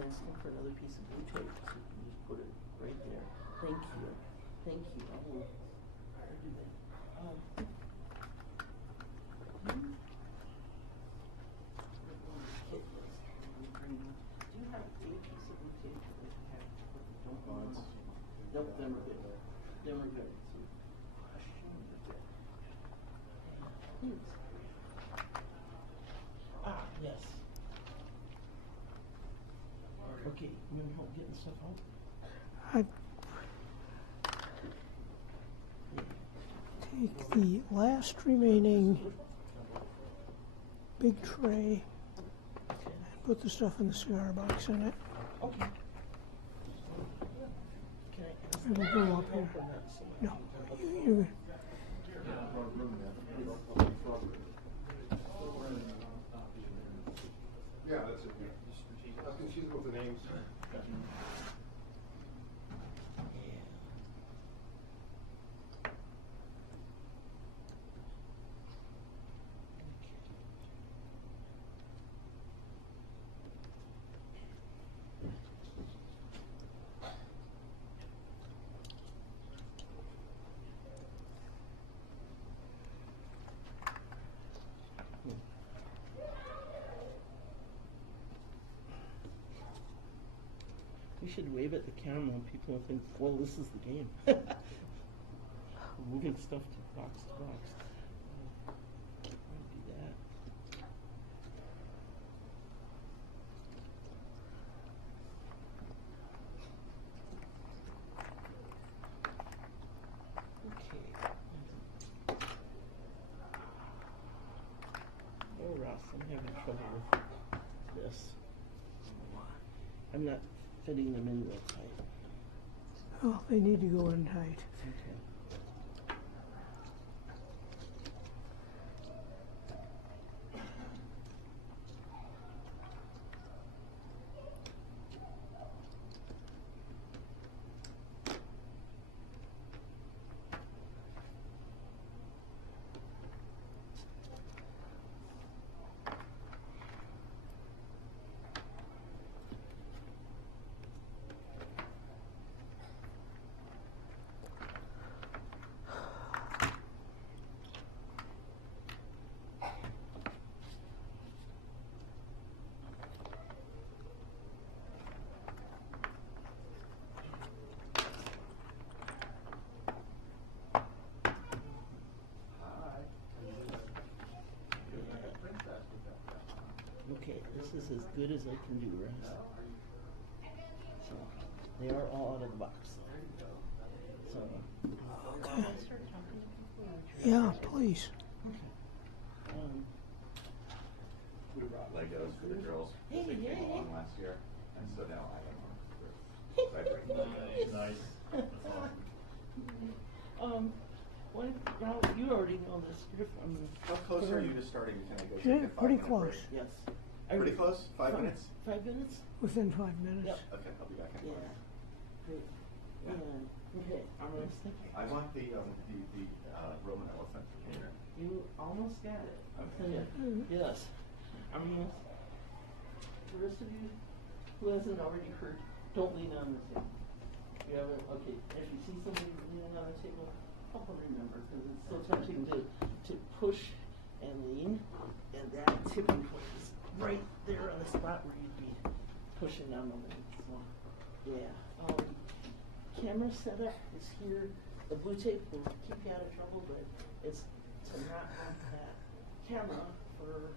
asking for another piece of blue tape, so you can just put it right there. Thank you. Thank you. I'll do that. Do you have a piece of blue tape that you have? Don't want. Nope, then we're good. Then we're good. Please. Ah, yes. Okay, you want help getting stuff out? Take the last remaining big tray and put the stuff in the cigar box in it. Okay. Can I It'll go up here. No, you yeah, that's it. I think she's with the names. We should wave at the camera and people will think, well, this is the game. Moving stuff to box to box. Do that. Okay. Oh, Ross, I'm having trouble with this. I'm not fitting them in real tight. Oh, they need to go in tight. Okay. Okay, this is as good as I can do, right? So, they are all out of the box. So, Okay. Yeah, please. We brought Legos for the girls. Hey, They hey, came hey. along last year, and so now I have one for vibrating. Nice. Well, you already know this. You're from. How close are you to starting? Can I go Yeah, take a 5 pretty minute close. break? Yes. Pretty close? 5 minutes? 5 minutes? Within 5 minutes. Yep. Okay, I'll be back in. Yeah. Great. And, okay, Arneson. I want the Roman elephant container. You almost got it. Okay. Yes. Arneson. The rest of you who hasn't already heard, don't lean on the table. You haven't, okay, if you see somebody leaning on the table, help them remember, because it's so tempting to push and lean, and that tipping point is right there on the spot where you'd be pushing on them. So, yeah. Camera setup is here. The blue tape will keep you out of trouble, but it's to not have that camera for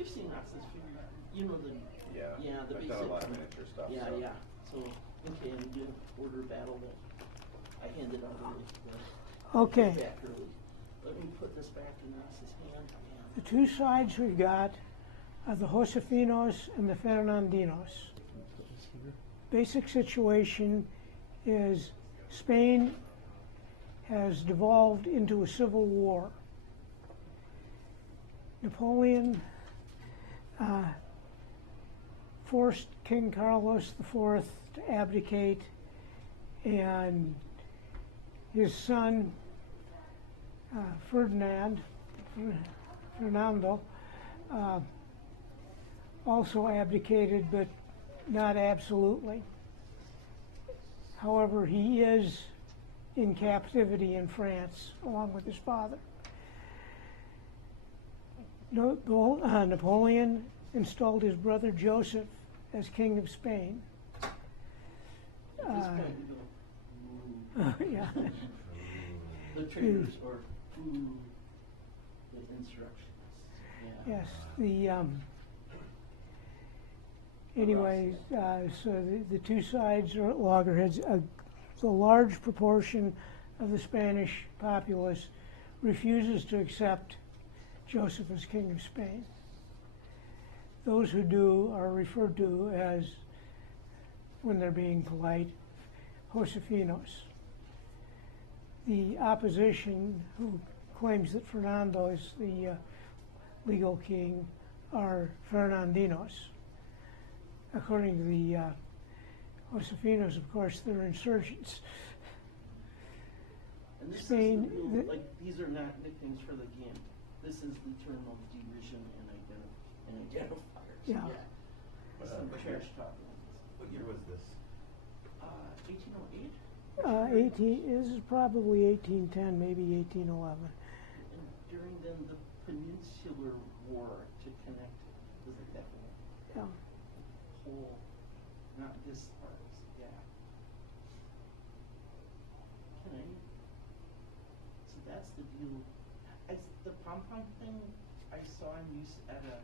You've seen Rox's figure. You know the Yeah, the I've basic. done a lot of miniature stuff. Yeah, so. yeah. So okay, and you order battle that I handed out early. Okay. Back early. Let me put this back in Rox's hand. The two sides we've got are the Josefinos and the Fernandinos. Basic situation is Spain has devolved into a civil war. Napoleon forced King Carlos IV to abdicate, and his son Ferdinando, also abdicated, but not absolutely. However, he is in captivity in France, along with his father. Napoleon installed his brother Joseph as King of Spain. At this point, we go, Yeah. the traitors or the insurrectionists. Yeah. Yes. Anyways, so the two sides are at loggerheads. The large proportion of the Spanish populace refuses to accept Joseph as King of Spain. Those who do are referred to as, when they're being polite, Josefinos. The opposition, who claims that Fernando is the legal king, are Fernandinos. According to the Josefinos, of course, they're insurgents. And this Spain, is the real, like, these are not nicknames for the game. This is the term of derision and identifiers. Yeah. Some trash talk. What year was this? 1808? 18 this is probably 1810, maybe 1811. And during then the Peninsular War to connect, was it that Yeah. whole, not this part, yeah. Can I, so that's the deal. The pom-pom thing I saw in use at a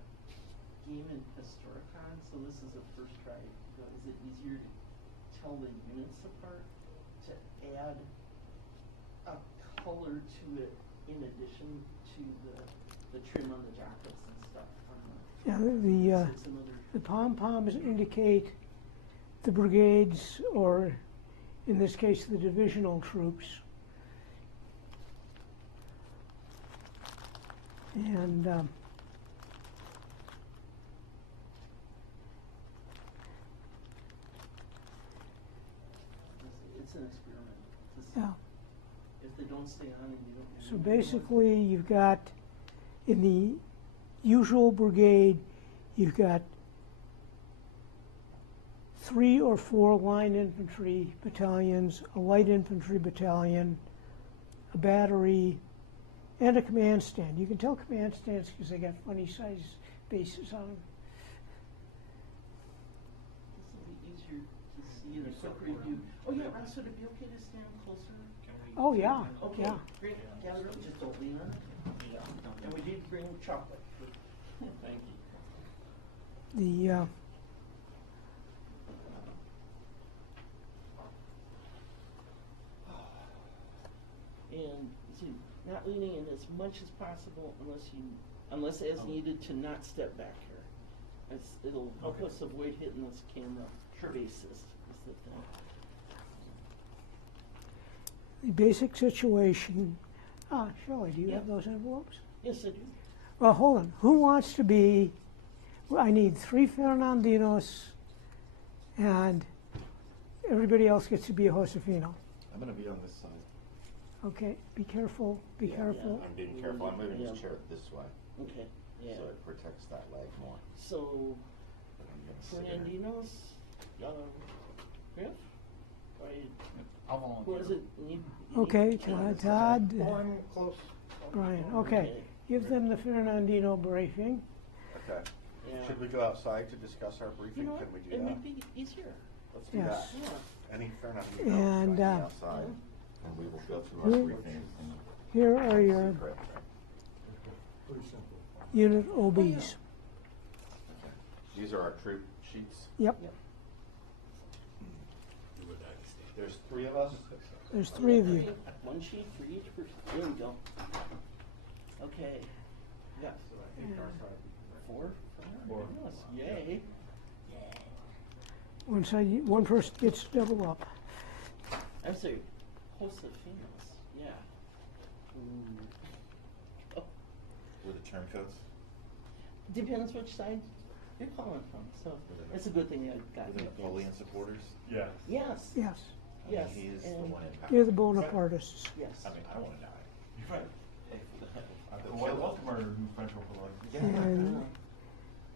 game in Historicon, so this is a first try. Is it easier to tell the units apart, to add a color to it in addition to the trim on the jackets and stuff? Yeah, the pom-poms indicate the brigades, or in this case, the divisional troops. And it's an experiment. yeah. If they don't stay on and you don't. So basically, you've got, in the usual brigade, you've got 3 or 4 line infantry battalions, a light infantry battalion, a battery, and a command stand. You can tell command stands because they got funny sized bases on them. This will be easier to see in a quick review. Oh yeah, Ross, would it be okay to stand closer? Oh yeah, Okay, yeah. great. Gather up, just don't lean on it. Yeah. And we did bring chocolate. Thank you. The And see, not leaning in as much as possible unless as needed to not step back here. It'll help us avoid hitting this camera bases is the thing. the basic situation. Shelley, do you have those envelopes? Yes, I do. Well, hold on. Who wants to be? Well, I need 3 Fernandinos, and everybody else gets to be a Josefino. I'm going to be on this side. Okay, be careful, be careful. I'm being careful. I'm moving this chair this way. Okay, yeah. So it protects that leg more. So, But I'm gonna sit here. Fernandinos, Griff? I'll volunteer. Who is it? Okay, Todd, Oh, I'm close. Brian, okay. Give them the Fernandino briefing. Okay. Yeah. Should we go outside to discuss our You briefing? know what? Can we do It that? might be easier. Let's do Yes. that. Yeah. Any Fernandino And, join me outside, and we will go through our here- briefing. Here are your Secret. Pretty simple. unit OBs. These are our troop sheets. Yep, Yep. There's 3 of us. there's 3 of you. One sheet for each person. There we go. Okay. Yeah. 4? Four. Yay. One person gets to double up. I'm sorry. Josefinos. Yeah. Oh. With the turncoats. Depends which side you're calling from. So it's a good thing I got With the that. Napoleon supporters. Yeah. Yes. Yes, I mean, Yes, he is the and- one in power. they're the Bonapartists. Yes. I mean, I don't want to die. Right. I'll The kill white him. Baltimore who French overlord. And,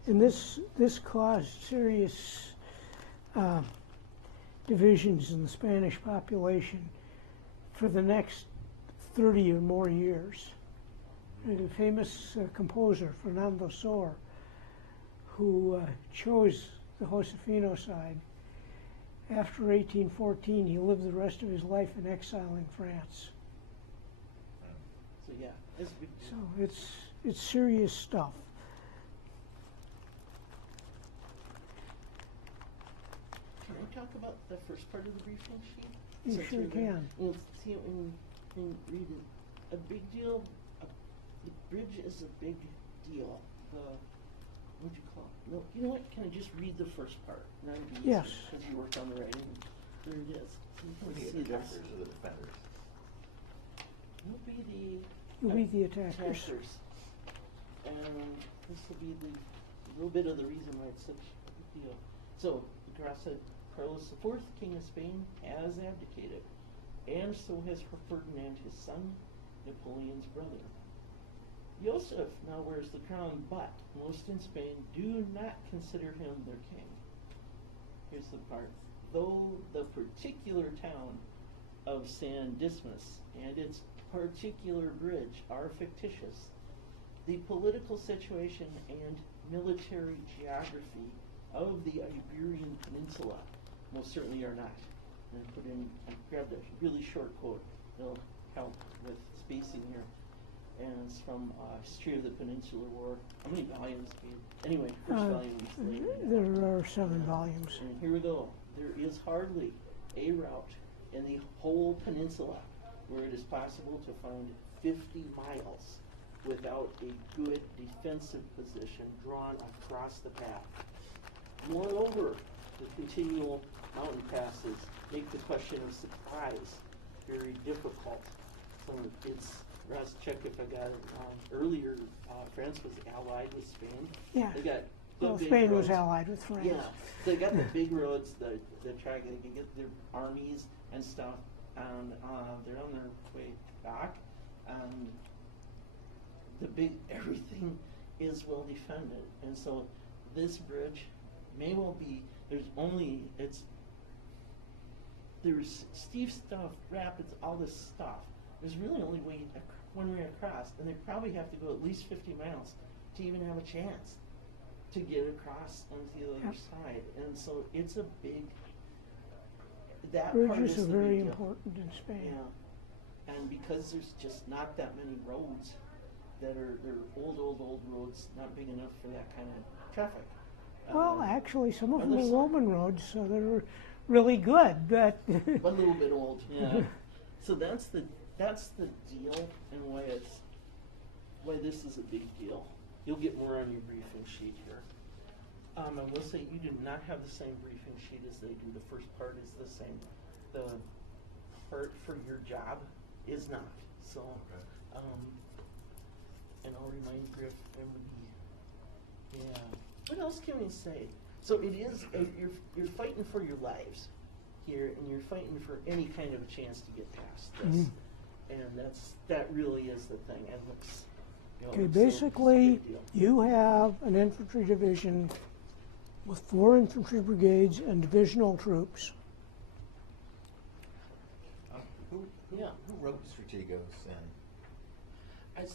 and this caused serious divisions in the Spanish population for the next 30 or more years. The famous composer, Fernando, who chose the Josefino side, after 1814, he lived the rest of his life in exile in France. So yeah, it's a big deal. So it's serious stuff. Can I talk about the first part of the briefing sheet? You Since sure you're there? can. Well, see, when read it, a big deal, the bridge is a big deal. What'd you call it? No, you know what? Can I just read the first part? And that'd be Yes. easier, because you worked on the writing. There it is. So you Who are can the see this. attackers or the defenders? You'll be the You'll be the attackers. And this will be the little bit of the reason why it's such a big deal. So, Grass said, Carlos IV, King of Spain, has abdicated, and so has Ferdinand, his son, Napoleon's brother. Joseph now wears the crown, but most in Spain do not consider him their king. Here's the part. Though the particular town of San Dismas and its particular bridge are fictitious, the political situation and military geography of the Iberian Peninsula most certainly are not. And I grabbed a really short quote. It'll help with spacing here. And it's from History of the Peninsular War. How many volumes? Anyway, first volume is later. There are 7 volumes. And here we go. There is hardly a route in the whole peninsula where it is possible to find 50 miles without a good defensive position drawn across the path. Moreover, the continual mountain passes make the question of supplies very difficult. So it's, Ross, check if I got it earlier, France was allied with Spain. Yeah. They got Well, big Spain was roads. allied with France. Yeah, they got the big roads, the track, they can get their armies and stuff, and they're on their way back, and everything is well defended, and so this bridge may well be, there's steep stuff, rapids, all this stuff. There's really only one way across, and they probably have to go at least 50 miles to even have a chance to get across onto the other Yep. side. And so it's a big, that part Bridges is are the very big deal. important in Spain. Yeah. And because there's just not that many roads they're old roads, not big enough for that kind of traffic. Well, actually, some of are them there are some- Roman roads, so they're really good, but A little bit old, yeah. So that's the deal, and why this is a big deal. You'll get more on your briefing sheet here. I will say you do not have the same briefing sheet as they do. The first part is the same. The part for your job is not. So, and I'll remind Griff, yeah. What else can we say? So it is, you're fighting for your lives here, and you're fighting for any kind of a chance to get past this. And that really is the thing. And looks, okay, so it's a basically, big deal. you have an infantry division with 4 infantry brigades and divisional troops. Yeah. Who wrote Strategos-N? I had,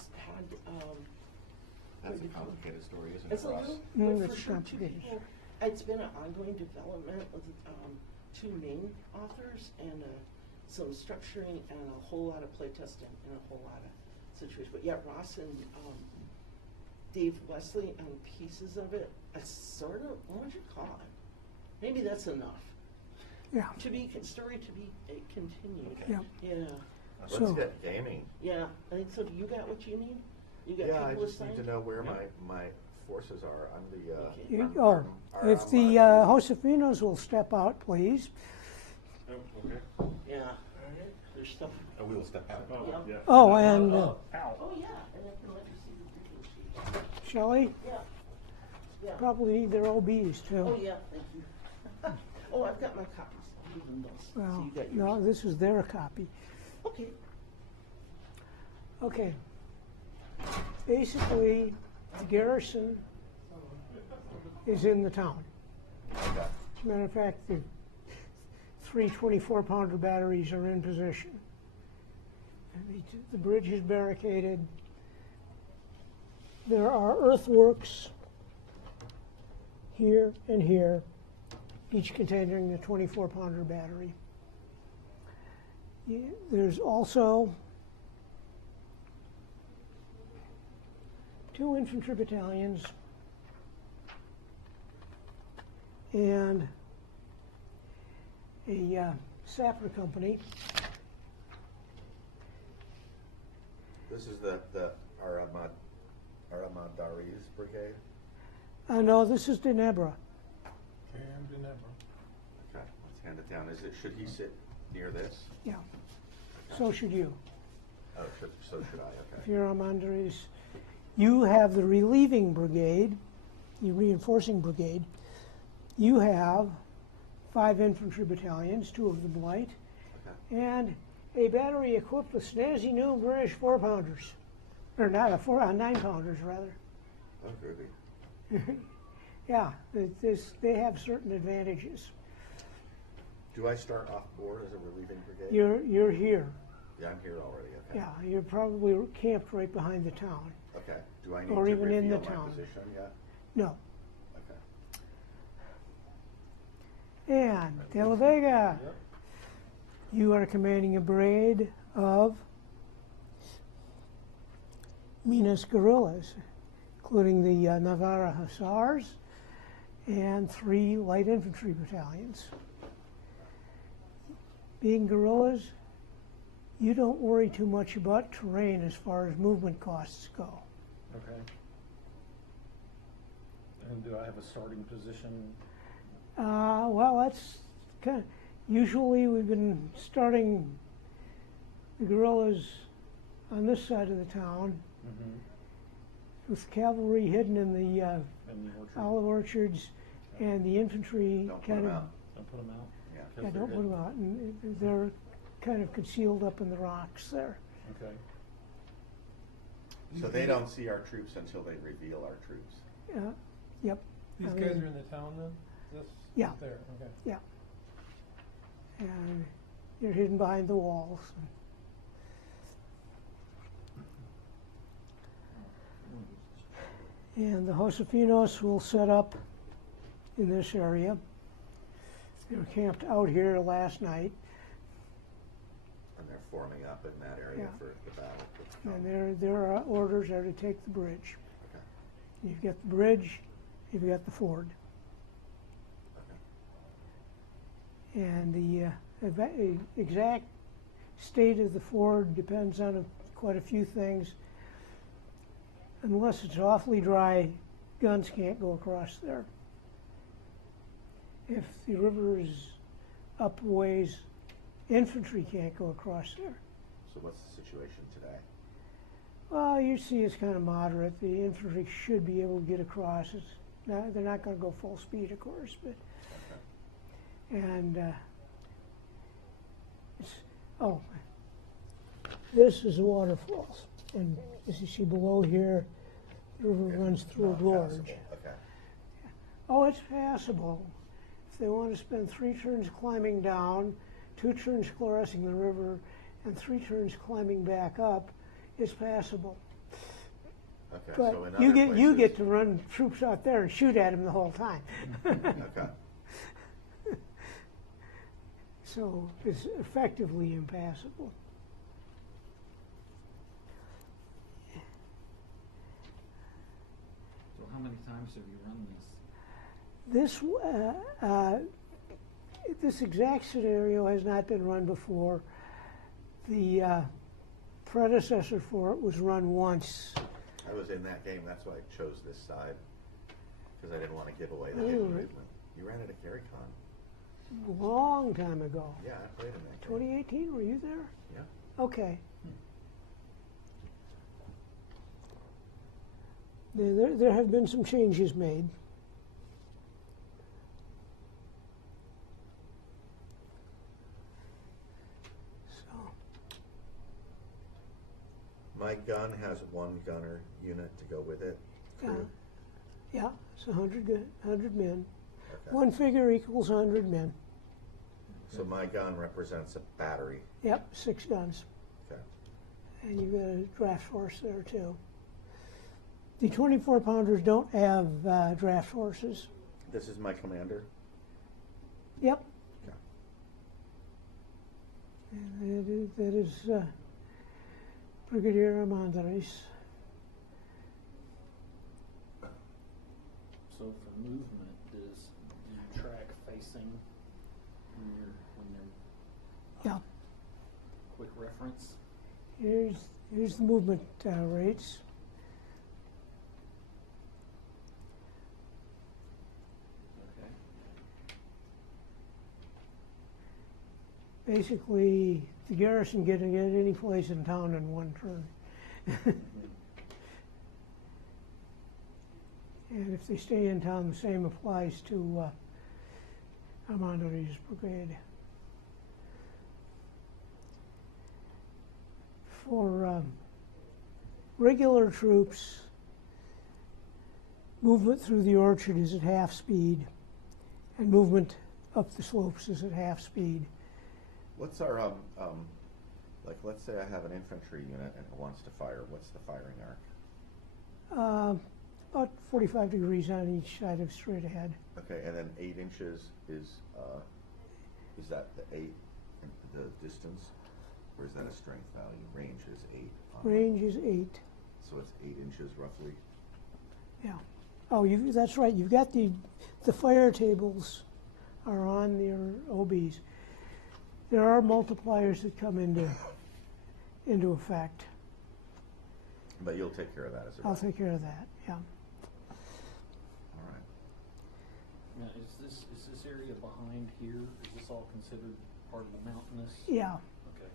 That's a complicated story, isn't it's it, a Ross? little, No, but it's for sure, 2 complicated. people, it's been an ongoing development with 2 main authors and some structuring and a whole lot of play testing and a whole lot of situations. But yeah, Ross and Dave Wesley on pieces of it. It's sort of, what would you call it? Maybe that's enough. Yeah. Story to be continued. Yeah. Yeah. Let's So- get gaming. Yeah, I think so. You got what you need? You got Yeah, I people just need assigned? to know where Yeah. my forces are. I'm the, Okay. If the Josefinos will step out, please. Oh, okay. Yeah. There's stuff. we will step out. Yeah. Yeah. Oh, and Oh, yeah. And I can let you see the briefing sheet. Shelley, Yeah. Yeah. probably need their OBs too. Oh, yeah. Thank you. Oh, I've got my copies. I'll give them those. So Well, you got no, yours. this is their copy. Okay. Okay. Basically, the garrison is in the town. Okay. As a matter of fact, the 3 24-pounder batteries are in position. And the bridge is barricaded. There are earthworks here and here, each containing the 24-pounder battery. There's also 2 infantry battalions and a sapper company. This is the Aramadaris Brigade. No, this is Denebra. Camden Ever. Okay, let's hand it down. Should he sit near this? Yeah. So should you. Oh, so should I, If okay. you're Armandres, you have the relieving brigade, the reinforcing brigade. You have 5 infantry battalions, 2 of them light, Okay. and a battery equipped with snazzy new British 4-pounders, or not 9-pounders rather. Oh, groovy. Yeah, they have certain advantages. Do I start off board as a relieving brigade? You're here. Yeah, I'm here already, okay. Yeah, you're probably camped right behind the town. Okay, do I need Or to even in the reveal my town. position yet? No. Okay. And De La Vega, Yep. you are commanding a brigade of Minas guerrillas, including the Navarra Hussars and 3 light infantry battalions. Being guerrillas, you don't worry too much about terrain as far as movement costs go. Okay. And do I have a starting position? Well, that's kind of, usually we've been starting the guerrillas on this side of the town Mm-hmm. with cavalry hidden in the In the orchard? olive orchards and the infantry Don't put kind them of, out. Don't put them out? Yeah. yeah, 'Cause don't they're put them good. out. And they're kind of concealed up in the rocks there. Okay. So they don't see our troops until they reveal our troops. Yep. These I guys mean, are in the town then? This? Yeah. There, okay. Yeah. And you're hidden behind the walls. And the Josefinos will set up in this area. They were camped out here last night, And they're forming up in that area Yeah. for the battle. and their orders are to take the bridge. Okay. You've got the bridge, you've got the ford. Okay. And the exact state of the ford depends on quite a few things. Unless it's awfully dry, guns can't go across there. If the river is up a ways, infantry can't go across there. So what's the situation today? Well, you see it's kind of moderate. The infantry should be able to get across. They're not going to go full speed, of course, but Okay. and this is the waterfalls, and as you see below here, the river Okay. runs through a Not gorge. passable. Okay. Oh, it's passable. If they want to spend 3 turns climbing down, 2 turns crossing the river, and 3 turns climbing back up, it's passable. Okay. But So in you other get places- to run troops out there and shoot at them the whole time. Okay. So it's effectively impassable. how many times have you run this? This exact scenario has not been run before. The predecessor for it was run once. I was in that game, that's why I chose this side, because I didn't want to give away the hidden movement. You ran it at ArneCon. Long time ago. Yeah, I played in that game. 2018, were you there? Yeah. Okay. There have been some changes made. So, My gun has one gunner unit to go with it. Crew. yeah, it's 100 men. Okay. One figure equals 100 men. So my gun represents a battery. Yep, 6 guns. Okay. And you've got a draft horse there too. The 24-pounders don't have draft horses. This is my commander. Yep. Okay. And that is Brigadier Armandres. So for movement, do you track facing when you're Yeah. quick reference? Here's the movement rates. Okay. Basically, the garrison can get any place in town in one turn. And if they stay in town, the same applies to Armandres' brigade. For regular troops, movement through the orchard is at half speed, and movement up the slopes is at half speed. What's our, like, let's say I have an infantry unit and it wants to fire. What's the firing arc? About 45 degrees on each side of straight ahead. Okay, and then 8 inches is that the 8, the distance? Or is that a strength value? Range is 8. Range is 8. So it's 8 inches roughly. Yeah. Oh, that's right. You've got the fire tables are on your OBs. There are multipliers that come into effect. But you'll take care of that as a I'll take care of that. Yeah. All right. Now, is this area behind here? Is this all considered part of the mountainous? Yeah. Okay.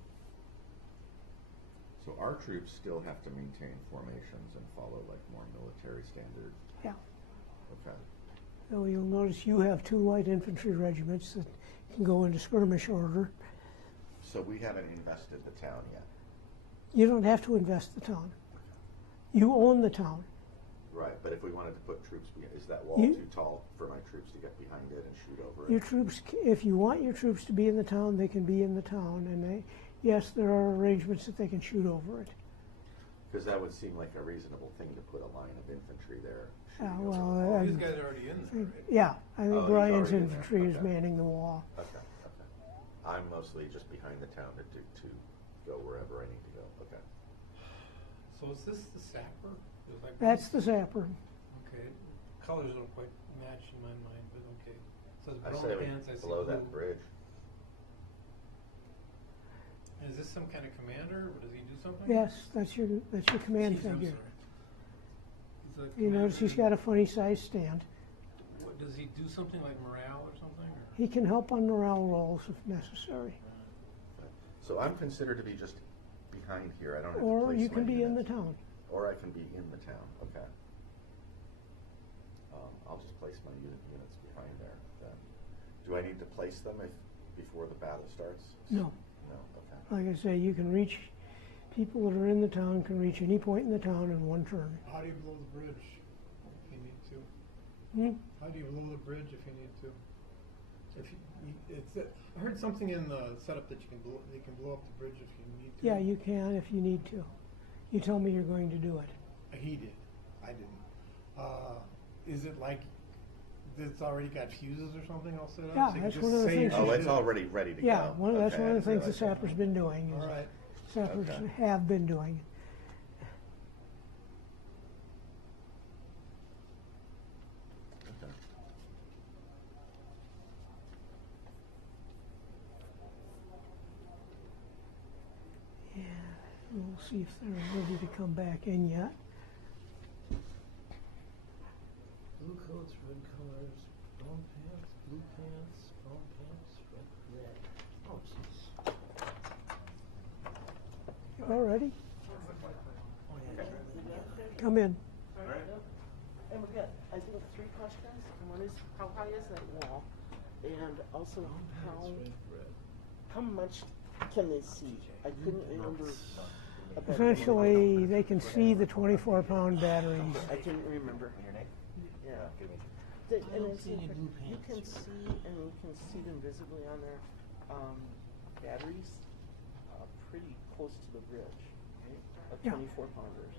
So our troops still have to maintain formations and follow like more military standard. Yeah. Okay. So you'll notice you have 2 light infantry regiments that can go into skirmish order. So we haven't invested the town yet. You don't have to invest the town. You own the town. Right, but if we wanted to put troops behind, is that wall You- too tall for my troops to get behind it and shoot over Your it? troops, if you want your troops to be in the town, they can be in the town, and yes, there are arrangements that they can shoot over it. Because that would seem like a reasonable thing to put a line of infantry there. Yeah, shooting over well, the wall. These guys are already in there, right? Yeah, I Oh, think he's Brian's already in there. infantry is Okay. manning the wall. Okay. I'm mostly just behind the town to go wherever I need to go. Okay. So is this the sapper? Is like That's the zapper. Okay. Colors don't quite match in my mind, but okay. So I it's say brown we pants, I see below blue. that bridge. And is this some kind of commander, or does he do something? Yes, that's your command Jeez, I'm figure. sorry. He's a You notice he's got commander. a funny sized stand. What, does he do something like morale or something? Or? He can help on morale rolls if necessary. So I'm considered to be just behind here. I don't have to Or place you my can be in the units. town. Or I can be in the town. Okay. I'll just place my units behind there then. Do I need to place them before the battle starts? No. No. Okay. Like I say, you can reach, people that are in the town can reach any point in the town in one turn. How do you blow the bridge if you need to? Hmm? How do you blow the bridge if you need to? I heard something in the setup that you can blow up the bridge if you need to. Yeah, you can if you need to. You tell me you're going to do it. He did. I didn't. Is it like it's already got fuses or something all set up? Yeah, So you that's just one of the say things you Oh, should it's do it? already ready to Yeah, go. that's Okay, one of the I things the realize that. sapper's been doing. All is right. Sappers Okay. have been doing. see if they're ready to come back in yet. Blue coats, red colors, brown pants, blue pants, brown pants, red. Oh, jeez. You all ready? Come in. And we got, I think, 3 questions. One is, how high is that wall? And also, how much can they see? I couldn't remember. about the Essentially, they can see the 24-pound batteries. I didn't remember. Your name? Yeah. Give me. And don't it's see any blue you can pants. see, and you can see them visibly on their batteries, pretty close to the bridge, right? Of Yeah. 24-pounders.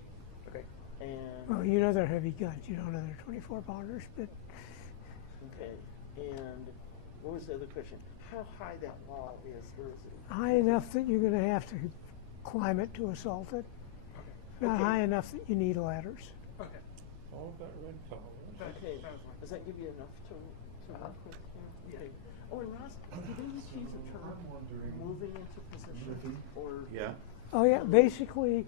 Okay. And Well, you know they're heavy guns. You don't know they're 24-pounders, but okay. And what was the other question? How high that wall is, or is it? high enough that you're going to have to climb it to assault it. Not Okay. high enough that you need ladders. Okay. All that red color. Okay. Does that give you enough to work with? Yeah. Okay. Oh, and Ross, did they used to use the term moving into position, or? Yeah. Oh yeah, basically,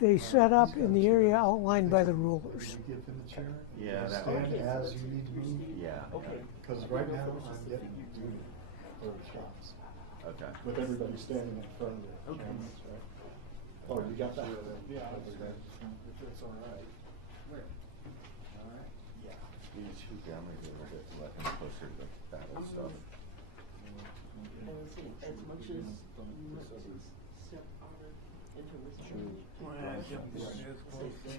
they set up in the area outlined by the rulers. You get in the chair. Yeah, you that stand Okay, so as that's you need to your move. seat. Yeah. Okay. Because I right don't know now if it was just I'm a getting figure. duty for shots Okay. with everybody standing in front of the Okay. cameras, right? Oh, you got that? Yeah, Okay. if it's all right. Where? You need to down maybe a little bit, let him closer to the battle stuff. And I say, as much as you want to step out of into this change. Well, yeah, yeah, it's close. I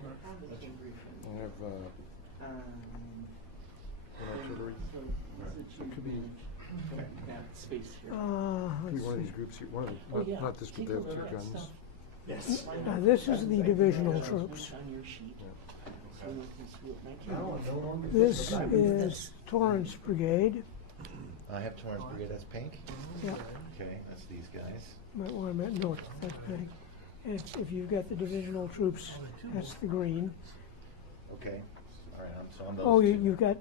have, artillery. So, it could be that space here. Let's Be one of these see. groups, here, one of the, Oh, yeah. not this, but Take the a other look two at guns. stuff. Yes. This is the divisional troops. On your sheet. So you can see what Now I no longer. This is Torrance Brigade. I have Torrance Brigade, that's pink? Yeah, Okay, that's these guys. might want to note that thing. And it's, if you've got the divisional troops, that's the green. Okay, all right, so on those. Oh, two. you've got,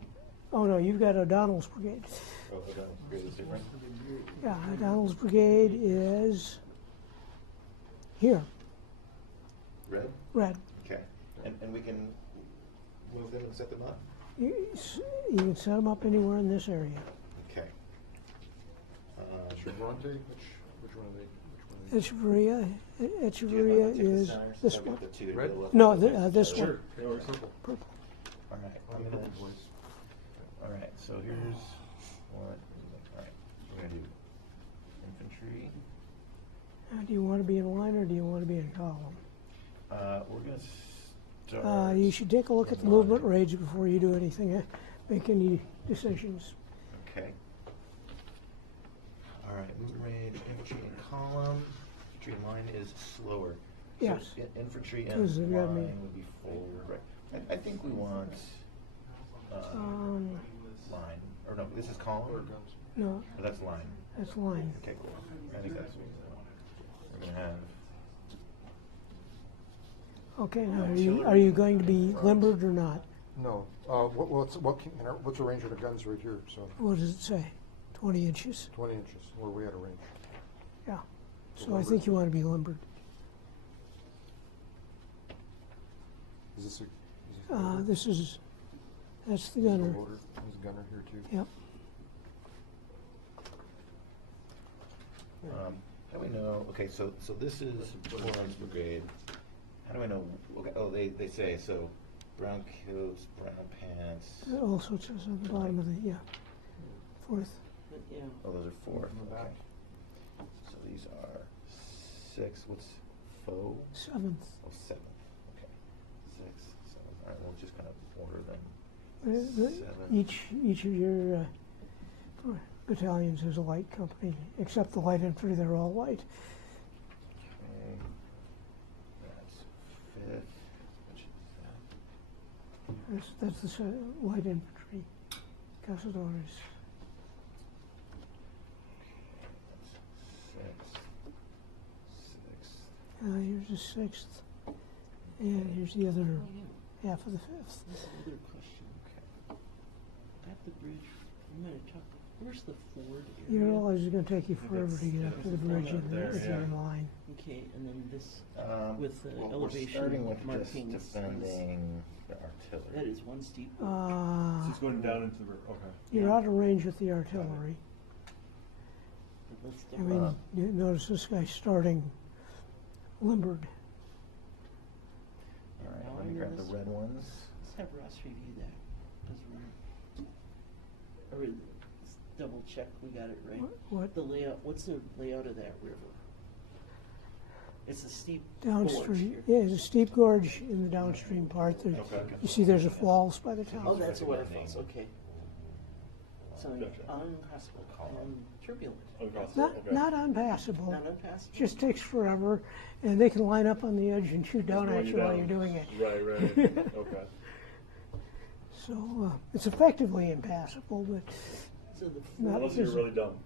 oh no, you've got O'Donnell's Brigade. Oh, O'Donnell's Brigade is different? Yeah, O'Donnell's Brigade is here, Red? red. Okay, and we can move them and set them up? You can set them up anywhere in this area. Okay. Chevronte, which one are they? Which one are Echeverria, Echeverria is this I've got one. the two to Red? go up. No, this one. Sure, they are purple. Purple. All right, I'm gonna, all right, so here's what, all right, we're gonna do infantry. Do you want to be in line or do you want to be in column? We're gonna start. You should take a look at the movement range before you do anything, make any decisions. Okay. All right, movement range, infantry in column, infantry in line is slower. So Yes. Infantry in 'Cause they've got me- line would be forward, right? I think we want, line, or no, this is column, or No, that's line. that's line. Okay, cool. I think that's, we're gonna have, Okay, now are you going to be limbered or not? No, what's the range of the guns right here, so What does it say? 20 inches? 20 inches, where we had a range. Yeah. So I think you want to be limbered. Is this That's the the gunner. loader? There's a gunner here too. Yep. how do we know, okay, so this is Torrance Brigade. How do I know, okay, oh, they say, so brown coats, brown pants. It also says on the bottom of the, yeah, fourth. Yeah. Oh, those are four, In the okay. back. So these are six, what's faux? Seventh. Oh, seven, okay. Six, seven, all right, we'll just kind of order them. Each of your battalions is a light company, except the light infantry, they're all light. Okay, that's fifth, which is that? That's the light infantry, Cazadores. That's sixth. Here's the sixth, and here's the other half of the fifth. That's another question. At the bridge, I'm gonna talk Where's the Ford You area? realize it's gonna take you forever to That's- get up to the bridge Right there, if you're in yeah. line. Okay, and then this with the Well, elevation we're starting with markings. just defending the artillery. That is one steep. So it's going down into the river, okay. You're out of range with the artillery. Let's I mean, you notice this guy's starting limbered. All right, Now let me under grab the this- red ones. Let's have Ross review that as well. Or let's double check we got it right. What The layout, what's the layout of that river? It's a steep gorge downstream? here. Yeah, there's a steep gorge in the downstream part. There, Okay. you see, there's a falls by the town. Oh, that's a waterfalls, okay. So Gotcha. unpassable and turbulent. Across, Not okay. not unpassable. Not unpassable? Just takes forever, and they can line up on the edge and shoot down Slow at you you while down. you're doing it. Right, okay. So it's effectively impassable, but So the Not Unless you're as- really dumb.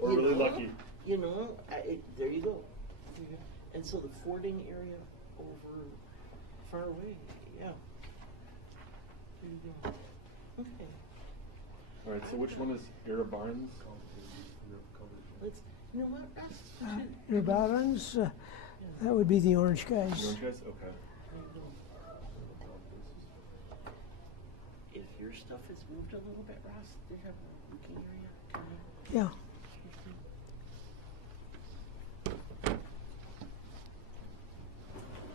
Or You really know, lucky. You know, there you go. And so the fording area over far away, yeah. There you go. Okay, All right, so which one is Era Barnes? let's, you know what, Russ? your Barons, that would be the orange The guys. orange guys? Okay. If your stuff has moved a little bit, Ross, they have a looking area coming. Yeah.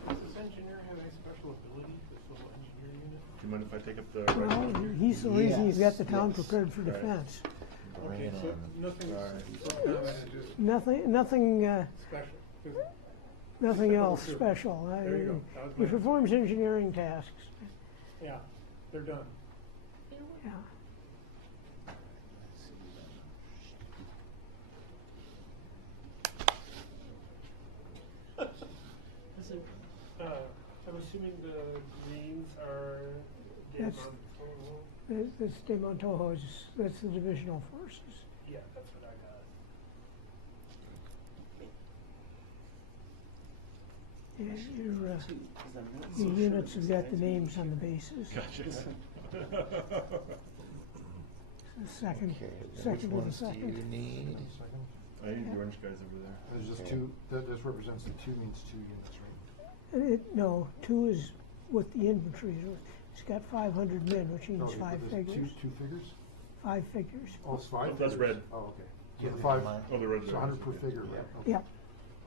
Does this engineer have any special ability, this little engineer unit? Do you mind if I take up the red Well, one? he's the reason he's got the town Yes. prepared for Right. defense. Bring Okay, it so on. nothing, Alright. just Nothing special. Just- nothing Typical else trooper. special. There you go. That was He my- performs engineering tasks. Yeah, they're done. Yeah. Is it, I'm assuming the greens are That's- That's De Montojo's, that's the divisional forces. Yeah, that's what I got. Yeah, your, two, 'cause I'm not your so sure units have this got the guy's names gonna on the be- bases. Gotcha. This one. The second, Okay, then second which to the ones do you second. need? Second. I need the orange guys over there. There's just Okay. two, this represents the two means two units, right? No, two is what the infantry is. It's got 500 men, which No, means you five put this figures. Two figures? 5 figures. Oh, it's five? Oh, that's figures. red. Oh, okay. Yeah, So the five, mine. Oh, the red. so 100 per figure, right? Okay. Yeah.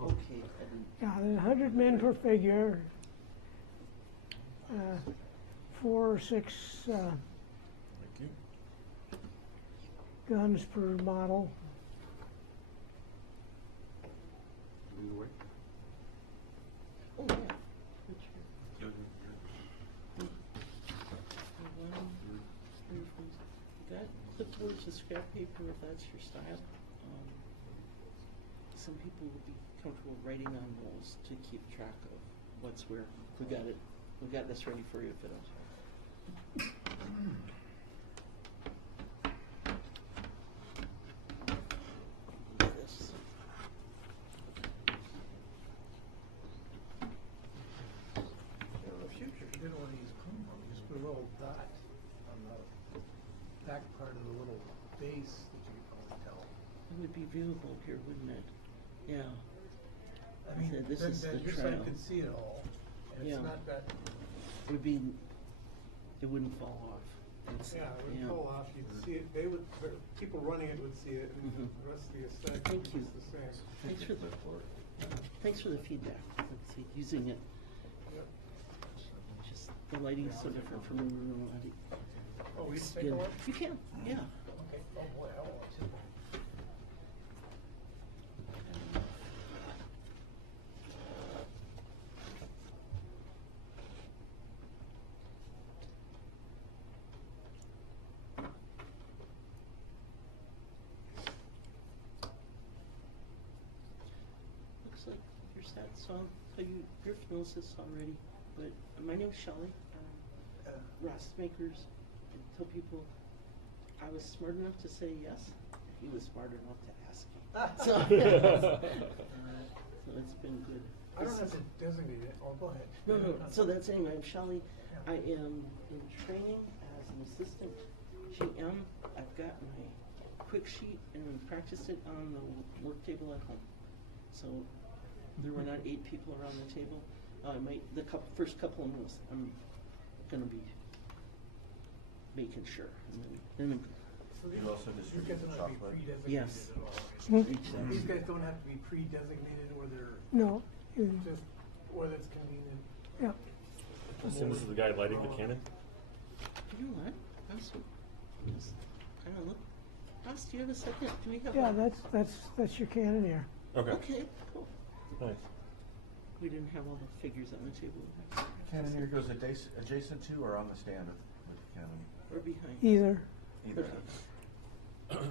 Okay, and Yeah, 100 men per figure. 4 or 6 Thank you. guns per model. Either way. oh yeah, Richard. That clipboards and scrap paper, if that's your style. Some people would be comfortable writing on those to keep track of what's where. We got it. We got this ready for you, Fiddle. This. In the future, you didn't want to use compound, you just put a little dot on the back part of the little base that you could probably tell. It would be viewable here, wouldn't it? Yeah. I mean, So this then, is then the your trail. side could see it all, and Yeah. it's not that, It would be. It wouldn't fall off. It's, yeah, it would yeah. fall off, you'd see it, they would, people running it would see it, and Mhm. the rest of the aesthetic Thank was you. just the same. Thanks for the feedback. Let's see, using it. Yep. Just the lighting is so different from the room. Oh, we take a Skin. look? You can, yeah. Okay, oh boy, I want to. Looks like you're set. So I'll tell you, you're familiar with this already, but my name's Shelley. Ross Makers. And tell people I was smart enough to say yes. He was smart enough to ask me. So, so it's been good. I don't have to designate it, oh, go ahead. No, no, so that's anyway, I'm Shelley. I am in training as an an assistant GM. I've got my quick sheet and practiced it on the work table at home. So there were not 8 people around the table. First couple of meals, I'm going to be making sure. And then So You also these distribute guys the don't have to be chocolate? pre-designated Yes. at all. Hmm? These guys don't have to be pre-designated where they're No, just, where that's convenient. yeah, Assume this is the guy lighting the cannon? you know what? That's kind of look. Ross, do you have a second? Do we have yeah, a- that's your cannoneer. Okay. Okay, cool. Nice. We didn't have all the figures on the table. Cannoneer goes adjacent to or on the stand with the cannon? Or behind. Either. Either. Okay.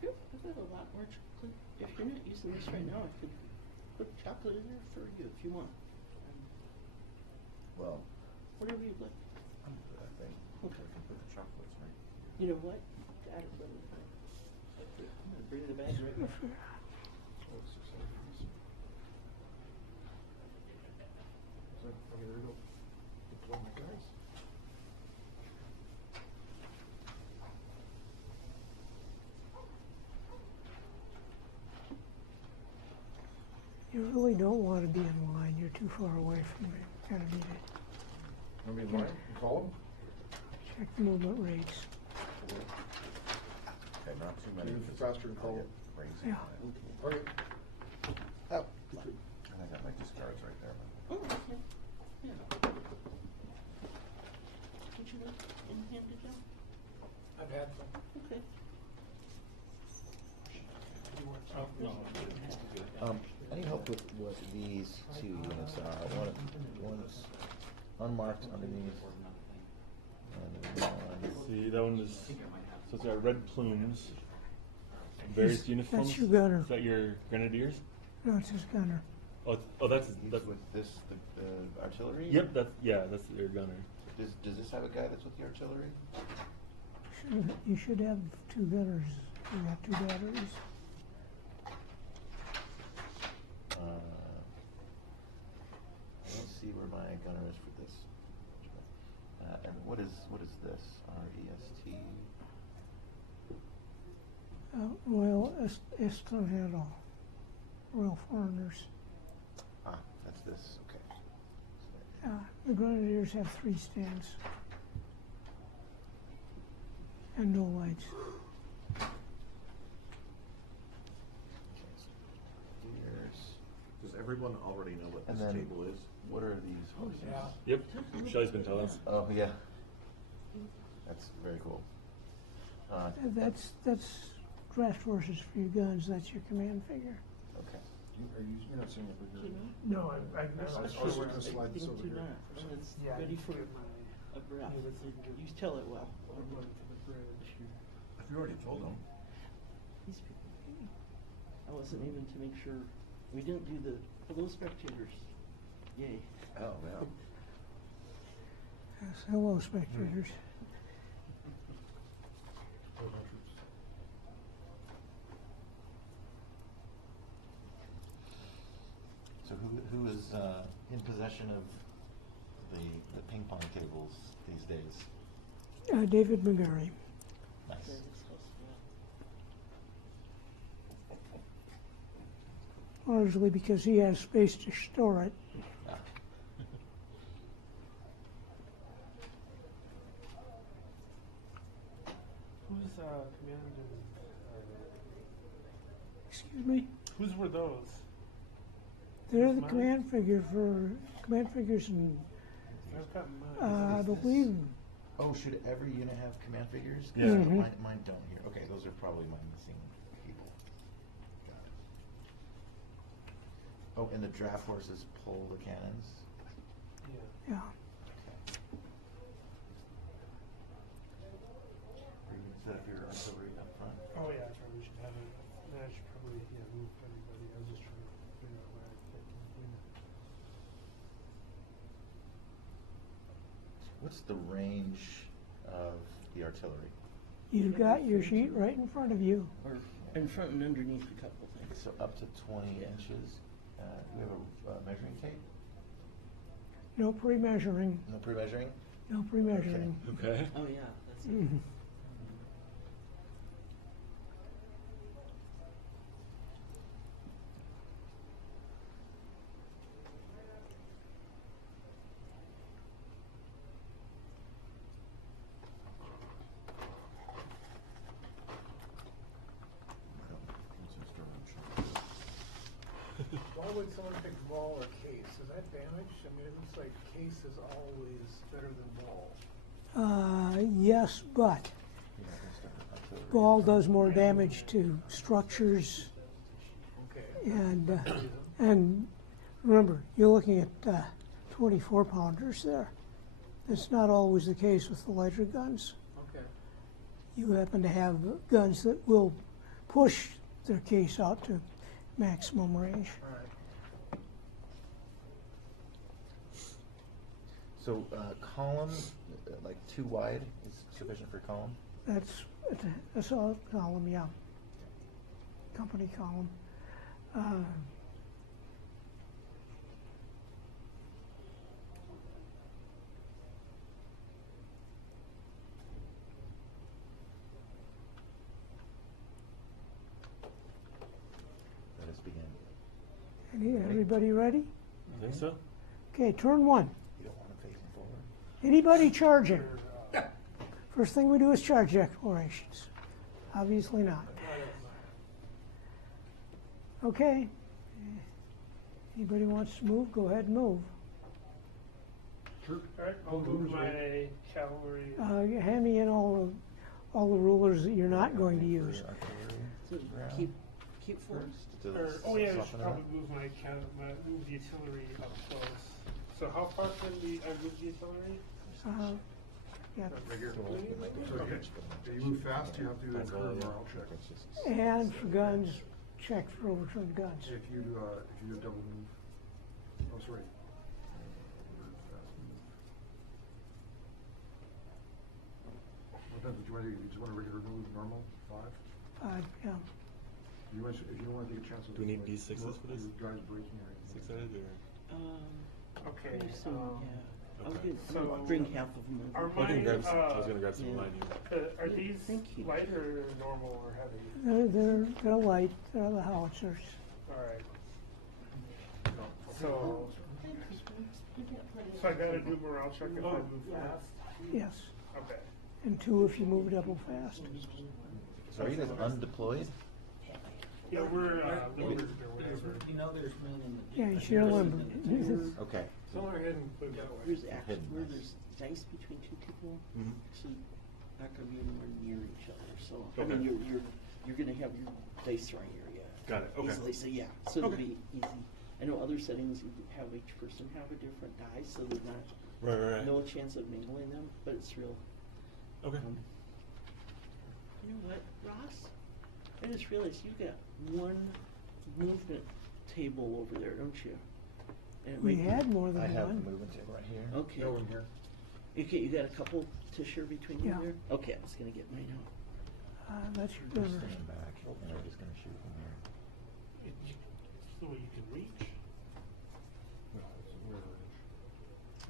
Here, I've got a lot more chocolate. If you're not using this right now, I could put chocolate in there for you if you want. Well, Whatever you'd like. I think we Okay. can put the chocolates right. You know what? Got it, brother. Okay, I'm gonna bring the bag right now. Okay, there we go. Deploy my guys. You really don't want to be in line. You're too far away from it. Gotta need it. Want me in line? Call them? Check the movement rates. Okay, not too many. Even because faster and I call get it. rings Yeah. in my- Okay. Oh, and I got my discards right there. Oh, okay. Yeah. Would you like in handed down? I've had some. Okay. You want Oh, some? no. Any help with what these 2 units are? One's unmarked underneath. And one, See, that one is, so it's got red plumes, various uniforms. That's your gunner. Is that your grenadiers? No, it's his gunner. That's with this, the artillery? Yep, that's your gunner. Does this have a guy that's with the artillery? You should have 2 gunners. You got 2 batteries. I don't see where my gunner is for this. And what is this? REST? Royal Estranjero. Royal Foreigners. That's this. Okay. The Grenadiers have 3 stands. And no lights. Here's, Does everyone already know what and this then table is? what are these horses? Yeah. Yep, Shelly's been telling us. Oh yeah. That's very cool. That's draft horses for your guns. That's your command figure. Okay. You're not seeing it, but Do you you're. know? No, I I'll work this slide this Think over do here. not. And it's Yeah, I ready need to for get my- a breath. Yeah, let's see if we can You tell it well. I'm running to the bridge. If you already told them. These people. I wasn't even to make sure. We didn't do the hello spectators. Yay. Oh, yeah. Yes, hello, spectators. So who is in possession of the ping pong tables these days? David McGarry. Nice. Very close, yeah. Largely because he has space to store it. Ah. Who's commanding? Excuse me? Whose were those? They're the Mine? command figures and I've got mine. I believe Oh, should every unit have command figures? 'Cause Yeah. Mhm. Mine don't here. Okay, those are probably my missing people. Got it. Oh, and the draft horses pull the cannons? Yeah. yeah. Or you can set up your artillery up front. Oh yeah, I probably should have it. Then I should probably move everybody. I was just trying to figure out where I can win it. What's the range of the artillery? You've got your sheet right in front of you. Or in front and underneath a couple things. So up to 20 inches. We have a measuring tape? No pre-measuring, No pre-measuring? no pre-measuring. Okay. Oh, yeah, that's it. Mhm. Why would someone pick ball or case? Is that damaged? I mean, it looks like case is always better than ball. Yes, but You're not gonna start with artillery. ball does more damage to structures, Okay. and remember, you're looking at 24 pounders there. That's not always the case with the lighter guns. Okay. You happen to have guns that will push their case out to maximum range. All right. So column, like 2 wide is sufficient for column? That's a column, yeah. Company column. Let us begin. Everybody ready? I think so. Okay, turn one. You don't want to face them forward. Anybody charging? First thing we do is charge declarations. Obviously not. Okay. Anybody wants to move, go ahead and move. Alright, I'll move my cavalry. Hand me in all the rulers that you're not going to use. So keep force. Oh yeah, I should probably move my move the artillery up close. So how far can I move the artillery? Yeah. Right here. So if you move fast, you have to do a curve morale check. And for guns, check for overturned guns. If you do a double move. Oh, sorry. What time did you want to do? You just want a regular move, normal, 5? Yeah. If you want to take a chance with Do we need this, D6s for this? your guys breaking or anything. 6-sided or? Okay. Pretty soon, yeah. I'll Okay. I'll bring half of them over. Are I can mine, grab some, I was gonna grab some yeah. of mine here. are these Thank you. light or normal or heavy? They're light, they're the howitzers. Alright. So I gotta do morale check if I move fast? Yes. Okay. And 2 if you move double fast. So are you guys undeployed? Yeah, we're limbered or whatever. You know there's men in the. Yeah, you should remember. Okay. So go ahead and put it that way. There's actually, Hidden. where there's dice between 2 people, Mhm. actually not gonna be anywhere near each other, so, I Okay. mean, you're gonna have your dice throwing area. Got it, okay. Easily, so yeah, so it'll Okay. be easy. I know other settings, you have each person have a different die, so there's not, Right. no chance of mingling them, but it's real. Okay. You know what, Ross? I just realized you've got one movement table over there, don't you? And it We might be- had more than I have the one. movement table right here. Okay. No one here. Okay, you got a couple to share between you Yeah. there? Okay, I was gonna get mine out. That's your We're gunner. staying back, and we're just gonna shoot from here. So you can reach?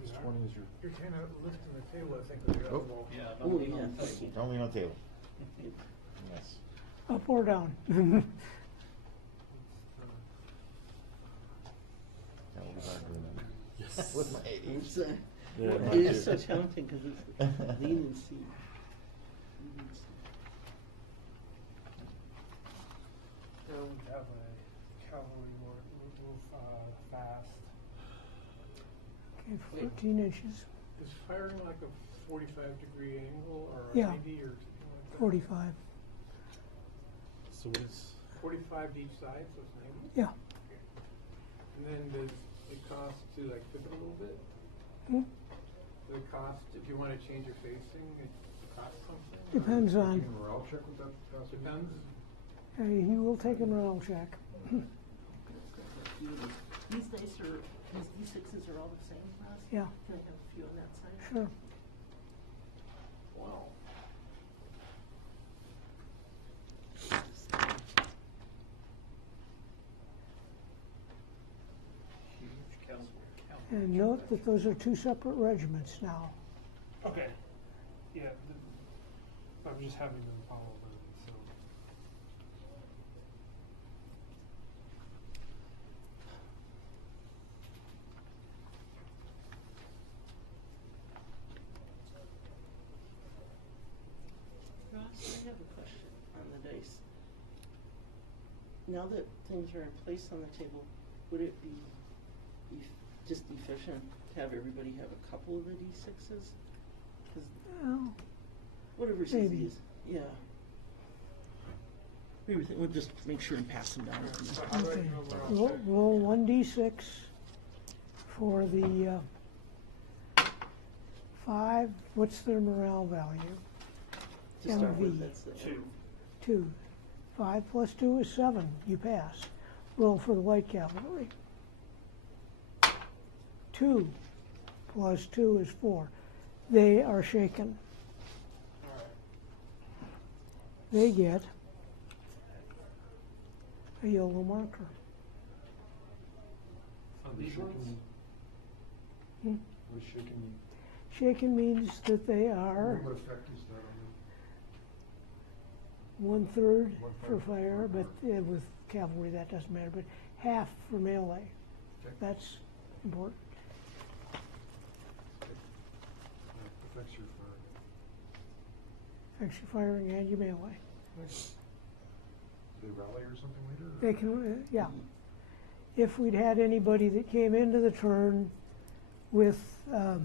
This 20 is your. You're kind of lifting the table, I think, with the other ball. Oh, yeah, thank you. Don't lean on the table. Yes. Up or down? That will be hard to remember. Yes. With my ADHD. It's, Yeah, it mine is too. so tempting because it's lean and see. Lean and see. And have a cavalry move fast. Okay, 14 inches, Is firing like a 45-degree angle or Yeah. 90 or something like that? 45. So what is? 45 to each side, so it's 90? Yeah. And then does it cost to like flip it a little bit? Hmm? Does it cost, if you want to change your facing, it costs something? or- Depends on, Taking a morale check with that? Depends. he will take a morale check. These dice are, these D6s are all the same, Ross? Yeah. Can I have a few on that side? Sure. Wow. And note that those are two separate regiments now. Okay. Yeah. I'm just having them follow them, so. Ross, I have a question on the dice. Now that things are in place on the table, would it be just efficient to have everybody have a couple of the D6s? Well, Whatever's maybe. easiest, yeah. We'll just make sure and pass them down. So how do I Okay. know where I'll check? Roll 1d6 for the 5. What's their morale value? To start with, MV. that's the 2. 2. 5 plus 2 is 7. You pass. Roll for the light cavalry. 2 plus 2 is 4. They are shaken. All right. They get a yellow marker. On these Shaken ones? mean? Hmm? What does shaken mean? Shaken means that they are What effect is that on 1/3 for 1/3. fire, but with cavalry that doesn't matter, but half for melee. Okay. That's important. That affects your fire? Affects your firing and your melee. Do they rally or something later? They can, yeah. If we'd had anybody that came into the turn with a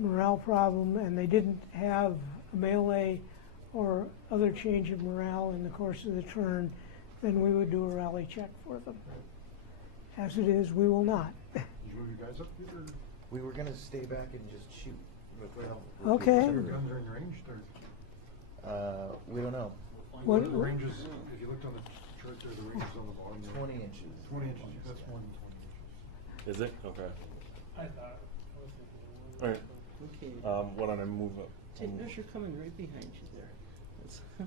morale problem and they didn't have a melee or other change of morale in the course of the turn, then we would do a rally check for them. As it is, we will not. Did you move your guys up, Peter? We were gonna stay back and just shoot. Okay. Your guns are in range, or? We don't know. What- The ranges, if you looked on the chart there, the ranges on the bottom there. 20 inches. 20 inches, that's more than 20 inches. Is it? Okay. I thought, I was thinking. All right. Okay. Why don't I move up? Ted, notice you're coming right behind you there. That's All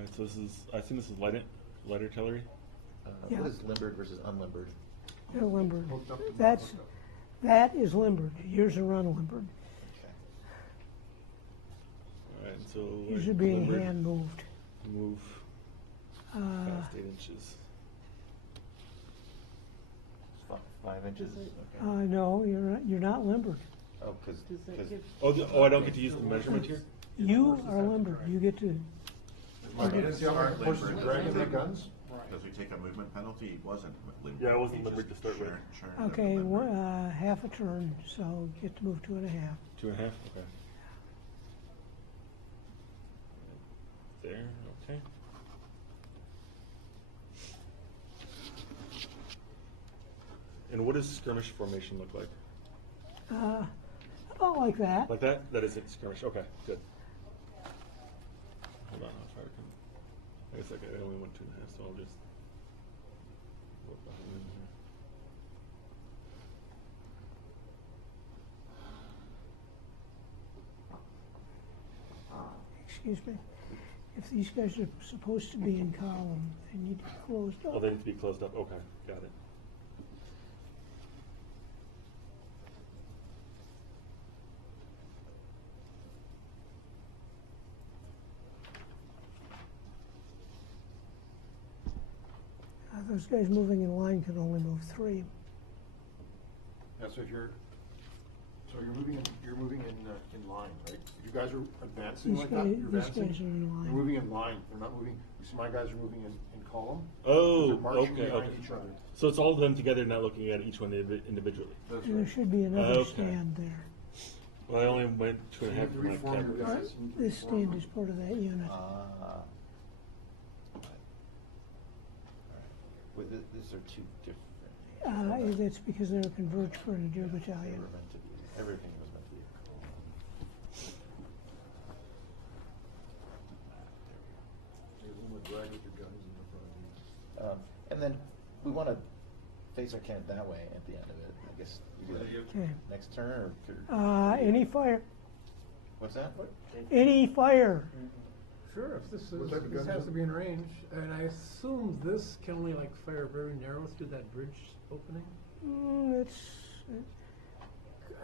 right. So this is. I think this is light artillery. Yeah. What is limbered versus unlimbered? They're limbered. Hooked up to the- That's, hooked up. that is limbered. Yours are unlimbered. Okay. All right. So Yours are being limbered, hand moved. Move past 8 inches. 5 inches. Does it- Okay. No, you're not limbered. Oh, because Does that give? Oh, I don't get to use the measurement here. You are limbered. You get to, Mike, you didn't see how our horses are dragging their guns? Does he take a movement penalty? He wasn't limbered. Yeah, I wasn't He limbered just to start with. churned up okay, the limber. half a turn, so you get to move 2.5. 2.5. Okay. There. Okay. And what does skirmish formation look like? About like that. Like that? That isn't skirmish. Okay, good. Hold on, I'll try to come. I guess I only went 2.5, so I'll just work behind here. Excuse me. If these guys are supposed to be in column, they need to be closed Oh, up. they need to be closed up. Okay, got it. Those guys moving in line can only move 3. Yeah, so if you're moving in line, right? If you guys are advancing These like that, guys- you're these advancing. guys are in line. You're moving in line, they're not moving, you see my guys are moving in column. Oh, They're marching okay, behind okay. each other. So it's all of them together, not looking at each one individually. That's And there right. should be another Okay. stand there. Well, I only went 2.5 for my Reform your cavalry. guys. This stand is part of that unit. Alright. Well, these are two different. That's because they're converged for an Adair They battalion. were meant to be, everything was meant to be a column. You're a little bit drag with your guns in the front of you. And then we want to face our cannon that way at the end of it. I guess you do that Okay. next turn or Any fire. what's that? Any fire. Sure, if this What is, type of this gun has is to it? be in range, and I assume this can only like fire very narrow through that bridge opening?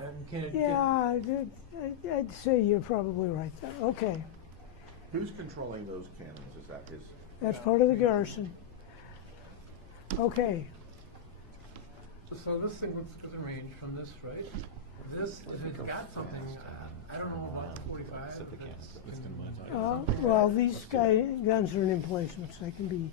And can it get? Yeah, I'd say you're probably right there. Okay, Who's controlling those cannons? Is that his? that's part of the garrison. Okay, So this thing was in range from this, right? This, if it's got something, I don't know about the 45. if it's- That's kind of my thought. well, these guns are in emplacements. They can be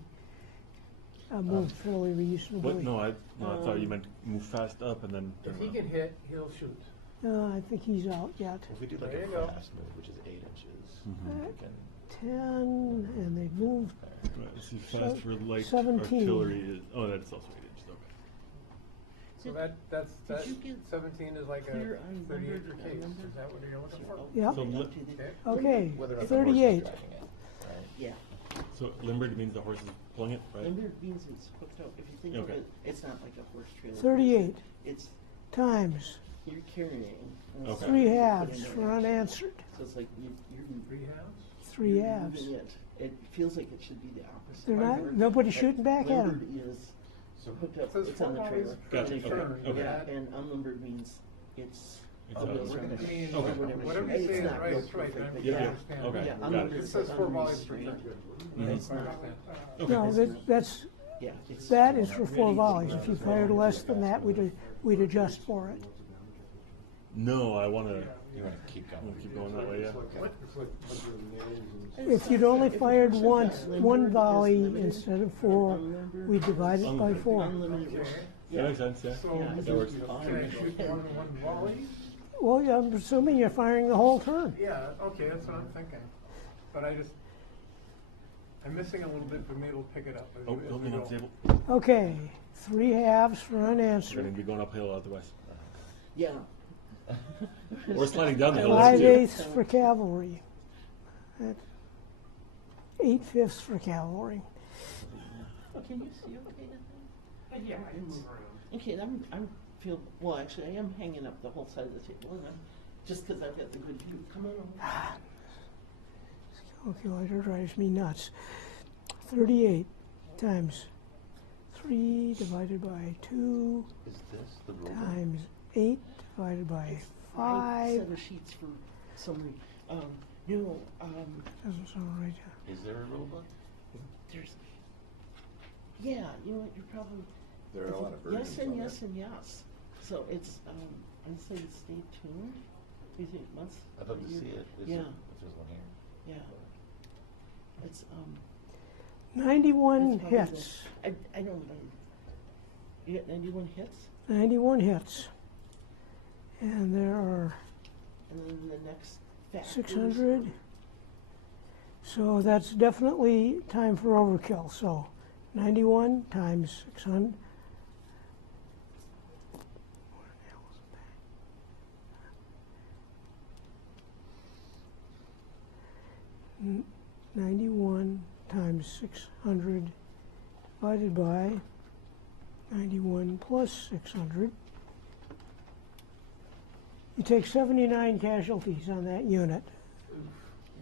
moved fairly reasonably. What? No, I thought you meant move fast up and then. If turn he around. can hit, he'll shoot. I think he's out yet. If we do like There a you go. fast move, which is 8 inches, Mhm. we can. 10, and they've moved. Right, see, fast for light 17. artillery is. Oh, that's also 8 inches. Okay. So Did- that you get 17 is like clear a on 38 numbered case. number? Is that what you're looking for? Yeah. So li- Okay, Whether or not the horse is 38. driving it, right? Yeah. So limbered means the horse is pulling it, right? Limbered means it's hooked up. If you think Okay. of it, it's not like a horse trailer. 38 It's, times you're carrying. and it's Okay. 3 you're halves putting for it in. unanswered. So it's like you're 3 halves? 3 you're halves. moving it. It feels like it should be the opposite. They're not. Limbered- Nobody's shooting back at limbered them. is So hooked up. Says It's on the 4 trailer. volleys Gotcha, per okay, turn. okay. Yeah, and unlimbered means it's. It's the a- wheels are on the- I mean, or whatever. whatever It's you say is not right, real it's right. perfect, but I Yeah, yeah. understand. Okay, Yeah, got it. unlimbered It is says like 4 volleys per unrestrained. turn. It's not. Okay. No, that's Yeah. It's that is for ready 4 to volleys. go. If you fired less than that, we'd adjust for it. No, I want to. You want to keep going. Keep going that way, yeah. It's like under the nails and. If you'd only If fired it's once, limbered, one it's volley limited. instead of 4, Unlimbered we divide it by Unlimited. 4. Unlimited. Okay. That makes sense, yeah. So, Yeah, that works. can I shoot more than one volley? Well, yeah, I'm assuming you're firing the whole turn. Yeah, okay, that's what I'm thinking. But I'm missing a little bit, but maybe we'll pick it up as Oh, we help me on the go. table. Okay, 3 halves for We're going unanswered. to be going uphill otherwise. Yeah. Or sliding down the hill. 5 that's too. eighths for cavalry. That's 8/5 for cavalry. Oh, can you see okay now? Yeah, I can move around. Okay, well, actually, I am hanging up the whole side of the table, and just because I've got the good view. Come on over. This calculator drives me nuts. 38 times 3 divided by 2 Is this the rule book? times 8 divided by Five 5. set of sheets for summary. No, Doesn't sound right. Is there a rule book? there's, yeah, you know what, you're probably. There are a lot of versions Yes and on yes there. and yes. So it's, I'd say stay tuned. You think months? I'd love to year? see it. Yeah, If there's one here. yeah. It's, 91 it's probably hits. I don't know. You got 91 hits? 91 hits. And there are And then the next factor. 600. So that's definitely time for overkill. So 91 times 600. What the hell is that? 91 times 600 divided by 91 plus 600. You take 79 casualties on that unit.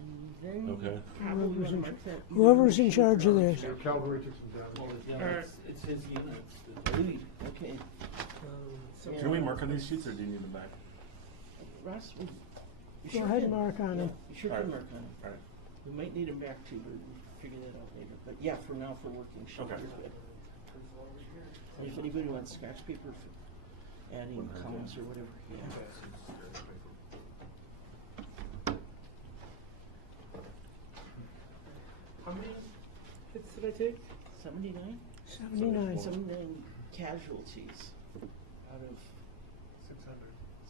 And then Okay. probably Whoever's wanna in mark that Whoever's in unit charge of sheet this. Your cavalry took some damage. down. It's his units. Lead, okay. Yeah. Can we mark on these sheets or do you need them back? Ross, you Go sure ahead can. and mark on Yeah, them. you sure Alright. can mark on them. Alright. We might need them back too, but we'll figure that out later. But yeah, for now, for working, sure, Okay. you're good. And if anybody wants scratch paper for adding columns or whatever, yeah. How many hits did I take? 79? 79. 79 casualties out of 600.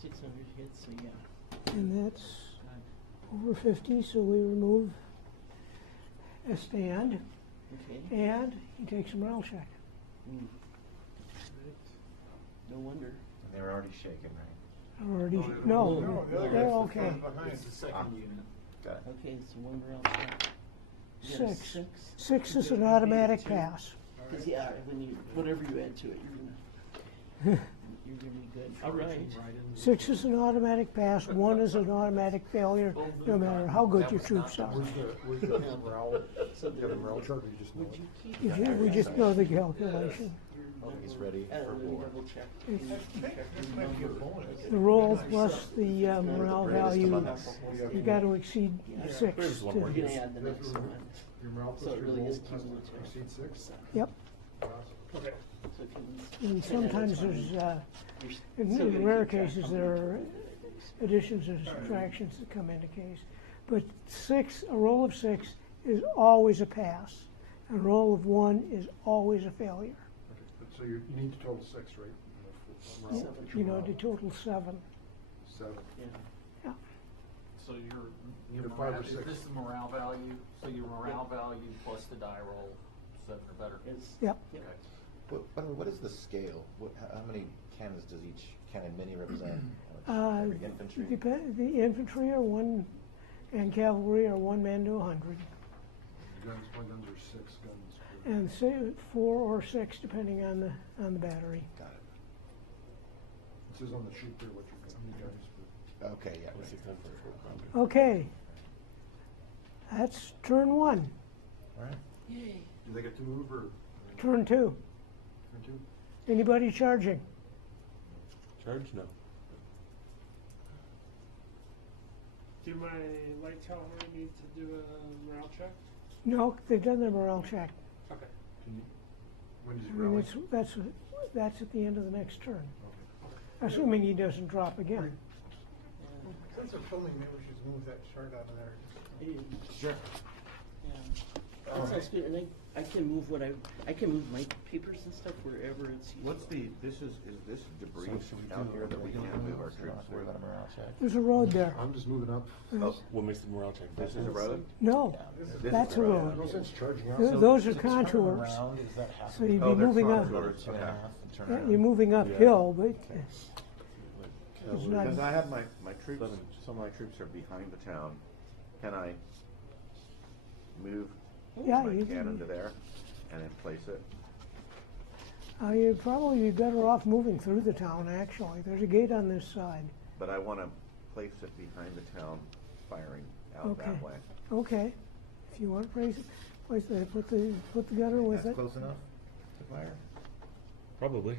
600 hits, so yeah. And that's over 50, so we remove a stand, Okay. and he takes a morale check. Mm. No wonder. And they were already shaken, right? Already, No, no, the other they're guy's okay. behind. It's the second unit. Got it. Okay, so one morale check. You got a 6. 6? 6 is an automatic pass. Because yeah, when you, whatever you add to it, you're gonna. you're gonna be good. All right. 6 is an automatic pass, 1 is an automatic failure, no matter how good your troops are. Where's the morale, So you got a morale chart, or you just know would it? you keep? We just know the calculation. He's ready for Let me war. double check. This might be a bonus. The roll plus the morale value, you got to exceed 6. There's one to- more. We're gonna add the next one. Your morale So plus it your really roll is has cumulative. to exceed 6? Yep, Okay. So it can- and sometimes there's, You're in still gonna rare keep track cases, how there many are roles it is. additions or subtractions that come into case. But 6, a roll of 6 is always a pass. A roll of 1 is always a failure. Okay, but so you need to total 6, right? Morale, Seven. what's You your know, morale? the total 7. 7. Yeah. So your Either morale, 5 or is 6. this the morale value? So your morale value plus the die roll, 7 or better? It's, Yep. yeah. By the way, what is the scale? How many cannons does each cannon mini represent? Every infantry? The infantry are 1, and cavalry are 1 man to 100. Guns, my guns are 6 guns. per- And say 4 or 6, depending on the battery. Got it. It says on the sheet there what your, how many guns per. Okay, yeah. What's Right. 6 times 4? Okay, that's turn 1. All right. Yay. Do they get to move or? Turn 2. Turn 2? Anybody charging? Charge? No. Do my light cavalry need to do a morale check? No, they've done their morale check. Okay. Can you, when does I he mean, rally? that's at the end of the next turn, Okay. assuming he doesn't drop again. Since we're filming, maybe we should move that chart out of there. Yeah. Sure. That sounds good, and I can move I can move my papers and stuff wherever it's useful. What's is this debris So should we out do here that we can't move our so we don't troops have to worry through? about a morale check? There's a road there. I'm just moving up. Oh, What makes the morale check? this is a road? No, This that's is a the road. No sense charging out. Th- Those are to turn contours. around, is that half So of you'd the- be Oh, they're moving up. contours, Two and a okay. half and turn Yeah, around? you're moving uphill, but it's Cavalry. not. Because I have my troops, 7. some of my troops are behind the town. Can I move Yeah, my you cannon to can. there and then place it? You'd probably be better off moving through the town, actually. There's a gate on this side. But I want to place it behind the town, firing out Okay. that way. Okay, if you want to place it, put the gunner with That's it. close enough to fire? Probably.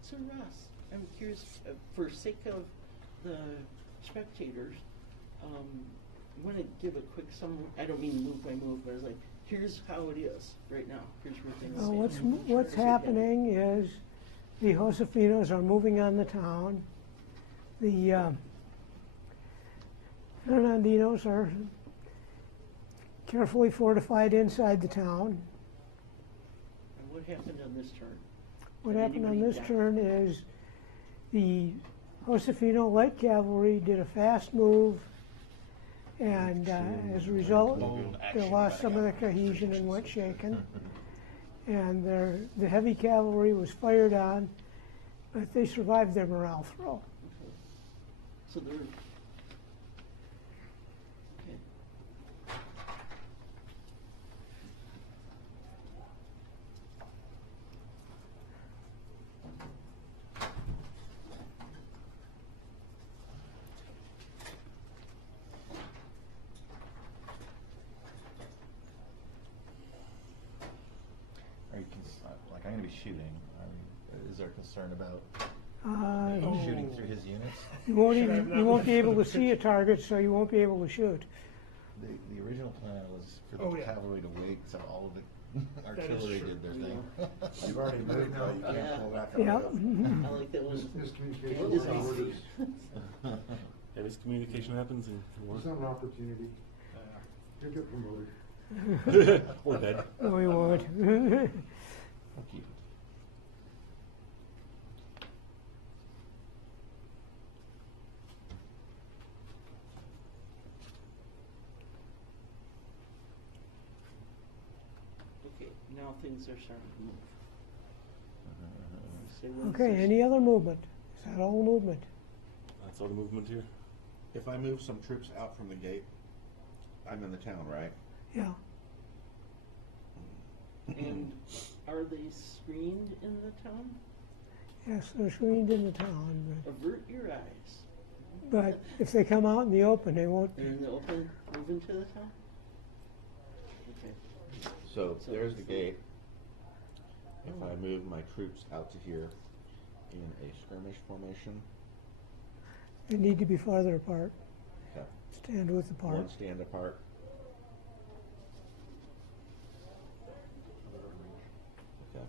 So Ross, I'm curious, for sake of the spectators, I want to give a quick summary. I don't mean move by move, but it's like, here's how it is right now. Here's where things stand. What's happening is the Josefinos are moving on the town. The Fernandinos are carefully fortified inside the town. And what happened on this turn? What Did happened on anybody this die? turn is the Josefino light cavalry did a fast move, and as a result, they lost some of their cohesion and went shaken. And the heavy cavalry was fired on, but they survived their morale throw. Okay. So they're, okay. Are you like, I'm gonna be shooting, is there concern about Uh, shooting through his units? You won't be able to see a target, so you won't be able to shoot. The original plan was for Oh, the yeah. cavalry to wait until all of the artillery true. did their thing. You've already moved now, you Yeah. can't pull back. Yeah. I like that one. Miscommunication. It is Orders. easy. Yeah, miscommunication happens and It's not an opportunity. You'll get promoted. or dead. No, we won't. I'll keep it. Okay, now things are starting to move. So once Okay, there's- any other movement? Is that all movement? That's all the movement here. If I move some troops out from the gate, I'm in the town, right? Yeah. And are they screened in the town? Yes, they're screened in the town, Avert your eyes. but if they come out in the open, they won't They're be. in the open, move into the town? Okay. So So there's the it's- gate. If I move my troops out to here in a skirmish formation, They need to be farther apart. okay, Stand width apart. one stand apart. Okay.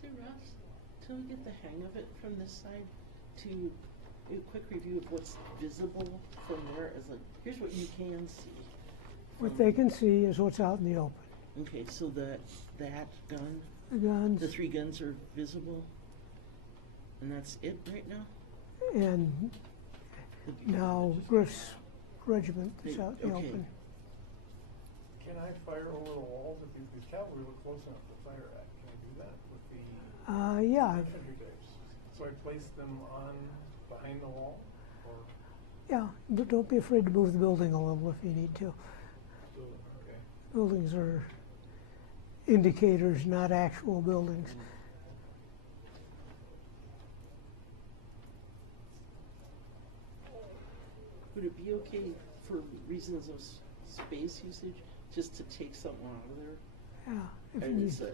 See, Ross, till we get the hang of it from this side, to a quick review of what's visible from there as a, here's what you can see. What they can see is what's out in the open. Okay, so that gun, The guns the 3 guns are visible, and that's it right now? and The- now Griff's regiment is They- out in the okay. open. Can I fire over the walls if the cavalry were close enough to fire at? Can I do that with the Yeah, infantry types? So I place them on behind the wall, or yeah, but don't be afraid to move the building a little if you need to. okay? Buildings are indicators, not actual buildings. Would it be okay for reasons of space usage, just to take something out of there? Yeah, if And you it's need,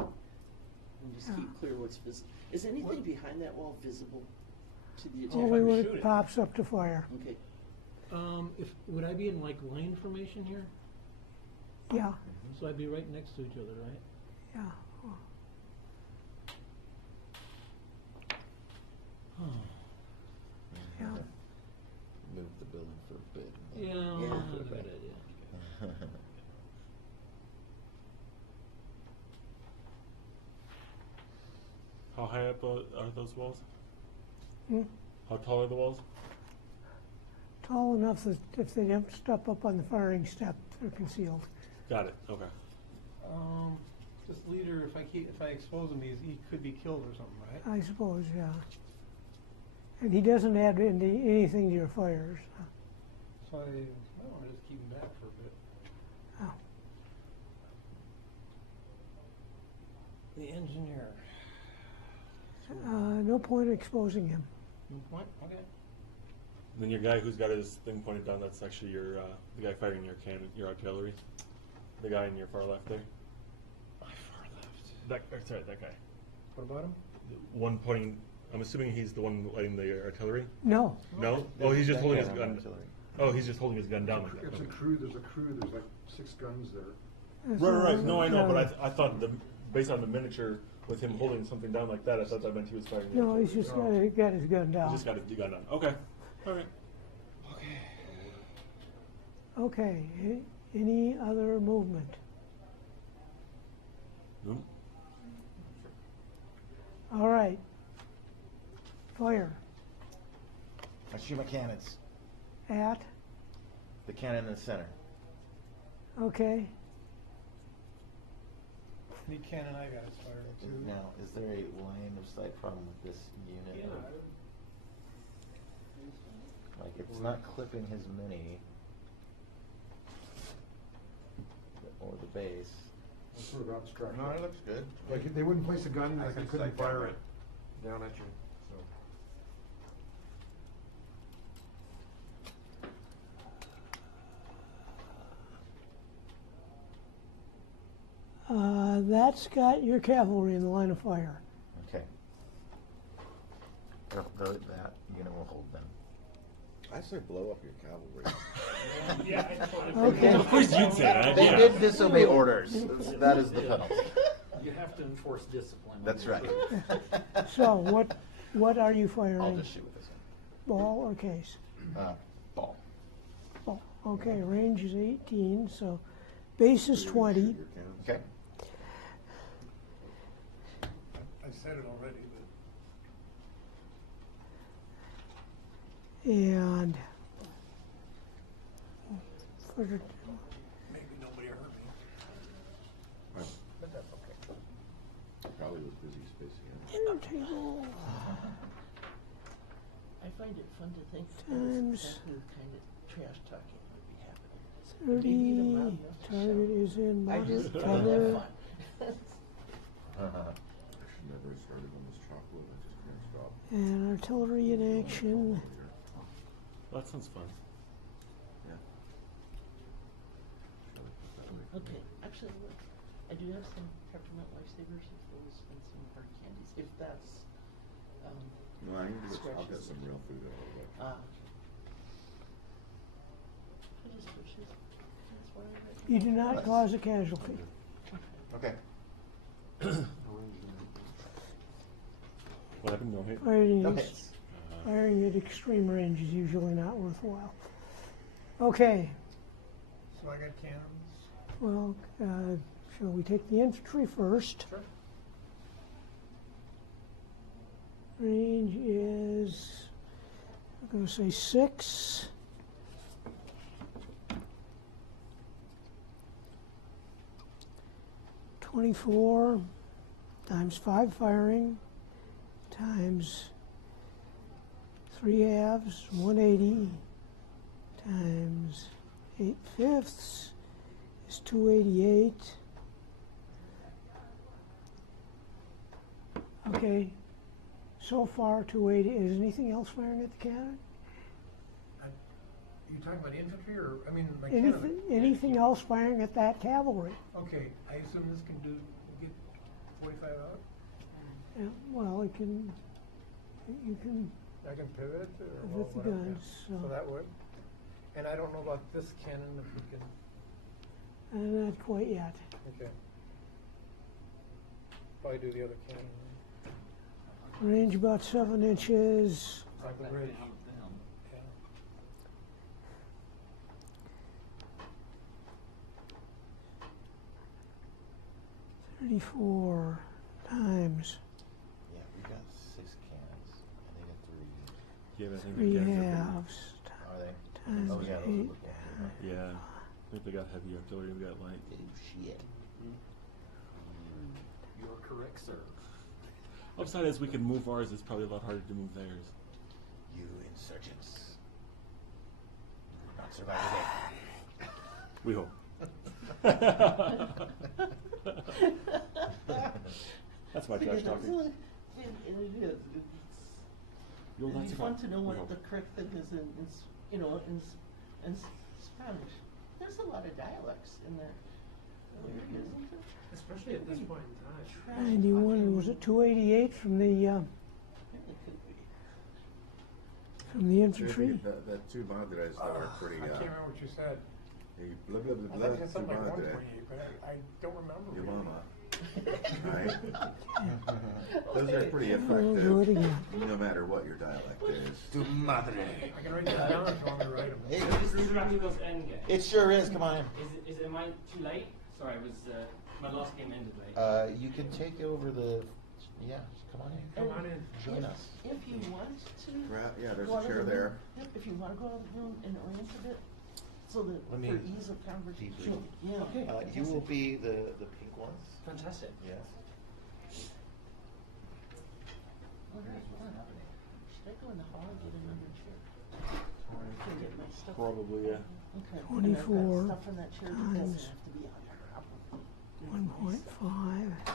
and just Yeah. keep clear what's visible. Is anything behind that wall visible to the only attacker? when shoot it it. pops up to fire. Okay, Would I be in like line formation here? Yeah, So I'd be right next to each other, right? yeah. Yeah. Move the building for a bit. Yeah, Yeah. not a bad idea. How high up are those walls? Hmm? How tall are the walls? Tall enough that if they don't step up on the firing step, they're concealed. Got it. Okay. This leader, if I expose him, he could be killed or something, right? I suppose, yeah. And he doesn't add anything to your fires. So I want to just keep him back for a bit. Oh. The engineer. No point exposing him. What? Okay. Then your guy who's got his thing pointed down, that's actually your the guy firing your cannon, your artillery. The guy in your far left there. My far left. Sorry, that guy. What about him? The one pointing. I'm assuming he's the one lighting the artillery. No. No. Oh, he's just holding his That gun. artillery. Oh, he's just holding his gun down like that. It's a Okay. crew, there's like 6 guns there. That's Right. all- No, I know, but I thought based on the miniature with him holding something down like that, I thought that meant he was firing. The No, artillery. he's just got his gun down. He's just got his gun down. Okay. All right. Okay, any other movement? Nope. All right. Fire. I shoot my cannons. At, The cannon in the center. okay. Any cannon I got is fired too. Now, is there a line of sight problem with this unit? Like, it's not clipping his mini or the base. It's sort of abstract. No, it looks good. Like, they wouldn't place a gun, I like, they can couldn't sight that fire right. it down at you, so. That's got your cavalry in the line of fire. Okay. That unit will hold them. I say blow up your cavalry. Yeah, I totally Okay. Of course you'd say that. They Yeah. did disobey orders. That is the penalty. You have to enforce discipline. That's right. So what are you I'll firing? just shoot with this Ball or case? one. Ball. Ball. Okay, range is 18, so base is 20. Shoot your cannons. Okay. I said it already, And for the, but maybe nobody heard me. Right. But that's okay. Probably was busy spacing it. dinner table. I find it fun to think Times exactly the kind of trash talking would be happening. 30, target is in I moderate just find cover. that fun. I should never have started on this chocolate, I just can't stop. And artillery in action. Well, that sounds fun. Yeah. Should I put that away? Okay, actually, look, I do have some peppermint lifesavers if those and some hard candies, if that's, No, I need to get, I'll scratches get some it. real food out of it. I just wish it, that's why I read. You do not cause a casualty. Okay. What happened? No hit? Firing at extreme range is usually not worthwhile. Okay, So I got cannons. well, shall we take the infantry first? Sure. Range is, I'm going to say 6. $24 times 5 firing times 3 halves, 180 times 8/5 is 288. Okay, so far 280. Is anything else firing at the cannon? You talking about infantry or, I mean, my Anything, cannon? anything else firing at that cavalry? Okay, I assume this can get 45 out? Yeah, well, it can, you can, I can pivot it or with the whatever, yeah. guns, So so, that would. And I don't know about this cannon, if we can, not quite yet. okay. Probably do the other cannon. Range about 7 inches. Like the Back bridge. down. Yeah. $34 times Yeah, we got 6 cannons, and they got 3. Yeah, but I think 3 the guns are halves Are they? times Oh, yeah, those 8. look like big. Yeah. I think they got heavy artillery, we got light. Oh, shit. You are correct, sir. Upside is we can move ours, it's probably a lot harder to move theirs. You insurgents. You will not survive the day. We hope. That's my trash talking. It is. You'll It'd not be fun survive. to know We what hope. the correct thing is in Spanish. There's a lot of dialects in there. Isn't there? Especially at this point in time. Trash 91, talking. was it 288 from the Yeah, it could be. infantry? That two madres that are pretty, I can't remember what you said. the blah, blah, I blah, thought blah, you said two something like madre. 128, but I don't remember. Your really. mama. Right? Those are pretty We'll do it effective, again. no matter what your dialect is. Tu madre. I can write that down if you want me to write them. Hey, Strategos-N game. it sure is, come on in. Is it mine too late? Sorry, my last game ended late. You can take over the, yeah, come on in. Come on in. Join us. If you want to. Yeah, there's go a out of chair the there. room- Yep, if you want to go out of the room and orient a bit, so that Let me for ease of conversation. debrief. Yeah. You will be the pink ones. Fantastic. Yes. Should I go in the hall and get another chair? Can get my stuff? Probably, yeah. Okay. 24 And I've got stuff in that chair that doesn't times have to be on there. 1.5.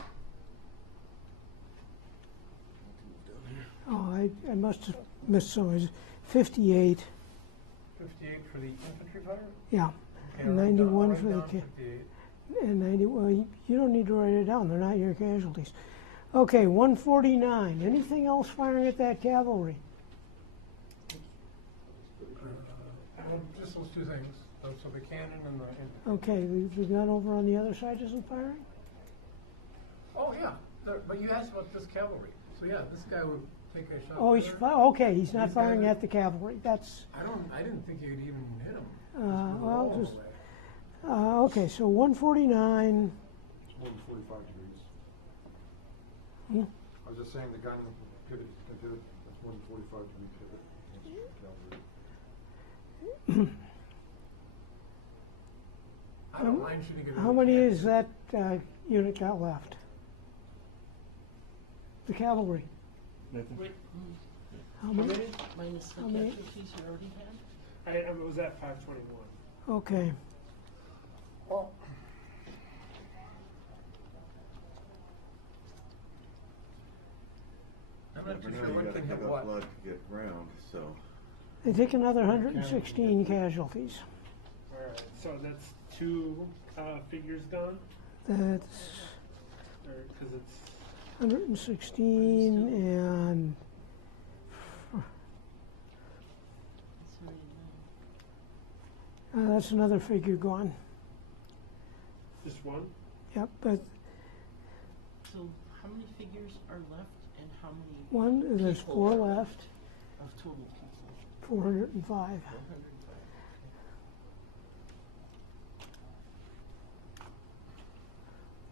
Oh, I must have missed some. It's 58, 58 for the infantry fire? yeah, Okay, and I'll write down- 91 I'll for write the down 58. and 90. Well, you don't need to write it down. They're not your casualties. Okay, 149. Anything else firing at that cavalry? Well, just those two things. So the cannon and the infantry. Okay, the gun over on the other side isn't firing? Oh, yeah. But you asked about this cavalry. So yeah, this guy would take a shot. Oh, there. okay, he's not These firing guys- at the cavalry. That's, I didn't think you could even hit him. well, All the just, way. okay, so 149. It's more than 45 degrees. Hmm? I was just saying the gun pivot, can pivot, that's more than 45 degree pivot. Cavalry. I don't mind shooting it. How many is that unit got left? The cavalry. Nathan? Wait, How many? Minus the How many? casualties you already had? I was at 521. Okay. Well, I'm not too Never sure know, you what gotta can give have up what. blood to get ground, so. They take another 116 casualties. Alright, so that's two figures done? That's Or, because it's, 116 and that's another figure gone. just one? Yep, but So how many figures are left and how many one, there's people 4 are left, of total people? 405. 105.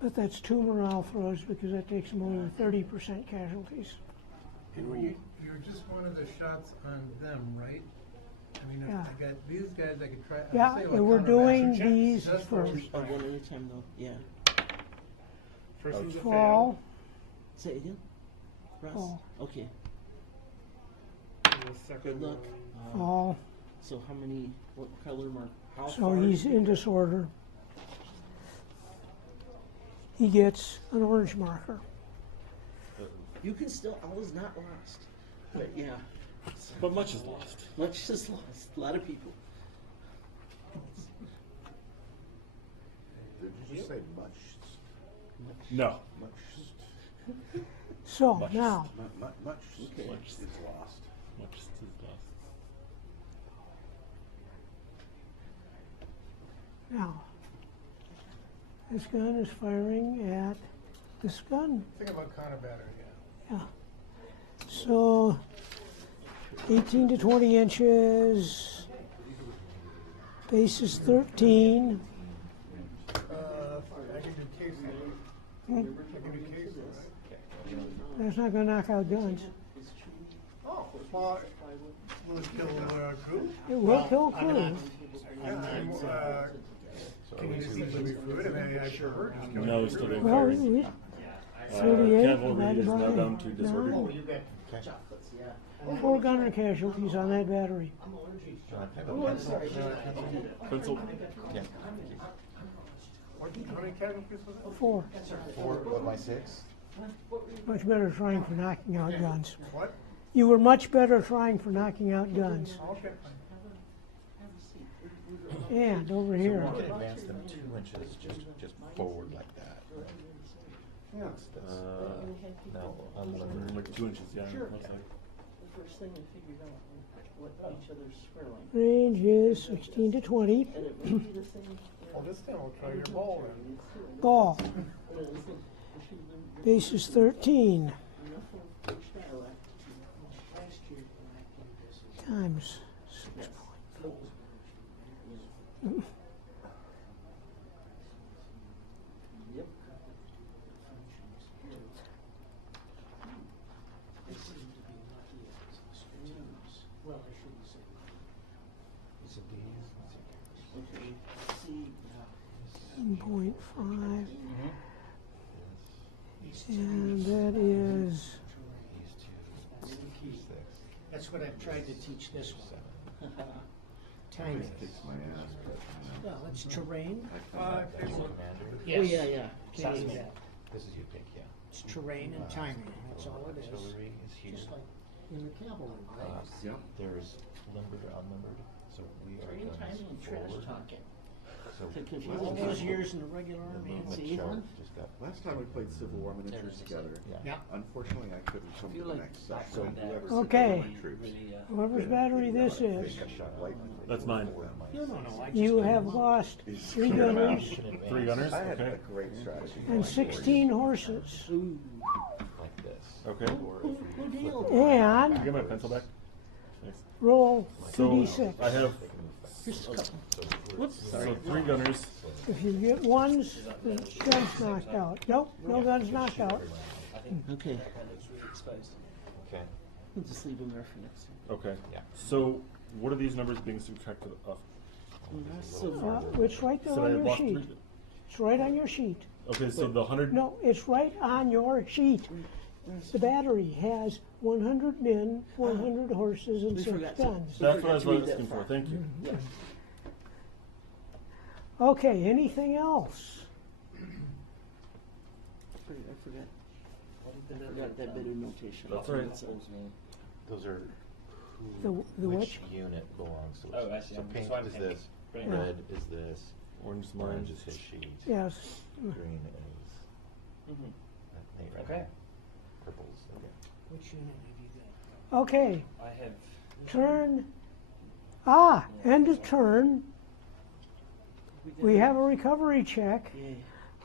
But that's 2 morale throws because that takes them only 30% casualties. And when you just wanted the shots on them, right? I mean, if Yeah. I got these guys, I could try. I'll Yeah, say and I'll we're counter doing back. these Just first. Oh, one at a time though, yeah. First one's a Fall, fail, Say it again? Russ? Fall. Okay, and the second good luck. one. fall. So how many, what color mark? How So far he's did in you- disorder. He gets an orange marker. You can still, all is not lost. But yeah, But much is lost. much is lost. A lot of people. Did you just say much? No. Much. So Much. now, Much Okay. is lost. Much is lost. now, this gun is firing at this gun. Think about counter battery, yeah. Yeah. So 18 to 20 inches. Base is 13. I can do cases. Hmm. I can do cases. That's not going to knock out guns. Oh, well, will it kill crew? It will kill crew. Can you see the fruit? I mean, I sure heard. No, it's still being Well, fired. we- 38 Cavalry divided is now by down to disorder. 9. Chocolates, yeah. 4 gunner casualties on that battery. Oh, I'm sorry. Pencil. Yeah. How many casualties was it? 4. 4 of my 6. Much better trying for knocking out guns. What? You were much better trying for knocking out guns. Okay. And over So here, we can advance them 2 inches just forward like that. That's no, unlimited. Like 2 inches, yeah. Sure. Looks like. The first thing we figured out what each other's square line. range is 16 to 20. And it may be the same. Well, this time we'll try your ball then. Ball. Base is 13 times 6. Yep. Well, I shouldn't say. Okay, see, 1.5. And that is That's what I've tried to teach this one. Timing. Kicks my ass, but, Well, it's terrain. Uh, Oh, yeah, yeah. Timing. Okay. This is your pick, yeah. It's terrain and timing, that's all it is. Artillery is here. Just like in the cavalry, right? Yep. There's limbered, unlimbered, so we are Train guns timing and trash forward. talking. So To confuse we- All those years in the regular The army, movement see? chart just got. Last time we played Civil War miniatures together. Yeah. Unfortunately, I couldn't come to the next session. Blackmoor Bunch Whoever Okay. sent my troops whoever's battery this is. got shot lightning. That's mine. No, I just You don't have know. lost 3 gunners 3 gunners? I had Okay. a great strategy. and 16 horses. Like this. Okay. Or if we flip it Can And you get my pencil back? Thanks. roll So 2d6. I have Here's a couple. Whoops, so sorry. 3 gunners. If you get ones, the gun's knocked out. Nope, no gun's knocked out. Okay, Okay. we'll just leave them there for next time. Okay. Yeah. So what are these numbers being subtracted off? It's right there So I on have your lost sheet. 3. It's right on your sheet. Okay, so the 100. No, it's right on your sheet. The battery has 100 men, 100 horses, and We 6 forgot something. guns. That's what I forgot was to read looking that for. part. Thank you. Okay, anything else? I forgot that bit of notation. That's right. Those are The which which? unit belongs to. Oh, I see. So I'm- pink so I'm is thinking. this, Pink. red is this, Orange is orange mine. is his sheet, Yes. green is Mhm. Nate right Okay. now. Purple's okay. Which unit have you got? Okay, I have. turn. End of turn. We have a recovery check Yay.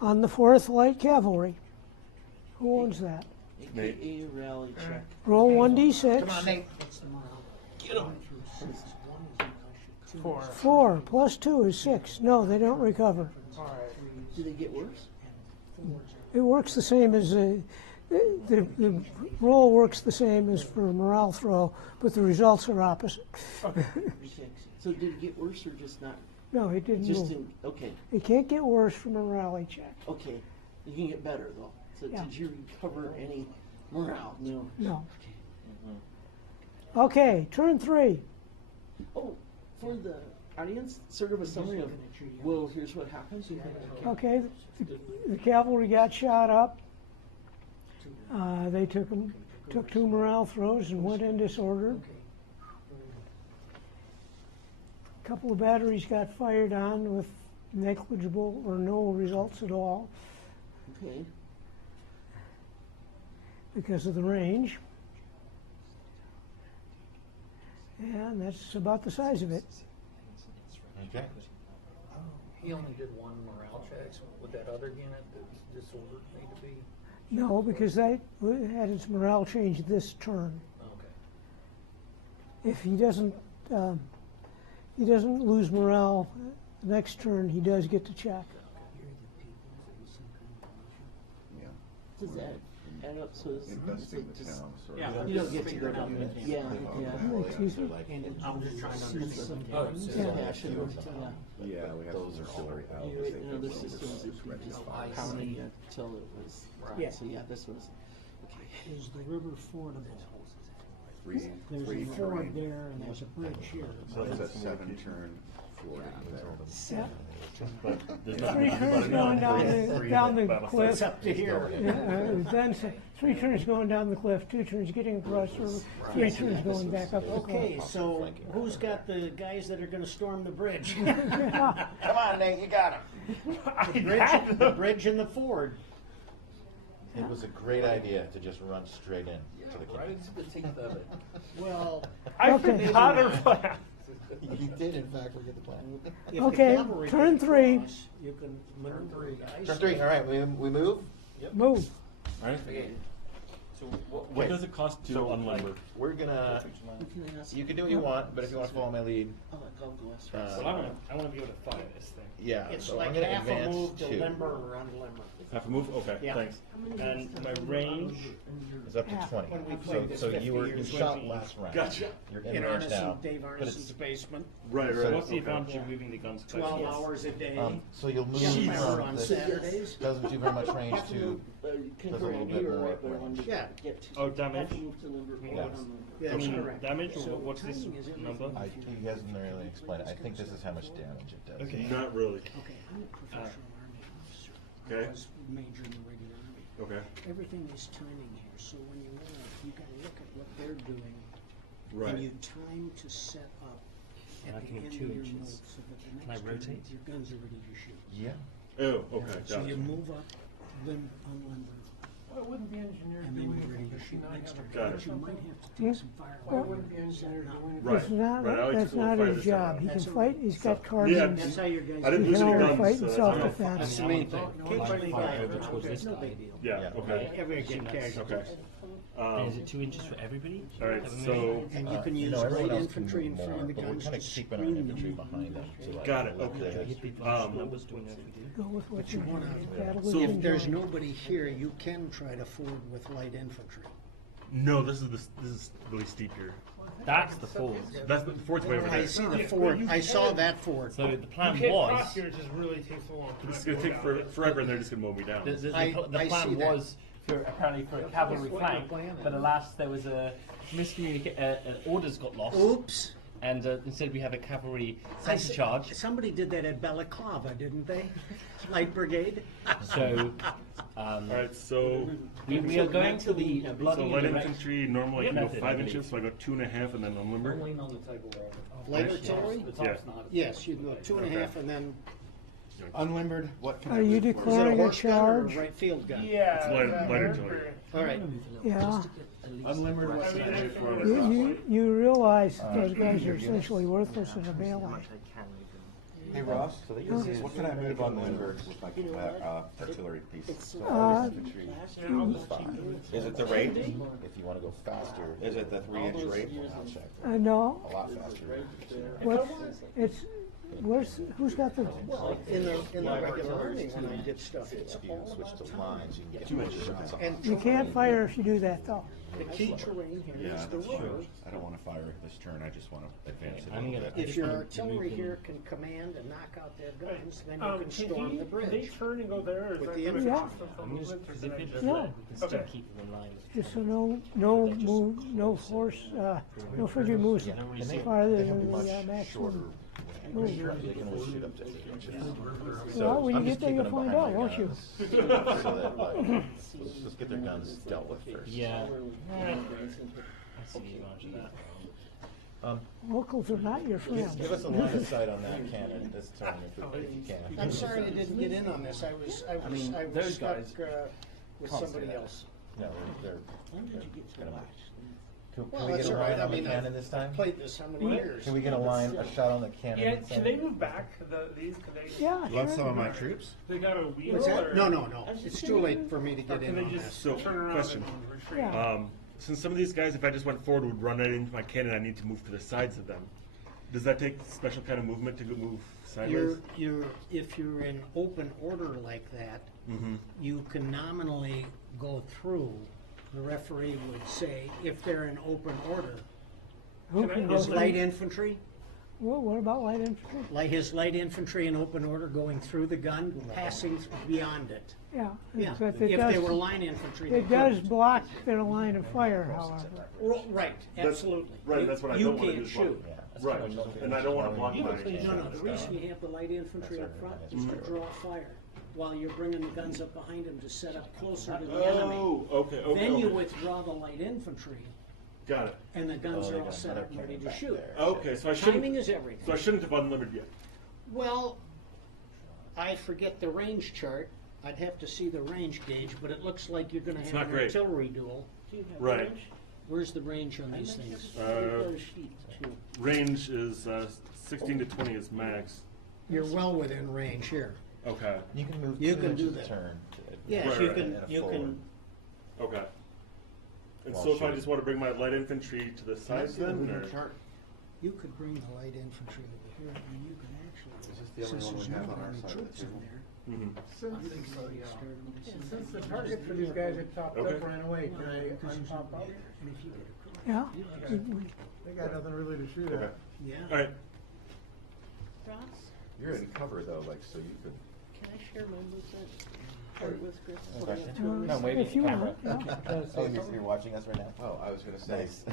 on the 4th Light Cavalry. Who owns that? AKA rally check. Roll 1d6. Come on, Nate. What's the morale? Get him. 1 is morale sheet, 2 is 4 plus 2 is 6. No, they don't recover. Do they get worse? It works the same as the roll works the same as for a morale throw, but the results are opposite. Okay. So did it get worse or just not? No, it didn't Just move. didn't, okay, It can't get worse from a rally check. okay. You can get better though. So Yeah. did you recover any morale? No. No. Okay, turn 3. Oh, for the audience, sort of a summary of, well, here's what happens. Okay, the cavalry got shot up. They took 2 morale throws and went in disorder. A couple of batteries got fired on with negligible or no results at all Okay. because of the range. And that's about the size of it. Okay. He only did 1 morale check. Would that other unit that's disordered need to be? No, because that had its morale change this turn. Okay. If he doesn't lose morale next turn, he does get to check. Yeah. Does that add up? So it's, It does it's say like the just, town, so. Yeah. you don't get to go down there. Yeah, yeah. Excuse me? I'm just trying to understand. Oh, Yeah. yeah, I should have, yeah. Yeah, we have Those some are auxiliary You valves. write They in fit other well with systems the if you register just valves. pounding until it was, Yeah. so yeah, this was, okay. Is the river fordable? Three There's three a ford turn. there and there's a bridge here. So it's a 7-turn ford there. Yeah. But there's 3 nothing turns going down the cliff. up to here. Then 3 turns going down the cliff, 2 turns getting across the river, 3 turns going back up the Okay, cliff. so who's got the guys that are gonna storm the bridge? Come on, Nate, you got him. The bridge and the ford. It was a great idea to just run straight in to the Right king. into the teeth of it. Well, I Okay. forgot her plan. You did, in fact, forget the plan. if the Okay, cavalry turn can 3. cross, you can maneuver the guys. Turn 3, all right, we move? Move. Right? So what? What does it cost to unlimber? We're gonna, you can do what you want, but if you want to follow my lead, Oh, I'll go as Uh, fast. Well, I wanna be able to fly this thing. yeah, It's so like I'm gonna half a advance move to 2. limber or unlimber. Half a move? Okay, Yeah. thanks. And my range, It's up to 20. When we So, played this so 50 you years shot ago. last round. Gotcha. You're In in range now. Arneson, Dave but Arneson's it's- basement, Right, So right. what's the okay. advantage of moving the guns? 12 hours a day. So you'll move Jeez. from On this, Saturdays. doesn't do very much range to, Concur, little bit you were more right, but I wanted to Yeah. get to. Oh, damage? Have to move to limber or Yeah. unlimber. That's I mean, correct. damage, or So what's this timing is everything. number? he hasn't really explained it. I think this is how much damage it does. Okay. Not really. Okay, I'm a professional Army officer. Okay. I was major in the regular Army. Okay. Everything is timing here, so when you want you gotta look at what they're doing. Right. And you time to set up And I at the can end move of 2 your inches. move, so that the Can I next turn, rotate? your guns are ready to shoot. Yeah. Oh, okay, So gotcha. you move up, unlimber, Why wouldn't the engineer and do then you're anything ready to if shoot not next have turn. a Got But it. you might have to Hmm? take some Why firepower. wouldn't the engineer do anything? Right. It's not, Right, I like that's to go not fight his this job. out. He can That's fight, he's got Yeah. carbines. That's how your guys. I didn't He lose can any only guns, fight in so that's self-defense. That's the main thing. Occasionally, Fire guys, towards this no guy. big deal. Yeah, Yeah. okay. Ever get casualties. Okay. And is it 2 inches for everybody? All right, so, And you can use No, everyone light else can infantry in move front more, of the but we're guns kind to of keeping our screen infantry them. behind them. to, like, Got it, let okay. the- Hit people numbers, do we know if we do? Go with what But you you wanna- want. So- If there's nobody here, you can try to ford with light infantry. no, this is really steep here. That's the ford. That's the fort's way over I there. see the ford, I saw that ford. So the plan You can't was, cross here, it just really takes a long time. This is gonna take forever, and they're just gonna mow me down. the I plan see that. was apparently for a cavalry flank, but alas, there was a orders got lost. Oops. And instead we have a cavalry center charge. Somebody did that at Balaclava, didn't they? Light Brigade. So, Alright, so we are going to the bloody light direct infantry, normally I can go method, 5 I believe. inches, so I go 2.5 and then unlimbered. Don't lean on the table, Robert. Light artillery? Yeah. Yes, you can go 2.5 and then. Unlimbered, what can I Are you move for? Is it a declaring a horse gun or a charge? right field gun? Yeah. It's light artillery. All right. Yeah. Unlimbered, what can I move for? You realize those guys are essentially worthless in a melee. Hey Ross, what can I move unlimbered with my artillery piece? Is it the rate? If you want to go faster. Is it the 3-inch rate? No, A lot faster. who's got the, In the regular army, when I did stuff, it's If you all switch the to time. lines, you can get 2 much inches. shots off. And you can't fire if you do that though. the key terrain here Yeah, is the that's true. road. I don't want to fire it this turn, I just want to advance it a I'm little gonna- bit. If your artillery here can command and knock out their guns, then you can Can storm the they bridge. turn and go there, or is With that the gonna infantry. cost them some I'm just, movement, or because can if I it's just? No. flat, we can still Okay. keep them in line. Just so no move, no force, no figure moves Yeah, and they- farther They can than be much the shorter. maximum. They can only shoot up to 8 inches. Well, when I'm you just get there, keeping you'll them find behind out, my won't you? guns, so that, like, let's get their guns dealt with first. Yeah. I see the advantage of that. Locals are not your friends. Give us a line of sight on that cannon this turn if you can. I'm sorry I didn't get in on this. I was those stuck guys with can't somebody say that. else. No, they're gonna move. Can Well, we that's get a all right. line I on the mean, cannon this time? I've played this how many years? Can we get a shot on the cannon? Yeah, this can time? they move back, these, can they? Yeah, You want sure. some of my troops? They got a wheel, What's that? or? No. It's too late for me to Or get can in they on just this. So, turn around question. and retreat? Yeah. Since some of these guys, if I just went forward, would run right into my cannon, I need to move to the sides of them. Does that take special kind of movement to go move sideways? If you're in open order like that, Mm-hmm. you can nominally go through. The referee would say, if they're in open order, Who can go is through? light infantry, What about light infantry? like his light infantry in open order going through the gun, passing beyond it. Yeah. Yeah, but if they were line infantry, they It does couldn't. block their line of fire, however. Right, absolutely. Right, that's what I You don't want to can't do. is block- shoot. Right, and I don't want to block No, my. the reason you have the light infantry up front is to draw fire, while you're bringing the guns up behind them to set up closer to the enemy. Oh, okay. Then you okay. withdraw the light infantry, Got it. and the guns they are all got set another up and ready cannon to back shoot. there. Okay, so I shouldn't. Timing is everything. So I shouldn't have unlimited yet. Well, I forget the range chart. I'd have to see the range gauge, but it looks like you're gonna It's have not an great. artillery duel. Do you have Right. range? Where's the range on these things? Another sheet, too. Range is 16 to 20 is max. You're well within range here. Okay. You can move You 2 can do inches a that. turn. Yes, Right, you right, can, and a you forward. can, Okay. And While so if I shooting. just want to bring my light infantry to the sides then, or? you could bring the light infantry over here, and you can actually, Is this the only since one there's we have not on our any side of troops the in table? there. Mhm. Since the target for these guys that topped Okay. up ran away, can I unpop out? And if you get a Yeah. They got nothing really to shoot Okay. at. yeah. All right. Ross, You're in cover though, like, so you could. can I share my movement part with Chris? Okay. No, I'm waving if you at the want, camera. yeah. Oh, you're watching us right now? Oh, I was gonna say. Nice.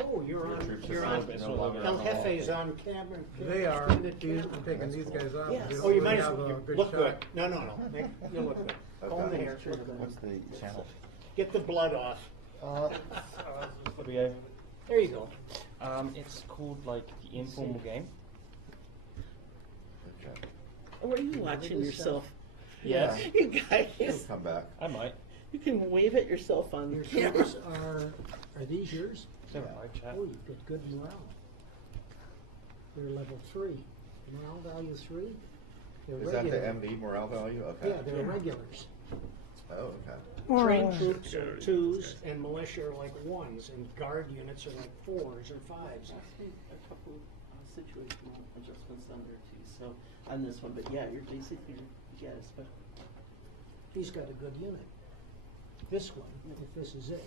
Oh, you're on, troops you're are on, no longer El on Jefe's on camera. They are, I'm taking these guys off. Yes. They don't Oh, you really might as have well, a good look good. shot. No. You look good. Comb the hair. What's the channel? Get the blood off. There you go. It's called like the informal game. Okay. Or are you watching yourself? Yes. You guys, He'll come back. I might. you can wave at yourself on Your camera. troops are these yours? Never mind, chat. Oh, you've got good morale. They're level 3. Morale value 3? They're Is that the regular. MD morale value? Okay. Yeah, they're regulars. Oh, okay. More or Trained less. troops are 2s, and militia are like 1s, and guard units are like 4s or 5s. Ask me a couple situational adjustments on there too. So on this one, but yeah, you're basically yes, but He's got a good unit. This one, if this is it.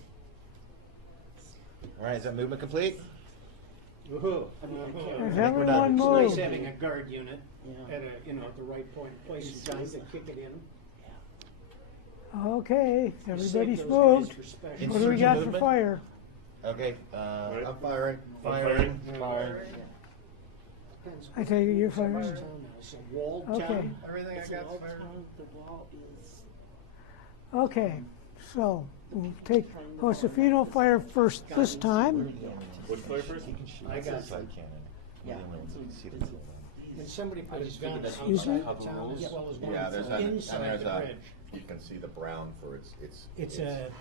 All right, is that movement complete? Woohoo! If we're everyone done. It's nice moves, having a guard unit yeah. at a, at the right point, place in time to kick it in. Okay, Save everybody's those guys moved. for special. What do we got for fire? Okay, Right. I'm firing. Firing. Depends I take it you're what size firing. town is. A walled Okay. town. Everything It's I an got old fired. town, the wall is. Okay, so we'll take Josefino fire first this time. Which fire first? I got a side cannon. Yeah. See the tail Can somebody put I a just gun figured that's Excuse me? outside the town as well as one Yeah, there's a, and inside there's the a, bridge? you can see the brown for its, It's a,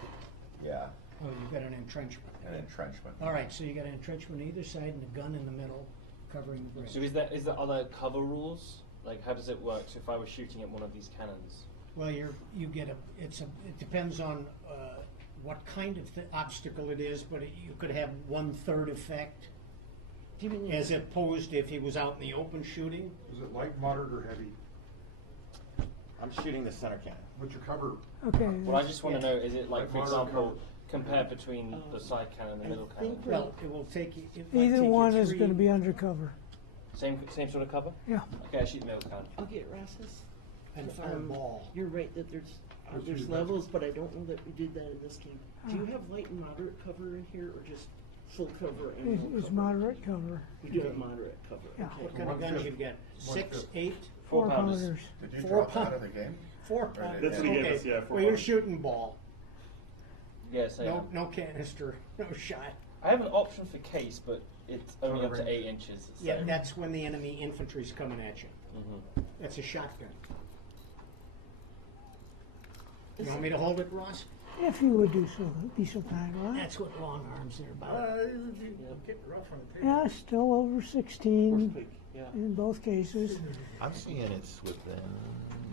yeah, oh, you've got an entrenchment. an entrenchment. All right, so you got an entrenchment either side and a gun in the middle covering the bridge. So is there other cover rules? Like, how does it work? So if I was shooting at one of these cannons, Well, you get it depends on what kind of obstacle it is, but you could have 1/3 effect. As opposed if he was out in the open shooting. Is it light, moderate, or heavy? I'm shooting the center cannon. What's your cover? Okay. well, I just want to know: is it like, for Like example, modern compare between the side cannon and the middle cannon? Well, it will take you. It might Either take you one is 3 going to be undercover. Same sort of cover? Yeah. Okay, I shoot the middle cannon. Okay, Rasmus. And fire a ball. You're right that there's levels, but I don't know that we did that in this game. Do you have light and moderate cover in here, or just full cover and no It's cover? moderate cover. We do have moderate cover. Yeah. Okay. What kind of guns you got? 6, 8, 4 pounders. pounders. Did you 4 drop out of the game? 4 Or pounders. did- That's what he gave Okay. us, yeah, 4 Well, you're pounders. shooting ball. Yes, I am. No canister, no shot. I have an option for case, but it's only up to 8 inches. So. Yeah, that's when the enemy infantry's coming at you. Mhm. That's a shotgun. You want me to hold it, Ross? If you would do so, be so kind, right? That's what long arms are about. Getting rough on the table. Yeah, still over 16 Yeah. in both cases. I'm seeing it's within.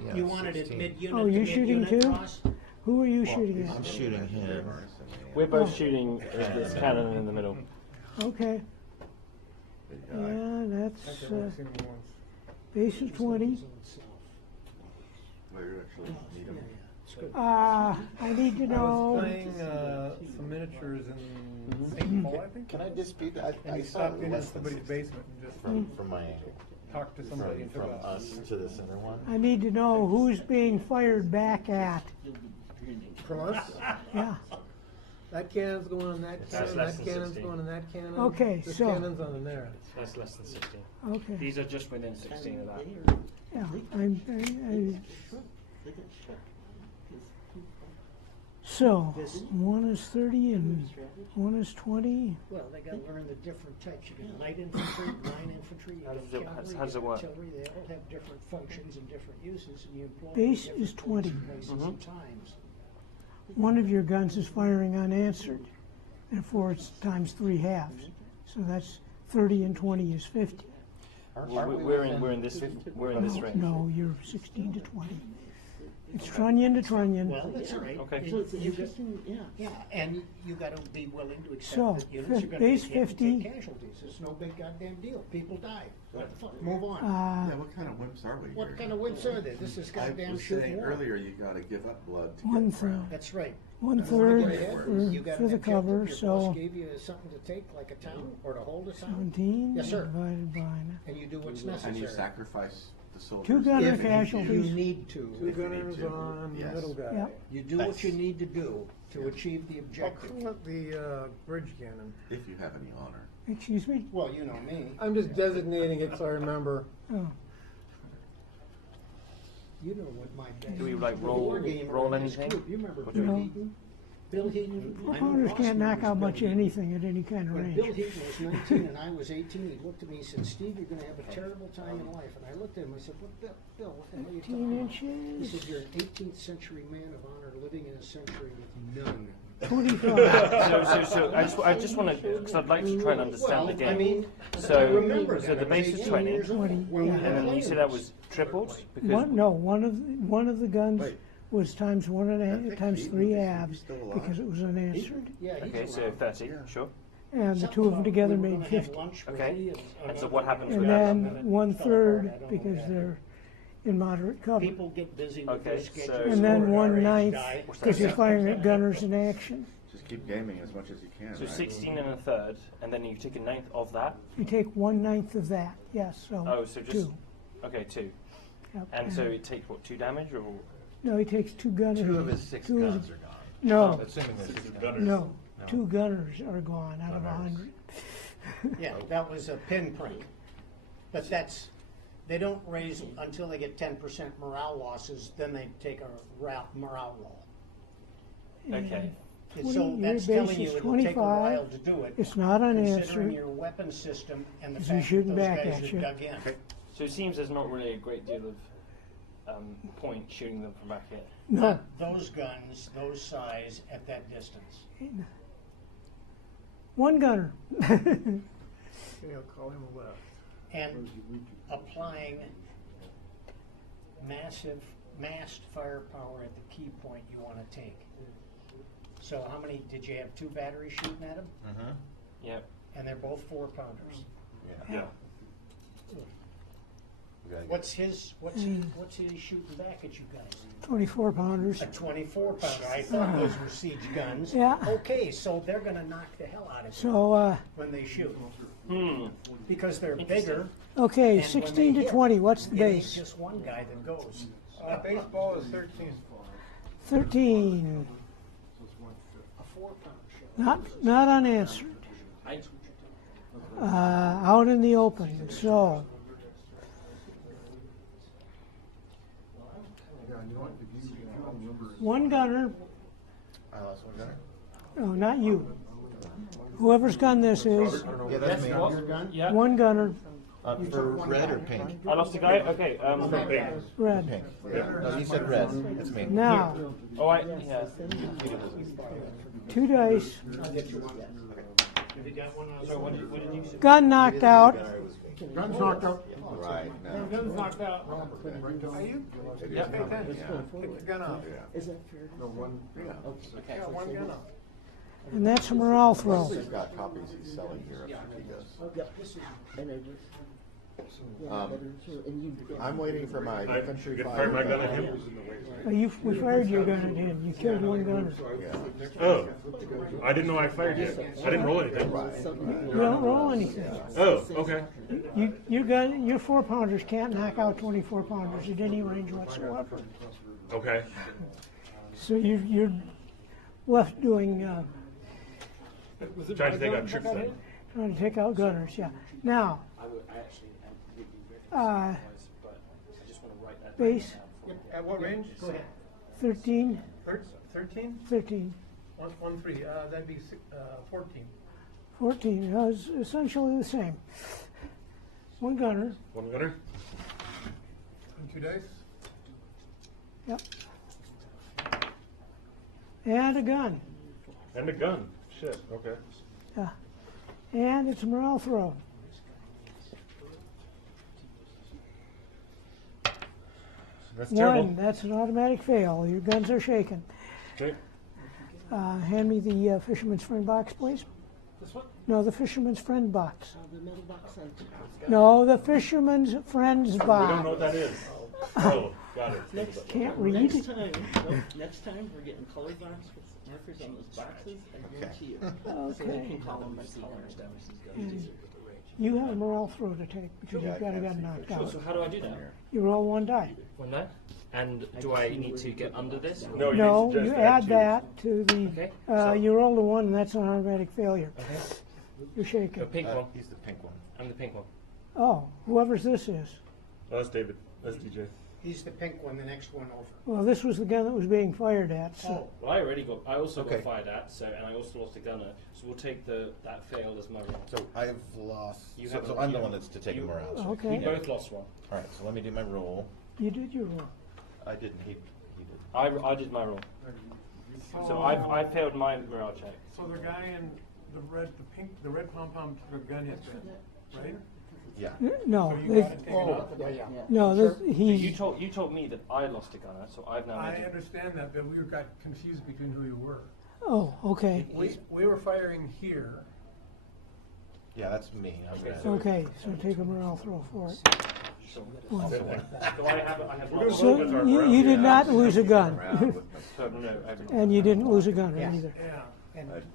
Yeah, You wanted it 16. mid-unit Oh, to you shooting mid-unit, too? Ross? Who are you shooting I'm at? shooting him. We're both shooting this cannon in the middle. Okay. Yeah, that's base of 20. Well, you actually need them. I need to I was know. playing some miniatures in St. Paul, I think. Can I dispute that? And I we saw stopped into less than somebody's 16 basement and just from my angle. talked to somebody and took From off. us to the center one. I need to know who's being fired back at. From us? Yeah. That cannon's going on that That's cannon, less that than cannon's 16. going on that cannon. Okay, This so- cannon's on there. That's less than 16. Okay. These are just within 16 of that. Yeah. So, one is 30 and one is 20. Well, they gotta learn the different types. You got light infantry, line infantry, you How got does it- cavalry, how does you it got work? artillery. They all have different functions and different uses, and you employ them Base in is different points 20. and places and times. One of your guns is firing unanswered. Therefore, it's times 3 halves. So that's 30 and 20 is 50. We're in this range. No, you're 16 to 20. It's trunnion to trunnion. Well, that's all right. Okay. So it's You got- interesting, yeah. Yeah, and you gotta be willing to So, accept that units are gonna base get hit and 50. take casualties. It's no big goddamn deal. People die. What the fuck? Move on. Yeah, what kind of wimps are we here? What kind of wimps are they? This is I goddamn was shooting saying war. earlier, you gotta give up blood to One get around. That's right. 1/3 You got for an the objective, cover, your boss so gave you something to take, like a town, or to hold a town, 17 Yes, sir. divided by and you do what's And you necessary. sacrifice the soldiers. 2 gunner If casualties. you need to. Two gunners to. on the Yes. middle guy. Yeah. You do what you need to do to achieve the I'll objective. call it the bridge cannon. If you have any honor. Excuse me? Well, you know me. I'm just designating it so I remember. Oh, You know what my best. Do we, like, war gamer roll in this anything? group. You remember What Bill do we- Heaton? Bill Heaton. 4 I know pounders Ross can't knock remembers out much Bill of Heaton. anything at any kind of When Bill range. Heaton was 19 and I was 18, he looked at me and said, "Steve, you're going to have a terrible time in life." And I looked at him and I said, "What, Bill, what the hell are you 15 talking about?" He inches. said, "You're an 18th century man of honor living in a century with none." 25. So I just want to, because I'd like to try and understand the game. I mean, So- I remember so that. the I base was is 18 20. years old 20, when we yeah. were And then you playing said that this. was tripled? Because One of the guns Wait. was times 1.5 think times he- 3 he's halves still alive. because it was unanswered. Yeah, he's Okay, so around. 30, sure. And the Something two of them about together we were made gonna have 50. lunch with Okay. he And so what happens And with then that? 1/3 I don't know because that. they're in moderate cover. People get busy with Okay, their so- schedules. And then or our 1/9 age die. because you're firing at gunners in action. Just keep gaming as much as you can, So right? 16 and a third, and then you take a ninth of that? You take 1/9 of that, yes, so Oh, so just, 2. okay, 2. Yep. And so it takes, what, 2 damage, or? No, he takes two gunners. Two of his six two of guns his- are gone. No, Assuming there's six Gunners. gunners. no, two gunners are gone out of Gunners. 100. Yeah, that was a pinprick. But that's, they don't raise until they get 10% morale losses, then they take a morale roll. Okay. And so that's telling you it'll take a while to do it. It's not Considering unanswered. your weapon system and the Is he fact that shooting those back guys at are you? dug in. So it seems there's not really a great deal of point shooting them from back here. No, Those guns, those size, at that distance. one gunner. Okay, I'll call him a left. And applying massed firepower at the key point you want to take. So how many, did you have 2 batteries shooting at him? Mm-hmm. Yep. And they're both 4-pounders. Yeah. Yeah. We gotta get- What's his shooting back at you guys? 24 pounders. A 24-pounder. I thought those were siege guns. Yeah. Okay, so they're gonna knock the hell out of you So, when they shoot. Hmm. Because they're bigger. okay, and when 16 they to hit, 20, what's the it ain't base? just one guy that goes. Baseball is 13. 13, A 4-pound shot. not unanswered. Out in the open, so, Yeah, and you know what, if you don't remember, one gunner, I lost one gunner. no, not you. Whoever's gun this is, Yeah, that's me. Yeah. one gunner, For red or pink? I lost a guy. Okay. red. Pink. No, you said red. It's me. Now, Oh, yeah. 2 dice, So what did you say? gun knocked out, gun's knocked out. Right, no. Gun's knocked out. Are you? Yeah. Okay, then. Yeah. Take the gun off. Yeah. No, one, Yeah, one gun off. and that's a morale throw. He's got copies he's selling here after he goes. I'm waiting for my infantry You can fire. fire my gun at him? We fired your gun at him, you killed one gunner. Yeah. Oh, I didn't know I fired yet. I didn't roll anything. You don't roll anything. Oh, okay. Your 4-pounders can't knock out 24-pounders at any range whatsoever. Okay. So you're left doing, Trying to take out troops then. trying to take out gunners, yeah. Now, base At what range? 13, 13? 13, 1, 3. That'd be 14. 14, it's essentially the same. One gunner, One gunner. And 2 dice? yep. And a gun, And a gun. Shit, okay. yeah. And it's a morale throw. That's terrible. One, that's an automatic fail. Your guns are shaken. Okay. Hand me the Fisherman's Friend box, please. This one? No, the Fisherman's Friend box. The metal box on No, the Fisherman's Friend's We don't box. know what that is. Oh, got it. Can't read. next time we're getting color box with markers on those boxes, I guarantee you. So they Okay. can call them by color. And you have a morale throw to take because you've got a gun knocked out. So how do I do that? You roll one die. One die? And do I need to get under this? or- No, No, just you add add two. that to the, Okay, so- you roll a 1 and that's an automatic failure. Okay. You're The shaking. pink one. He's the pink one. I'm the pink one. Oh, whoever's this is. Oh, that's David. That's DJ. He's the pink one, the next one over. Well, this was the gun that was being fired at, so. Well, I also Okay. got fired at, so, and I also lost a gunner. So we'll take that fail as my roll. So I've lost. You So, have so a- I'm the you- one that's to take a you- morale. Oh, check. okay. We both lost one. All right. So let me do my roll. You did your roll. I didn't. He did. I did my roll. So I failed my morale check. So the guy in the red pom-pom took a gun hit then, right? Yeah. No, So you this- got it taken off? no, this, So he, you told me that I lost a gunner, so I've now. I had to- understand that, but we got confused between who you were. oh, okay, We were firing here. Yeah, that's me. I'm gonna. okay, so take a morale throw for it. One. So I have not So you did not lose a gun, So, no, and you didn't lose a gunner Yeah. either. Yeah.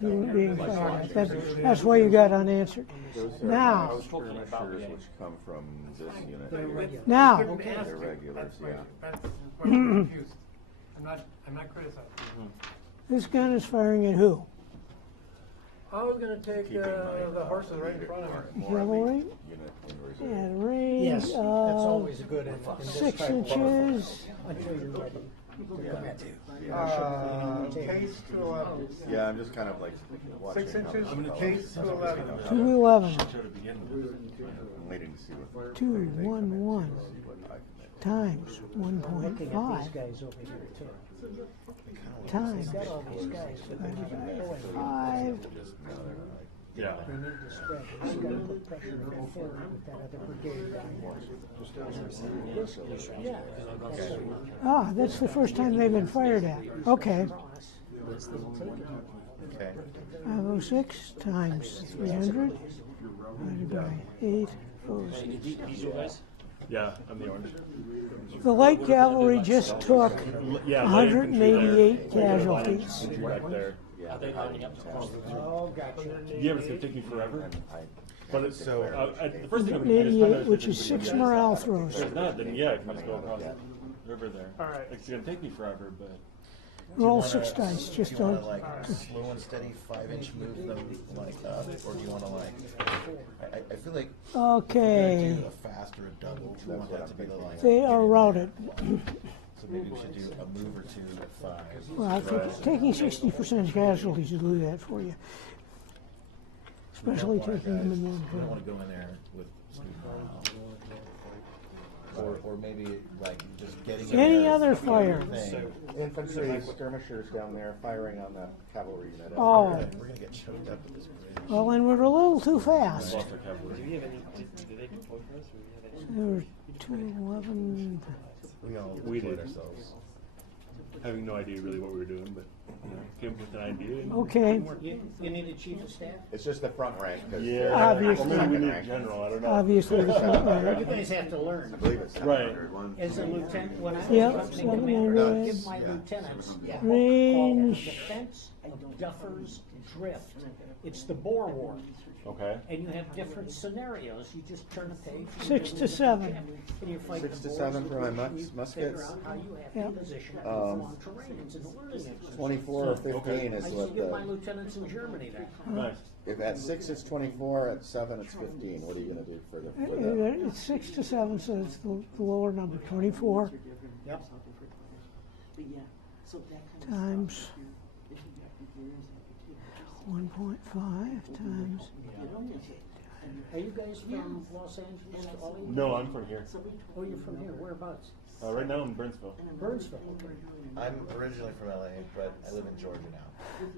You weren't being fired at. That's why you got unanswered. Those are Now, skirmishers which come from this unit. now, Couldn't ask They're you. regulars, That's why- yeah. That's why I'm confused. I'm not criticizing. This gun is firing at who? I was gonna take the horses right in front of me. Cavalry? At a range Yes, that's always good in this 6 type of inches. until you're ready. Case to 11. Yeah, I'm just kind of like watching. 6 inches, case to 11. 211. I'm waiting to see what. 211 times Looking at these 1.5 guys over here too. times Got all these guys. 5. Yeah. They need to spread. He's got to put pressure forward with that other brigade down there. Yeah. Ah, that's the first time they've been fired at. Okay. Okay. 506 times 300 divided by 8 goes. Yeah, I'm the orange. The light cavalry just took Yeah, 188 casualties. Right there. Are they lining up to cross the river? Oh, gotcha. Yeah, but it's gonna take me forever. But it's So- the first thing I'm gonna do is find out 188, if which there's is gonna be 6 a- morale If throws. there's not, then yeah, I can just go across the river there. All right. It's gonna take me forever, but Roll 6 dice, Do just you want don't. to like slow and steady 5-inch move them like up, or do you want to like? I feel like if you're Okay, gonna do a fast or a double. We want that to be the like. they get are in routed. there. So maybe we should do a move or two at 5. Well, I think taking 60% casualties will do that for you. Especially We don't want taking them in guys- one We don't hit. want to go in there with. Or maybe like just getting. in Any there other with the fire? thing. Infantry skirmishers down there firing on the cavalry unit. Oh, We're gonna get choked up with this bridge. well, then we're a little too fast. lost our cavalry. Do we have any? Did they deploy for us? Or we have any? There were 211. We all We deployed did. ourselves. Having no idea really what we were doing, but came up with an idea. and- Okay, You need a chief of staff? It's just the front rank. 'Cause Yeah. they're- Obviously. Well, maybe we second need a rank. general. I don't know. obviously the front You line. guys have to learn. I believe it's Right. 701. As a lieutenant, when I was Yep, company 700. commander, I give my lieutenants Range. defense of Duffer's Drift. It's the Boer War. Okay. And you have different scenarios. You just turn a page. 6 to 7. And you fight 6 the to Boers 7 and for my you muskets. figure out how you have Yep. to position it on terrain. It's a learning exercise. 24 or 15 I is used what to give my the. lieutenants in Germany that. Nice. If at 6 it's 24, at 7 it's 15. What are you gonna do for the? It's 6 to 7, so it's the lower number, 24 Yep. times 1.5 times. Are you guys from Los Angeles? All of you? No, I'm from here. Oh, you're from here. Whereabouts? Right now I'm in Burnsville. Burnsville. Okay. I'm originally from LA, but I live in Georgia now.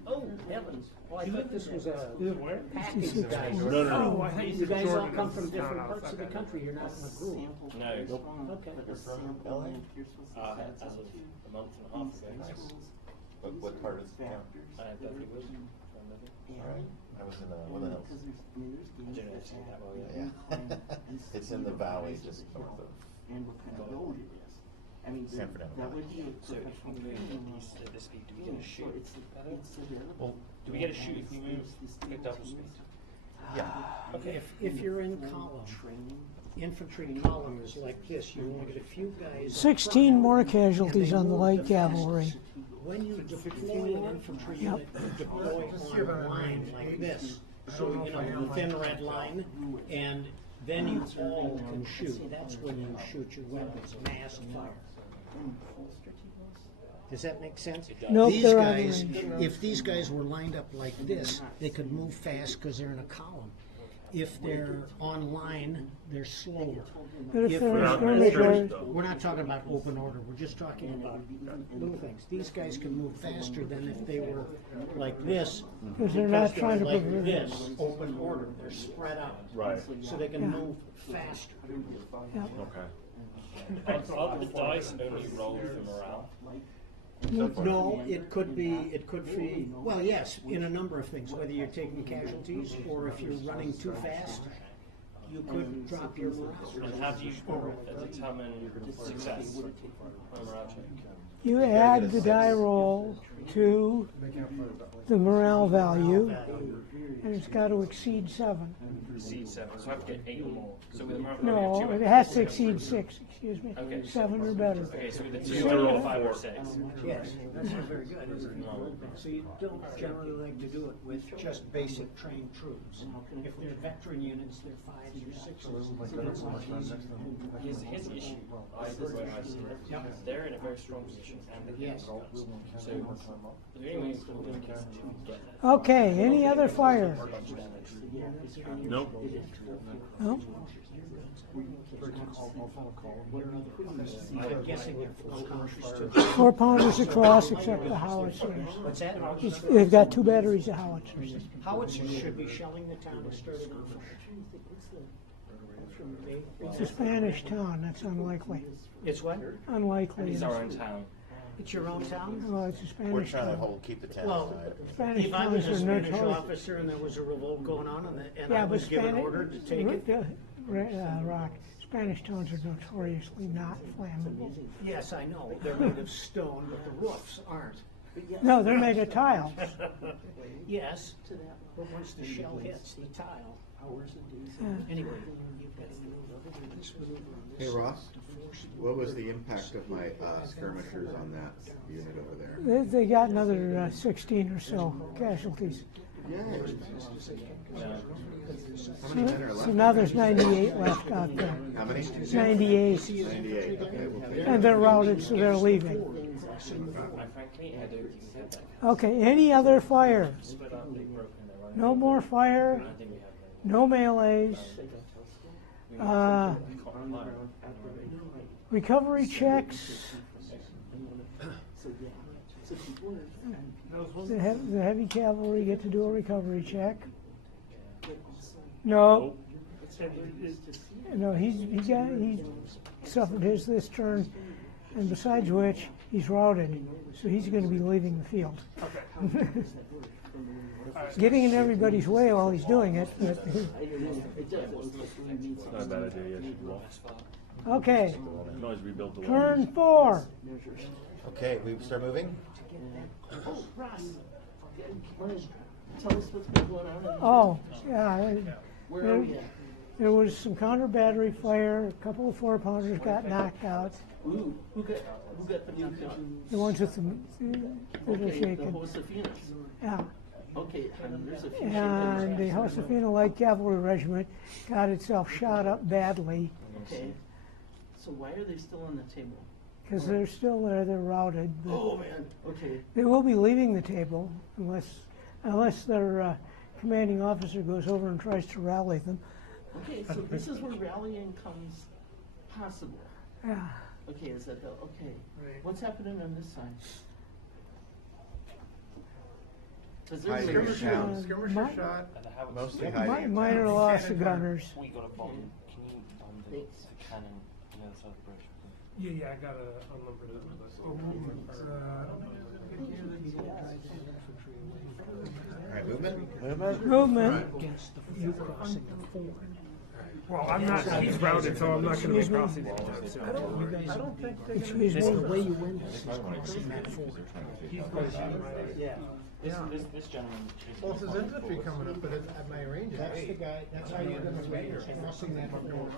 Oh, heavens. Well, I thought this was a You live where? package, guys. No, no, no. Oh, I thought you You said guys all Jordan. come from No, different no, parts of the okay. country. You're not in a group. No. Okay. You're from LA? As of a month and a half ago. What part of town? Dudley Wood. Alright. I was in Woodland Hills. I don't know if you that well yet. Yeah. It's in the valley just north of San Fernando. So if we move at this speed, do we get a shoot better? Well, do we get a shoot if we move at double speed? Yeah. Okay. If you're in column, infantry column is like this. You only get a few guys. 16 more casualties on the light cavalry. When you deploy an infantry unit, you deploy on a line like this. So, you know, thin red line, and then you all can shoot. That's when you shoot your weapons, mass fire. Does that make sense? Nope, These they're out of guys, range. if these guys were lined up like this, they could move fast because they're in a column. If they're on line, they're slower. But if If they're we're in not- skirmish, We're not talking about open order, we're just talking about little things. These guys can move faster than if they were like this. because they're not trying to Like prevent this, open order, they're spread out. Right. So they can move faster. Okay. Are the dice only roll for morale? No, it could be, well, yes, in a number of things, whether you're taking casualties or if you're running too fast, you could drop your morale. And how do you determine success on a morale check? you add the die roll to the morale value, and it's got to exceed 7. Exceed 7, so I have to get 8 or more. So with the No, it has to exceed 6, excuse me. Okay. 7 or better. Okay, so with the You 2, have to roll 5 or 4. 6. Yes, that's not very good, is it? So you don't generally like to do it with just basic trained troops. If they're veteran units, they're 5s or 6s. Here's the issue. They're in a very strong position, and they Yes. So, is there any way we can get that? Okay, any other fire? Nope. No? I'm guessing they're 4-pounders too. 4-pounders across except the howitzers. What's that? They've got 2 batteries of howitzers. Howitzers should be shelling the town and starting on fire. It's a Spanish town, that's unlikely. It's what? Unlikely. It's our own town. It's your own town? Oh, it's a We're Spanish trying to town. keep the town Well, quiet. Spanish if I was a towns are Spanish notorious. officer and there was a revolt going on and I Yeah, but was given Spanish, order to take it, Rock, Spanish towns are notoriously not flammable. yes, I know, they're made of stone, but the roofs aren't. No, they're made of tile. Yes, but once the shell hits the tile, anyway, you've got to move this maneuver on Hey this Ross, side to force the what was the impact of my skirmishers on that unit over there? They got another 16 or so casualties. Yay. How So, many men are so left? now there's 98 left out there. How many? 98. 98, okay, we'll take And they're routed, so they're leaving. Frankly, I don't think we have that. Okay, any other fire? Split up, they've broken their own. No more fire, I don't think we have that. no melees. Recovery checks. The heavy cavalry get to do a recovery check. No. No, he suffered his this turn, and besides which, he's routed, so he's going to be leaving the field. Getting in everybody's way while he's doing it, but It's not a bad idea. Yeah, should roll. okay. You can always rebuild the wall. Turn 4. Okay, we start moving? Oh, Ross, tell us what's been going on. Oh, yeah. Where are we at? There was some counter battery fire. A couple of 4-pounders got knocked out. Ooh, who got the knocked out? The ones with the that are Okay, the shaken. Josefinos. Yeah. Okay, and there's a few And the Josefino Light Cavalry Regiment got itself shot up badly Okay, so why are they still on the table? because they're still there. They're routed. But Oh, man, okay. they will be leaving the table unless their commanding officer goes over and tries to rally them. Okay, so this is where rallying comes possible. Yeah. Okay, is that okay. What's happening on this side? Is there Hiding skirmish in town. Skirmisher shot. Mostly hiding in Minor town. loss of gunners. We got a bomb. Can you bomb the cannon on the other side of the bridge? Yeah, I got a unlimited All right, movement? Movement. against you crossing the ford. Well, I'm not, he's routed, so I'm not gonna be crossing all that, so. I don't think they're gonna. Excuse The me. way you win this is crossing that ford. Yeah. This gentleman. Well, there's infantry coming up, but at my range is That's the 8. guy, that's how you're gonna win, is crossing that ford.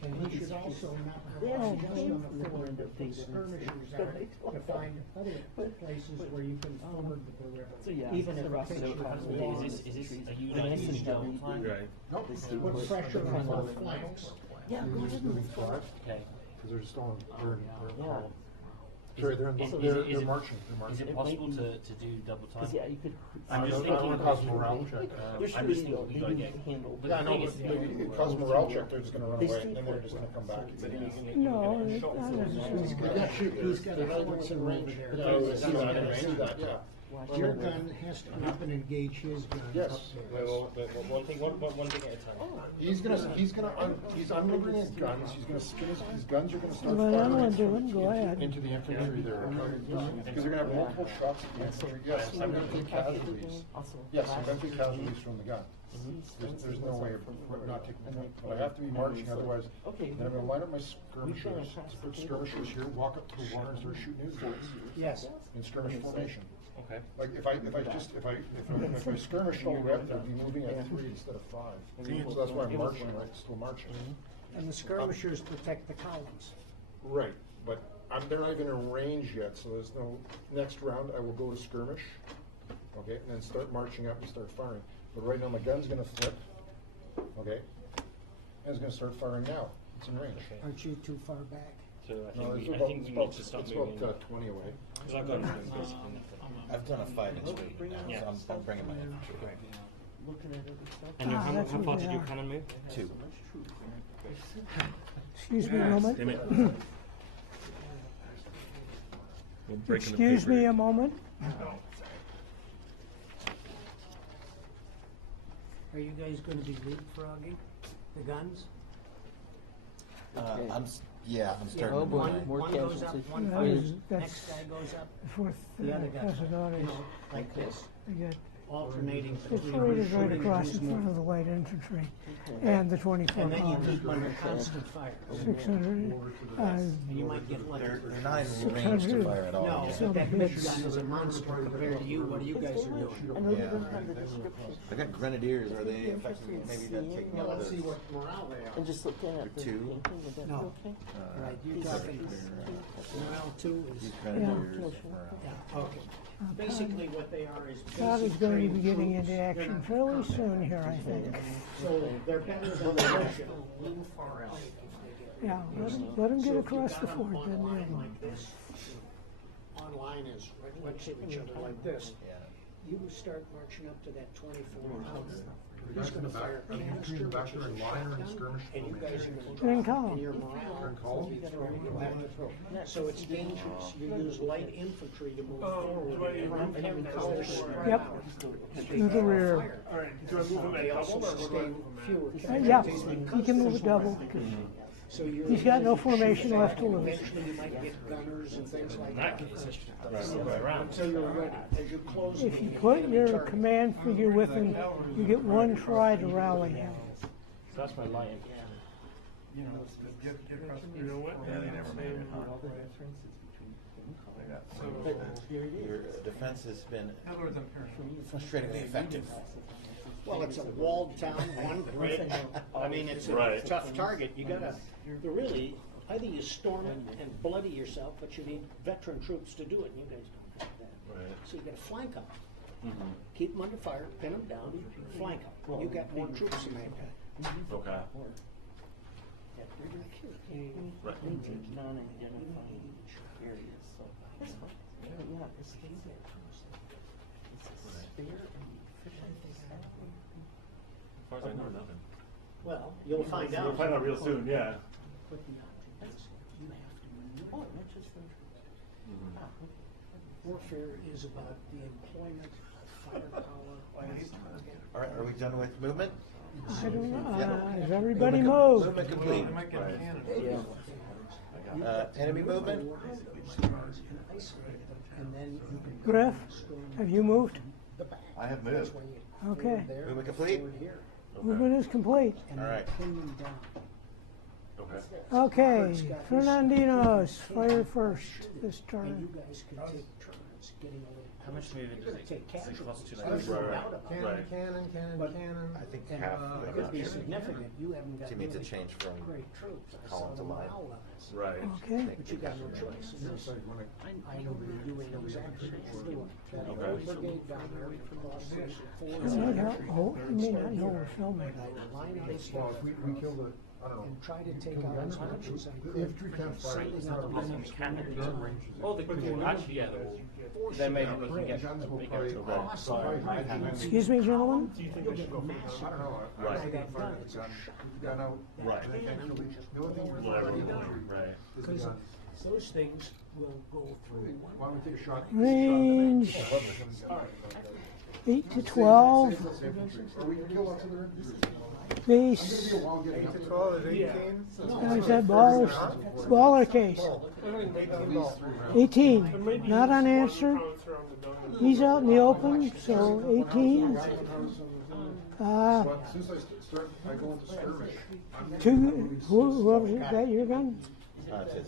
And he should also not cross just on the ford, but the skirmishers are to find other places where you can ford the river. Even if it takes you long. Is this a united double time? Right. Nope. Put pressure on both flanks. Yeah, go ahead and Okay. Because they're still sorry, they're marching. They're Is marching. it possible to do double time? yeah, you could. I'm just I don't thinking. want to cause morale check. I'm just thinking we gotta get. handle. But Yeah, I the know, thing but is, maybe it causes morale check, they're just gonna run away, and then they're just gonna come back. No, it's not necessarily. He's got a howitzer over there. Your gun has to come up and engage his gun up Yes. there. one thing at a time. He's unlimbering his guns, he's gonna spin his guns are gonna start Well, I'm gonna firing do it. Go ahead. into the infantry there. Because they're gonna have multiple shots at the infantry. Yes, I'm gonna take casualties. Yes, I'm gonna take casualties from the gun. There's no way of not taking them, but I have to be marching, otherwise, Okay. then I'm gonna line up my skirmishers, put skirmishers here, walk up to the water and start shooting newsboys Yes. in skirmish formation. Okay. Like if I skirmish all rep, I'd be moving at 3 instead of 5. So that's why I'm marching, right, still marching. And the skirmishers protect the columns. Right, but they're not even in range yet, so there's no, next round I will go to skirmish, okay, and then start marching up and start firing. But right now my gun's gonna flip, okay, and it's gonna start firing now. It's in range. Aren't you too far back? So I No, think it's we need to stop it's moving. about 20 away. Because I've got basically nothing. I've done a 5-inch weight now, Yeah. so I'm bringing my infantry. Looking at other stuff. And Ah, that's how what far they did your are. cannon move? 2. Excuse me a moment. Damn it. We're breaking the Excuse me paper. a moment. Are you guys gonna be leapfrogging the guns? I'm starting Oh, to boy. move. More One goes up, casualties. one That fires, is- that's- next guy goes up, Fourth the other guy, Casadores. you know, like this, They got alternating the between parade is right shooting across who's in front more. of the light infantry and the 24 And then you columns. keep them under constant fire. 600. And you might get lucky. They're not in range to fire at all. No, yet. but that big gun is a monster compared to you, what you guys are doing. I know they Yeah. don't have the description. I got grenadiers. Are they effectively maybe that taking out Let's see the what morale they are. And just looking at the Two. painting of that, No. okay? Right, you're These talking, are- morale 2 is, these grenadiers? yeah, okay. Basically what they are is Todd is basic going to trained be getting troops. into They're action not fairly combat soon here, I think. So they're better than the Russian. Far out. Yeah, let him So get if you across got the them fort, on then line we'll. like this, online is right next to each other like this, you start marching up to that 24 hours. He's gonna fire a canister, which is a shotgun, and you guys are gonna They're in drop, column. and your morale will be thrown, you'll have to throw. So it's dangerous, you use light infantry to move forward, and then colors spread Yep. out. And To the they rear. fire. All right, do I move them They at also double or what do I sustain move them at? fewer Yeah, casualties he can move because it double. there's more. So you're He's got no shoot formation back, left to and lose. eventually you might get gunners and things like In that. that case, it's Until you're ready, as you close. If you the put enemy your target. command figure with him, you get one try to rally him. So that's my lion. You know what? Yeah, they never made it, huh? All the differences between the colors. So, Your defense has been In other words, I'm paranoid. frustratingly effective. Well, it's a walled town, one bridge. I mean, it's a Right. tough target. You gotta, really, either you storm it and bloody yourself, but you need veteran troops to do it, and you guys don't have that. Right. So you gotta flank them. Mm-hmm. Keep them under fire, pin them down, flank them. You got more troops than they got. Okay. Right. Non-identifying areas, so that's fine. Yeah, it's things that it's fair and efficient. As far as I know, nothing. Well, you'll find out. We'll find out real soon, yeah. But the object is, you have to maneuver. Oh, not just the. Mhm. Warfare is about the employment of firepower by the target. All right, are we done with movement? I don't know, Yeah. is everybody moved? Movement complete. I might get a Right. cannon. Enemy movement? And then you can Griff, have you moved? the back. I have moved. Okay. Movement complete? Movement is complete. All right. Pin them down. Okay. Okay, Fernandinos, fire first this And turn. you guys can take turns getting away. How much movement does it Take take? Is it close casualties. to There's like no Right. doubt about it. Right. Cannon, But- cannon. I think And half it of could be it. significant. You haven't got So you need to really change from great troops. column to line. Morale levels. Right. Okay, But you got no choice. And this- I know you're doing exactly what you're doing. Got a whole brigade down there across the I might not, oh, I may not know we're filming. line on the Well, scope if we kill the, I don't know. and try to take out as much as I The could. infantry can't fire. Sending It's out not a the problem. units cannon. from Their the range is- Oh, the actually, yeah, then maybe we we can get Guns will bigger. probably Cross fire. line. Excuse me, gentlemen? do you think I should go for the I gun? don't know. I Right. think I'd fire the gun, gun out. Right. and then kill the only thing we're Whatever. fighting infantry Right. is the Because gun. those things will go through Why don't we take a shot? Range. 8 to 12, Or we can kill lots of their infantry. base. I'm gonna be a while getting up to 12 is 18. How's that baller case? 18, not unanswered. He's out in the open, so 18. But since I start, I go into skirmish. Whoever's that your gun? It is.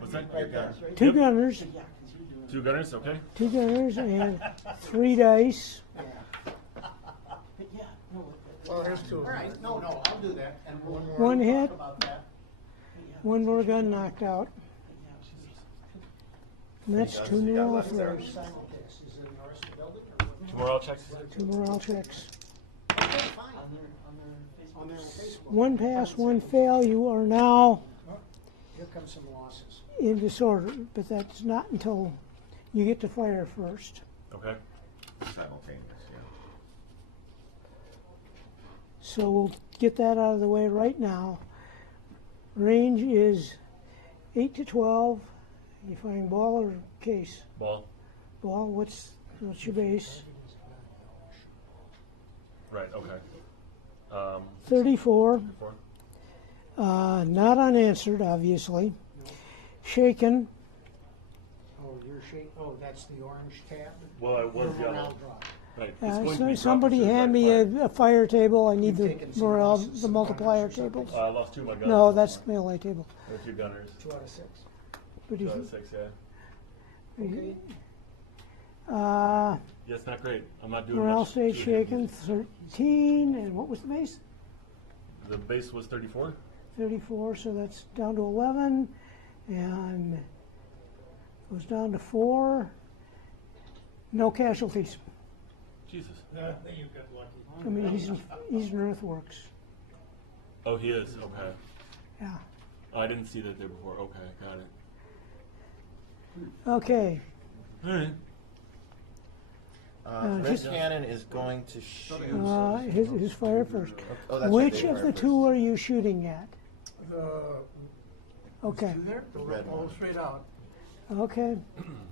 Was that your gun? 2 gunners, 2 gunners, okay. 2 gunners and 3 dice. But yeah, no. Well, here's 2 of them. All right, no, I'll do that, and we'll One talk hit. about that. 1 more gun knocked out. And that's 2 you got morale left there. throws. Is it in the rest of the building, or what? 2 morale checks. 2 morale checks. Okay, fine. On their On their Facebook. 1 pass, 1 fail. You are now Oh, here come some losses. in disorder, but that's not until you get to fire first. Okay. Simultaneous, yeah. So we'll get that out of the way right now. Range is 8 to 12. You firing ball or case? Ball. Ball. What's your base? Right, okay. 34. 4. Not unanswered, obviously. Shaken. Oh, you're shaking, oh, that's the orange tab? Well, it was Your morale yellow. drop. Right. It's going to So be somebody dropped as hand soon me as I a fire table. I need You've the taken some morale, losses, the some multiplier gunners or something? tables. I lost 2 of my guns. No, that's melee table. There were 2 gunners. 2 out of 6. Pretty, 2 out of 6, yeah. Okay. Yeah, it's not great. I'm not doing morale much. stayed to it. shaken. 13. And what was the base? The base was 34. 34. So that's down to 11, and goes down to 4. No casualties. Jesus. You got lucky. I mean, he's in earthworks. Oh, he is. Okay. Yeah. Oh, I didn't see that there before. Okay, got it. Okay. All right. Red cannon is going to shoot. His fire first. Oh, that's right, Which they of fire the first. 2 are you shooting at? Okay. See there? The Red all one. straight out. Okay.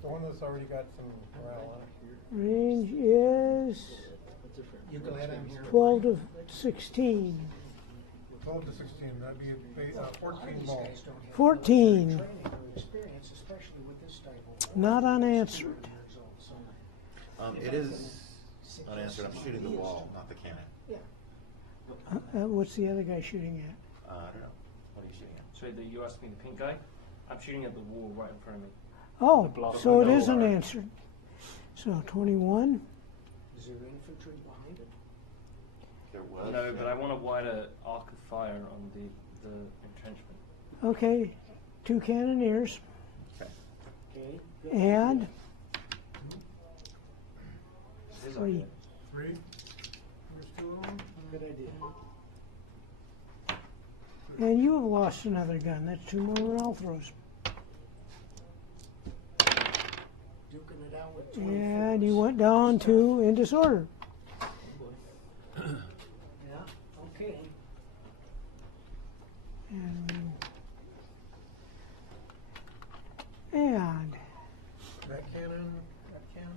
The one that's already got some morale on it. Range is You glad I'm here? 12 to 16. 12 to 16, that'd be 14 These balls. guys don't have 14. training or experience, especially with this type of. Not unanswered. It is unanswered. I'm shooting the wall, not the cannon. Yeah. What's the other guy shooting at? I don't know. What are you shooting at? So you asked me the pink guy? I'm shooting at the wall right in front of me. Oh, block. so it The is block. unanswered. So 21. Is there infantry behind it? There was. No, but I want a wider arc of fire on the entrenchment. Okay. 2 cannoneers. Okay. Okay. And It is 3. idea. 3. There's 2 of them. Good idea. And you have lost another gun. That's 2 more morale throws. Duking it out with And you went down to in disorder. Yeah, okay. And That cannon, that cannon.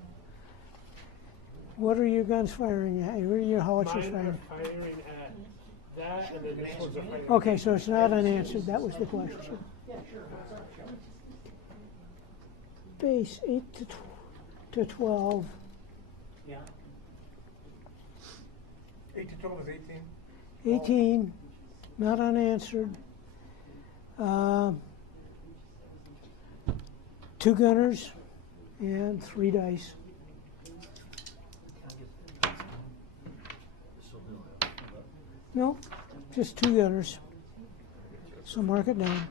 what are your guns firing at? Your howitzers Mine firing? are firing at that, and then this one's a firing. Okay, so it's not unanswered. That was the question. Base 8 to 12. Yeah. 8 to 12 is 18. 18, not unanswered. 2 gunners and 3 dice. No, just 2 gunners. So mark it down.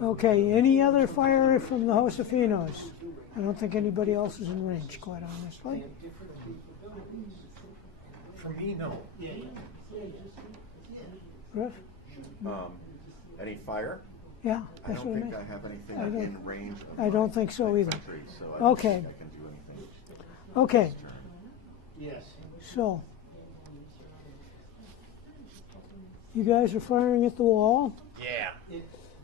Okay, any other fire from the Josefinos? I don't think anybody else is in range, quite honestly. For me, no. Griff? Any fire? Yeah, I that's don't what I think mean. I have anything I don't- in range of I don't think so my either. infantry, so I don't Okay. think I can do anything. Okay, Yes. so you guys are firing at the wall Yeah.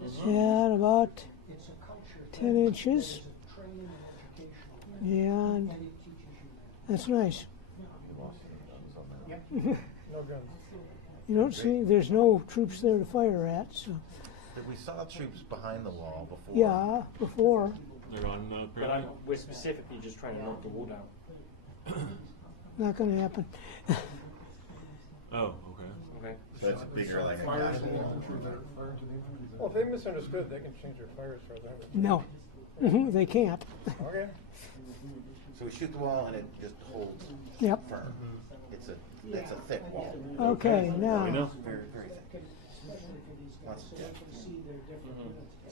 at about It's a culture 10 inches, training and educational. and And it teaches you that. that's nice. No guns. You don't see, there's no troops there to fire at, so, We saw troops behind the wall before. yeah, before. They're on But we're specifically just trying to knock the wall down. Not gonna happen. Oh, okay. Okay. So it's bigger like a Fire into casualty. the infantry, fire into the infantry. Well, if they misunderstood, they can change their fire as far as I'm concerned. No, they can't. Okay. So we shoot the wall and it just holds Yep. firm. It's a thick wall. Okay, now. Very, very thick. Lots of depth.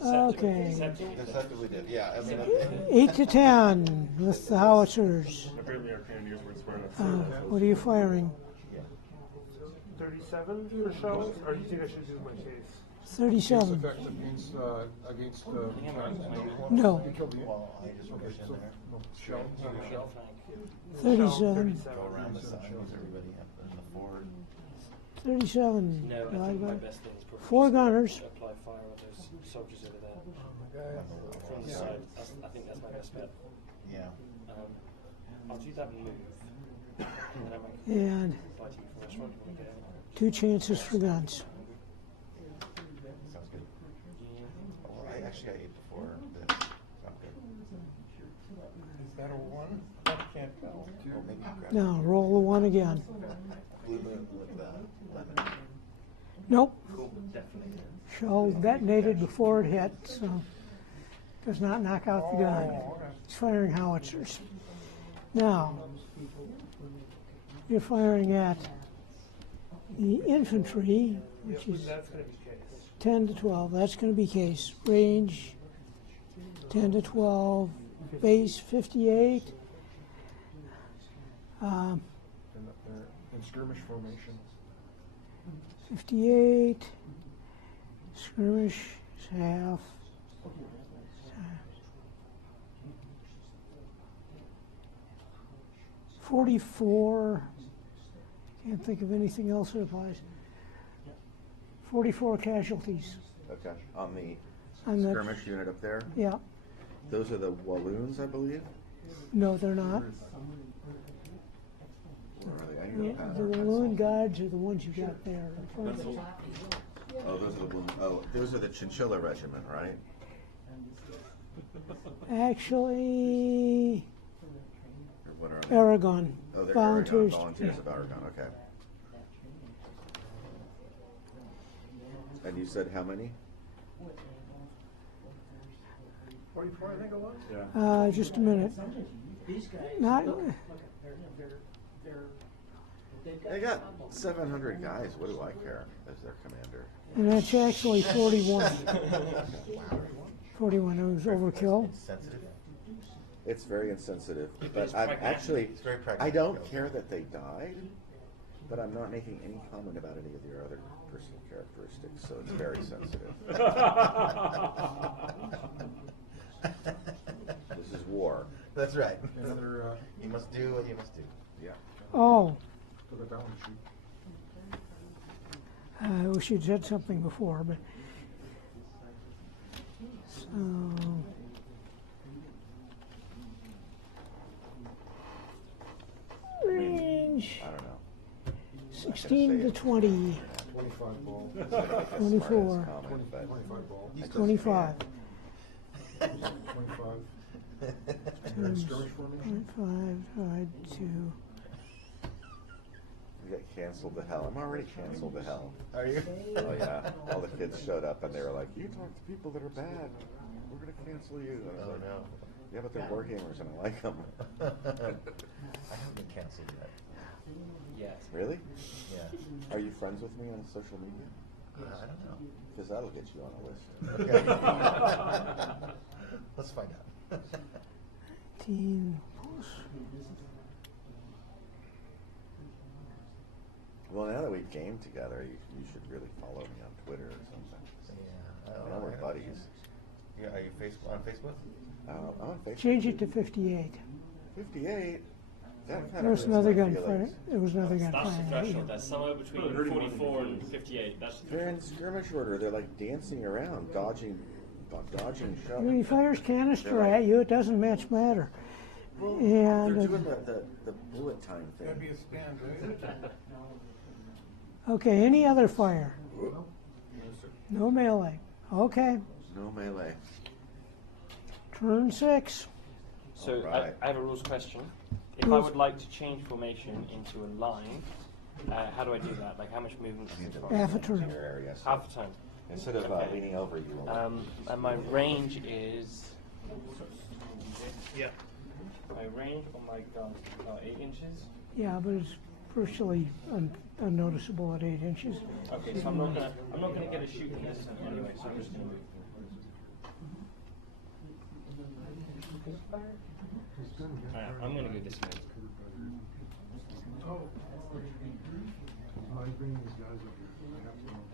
Okay. Deceptively did, yeah. I mean, 8 to 10 with the howitzers. Apparently our cannoneers weren't smart enough. What are you firing? 37 for shells, or do you think I should do my case? 37. Effect against No. You killed the well, I just pushed in there. shell. Shell flank. 37. Go around the side with everybody up in the forward. 37. No, I think divided my by best thing is probably 4 just gunners. apply fire on those soldiers over there from the Yeah. side. I think that's my best bet. Yeah. I'll do that move. And then I might And fight you for restaurant. You want to get in? 2 chances for guns. Sounds good. Well, I actually got 8 before this. Sounds good. Is that a 1? I can't tell. Well, maybe grab Now roll the 1 again. blue moon with the lemon. Nope. Cool, definitely. Shell detonated before it hit, so does not knock out the gun. It's firing howitzers. Now, you're firing at the infantry, which is That's going to be case. 10 to 12. That's going to be case. Range 10 to 12. Base 58. In skirmish formation. 58. Skirmish is half. 44. Can't think of anything else that applies. 44 casualties. Okay, on the On the- skirmish unit up there, Yeah. those are the Walloons, I believe? No, they're not. Or are they? I The hear that. Walloon guards are the ones you got there. in front of you. Oh, those are the those are the Chinchilla Regiment, right? Actually, Or what are they? Aragon. Oh, they're Volunteers. Volunteers of Aragon, okay. And you said how many? 44, I think it was? Yeah. Just a minute. Not. They got 700 guys. What do I care as their commander? And that's actually 41. 41. It was overkill. Sensitive. It's very insensitive. It's But I'm pragmatic. actually, It's very I pragmatic. don't care that they died, but I'm not making any comment about any of their other personal characteristics, so it's very sensitive. This is war. That's right. Another, You must do what you must do. Yeah. Oh, for the balance sheet. I wish you'd said something before, but. So. Range I don't know. 16 to 20. 25 ball. 24. 25 ball. 25. 25. They're in skirmish formation. 0.5 divided to. We got canceled to hell. I'm already canceled to hell. Are you? Oh yeah. All the kids showed up and they were like, "You talk to people that are bad. We're gonna cancel you." And I was Oh, like, no. Yeah, but they're war gamers and I like them. I haven't been canceled yet. Yes. Really? Yeah. Are you friends with me on social media? I don't know. Because that'll get you on a list. Okay. Let's find out. 18 plus. Well, now that we've gamed together, you should really follow me on Twitter or something. Yeah. I know we're buddies. Yeah, are you on Facebook? I'm on Facebook. Change it to 58. 58? That kind There of was hurts another my gun feelings. fire. There was another gun That's the fire. threshold. That's somewhere between 44 and 58. That's the They're in threshold. skirmish order. They're like dancing around, dodging shots. When he fires canister They're like- at you, it doesn't much matter. Well, And they're doing the bullet time That'd be thing. a stand, right? okay, any other fire? No melee. Okay, No melee. turn 6. So Alright. I have a rules question. If I would like to change formation into a line, How do I do that? Like, how much movement? Half a turn. Your area, so Half a turn. instead of Okay. leaning over, you will. And my range is. Yeah. My range on my gun is about 8 inches. Yeah, but it's virtually unnoticeable at 8 inches. Okay, so I'm not gonna get a shoot in this anyway. So I'm just gonna move. Alright, I'm gonna go this way. Oh. I bring these guys up here. I have to go on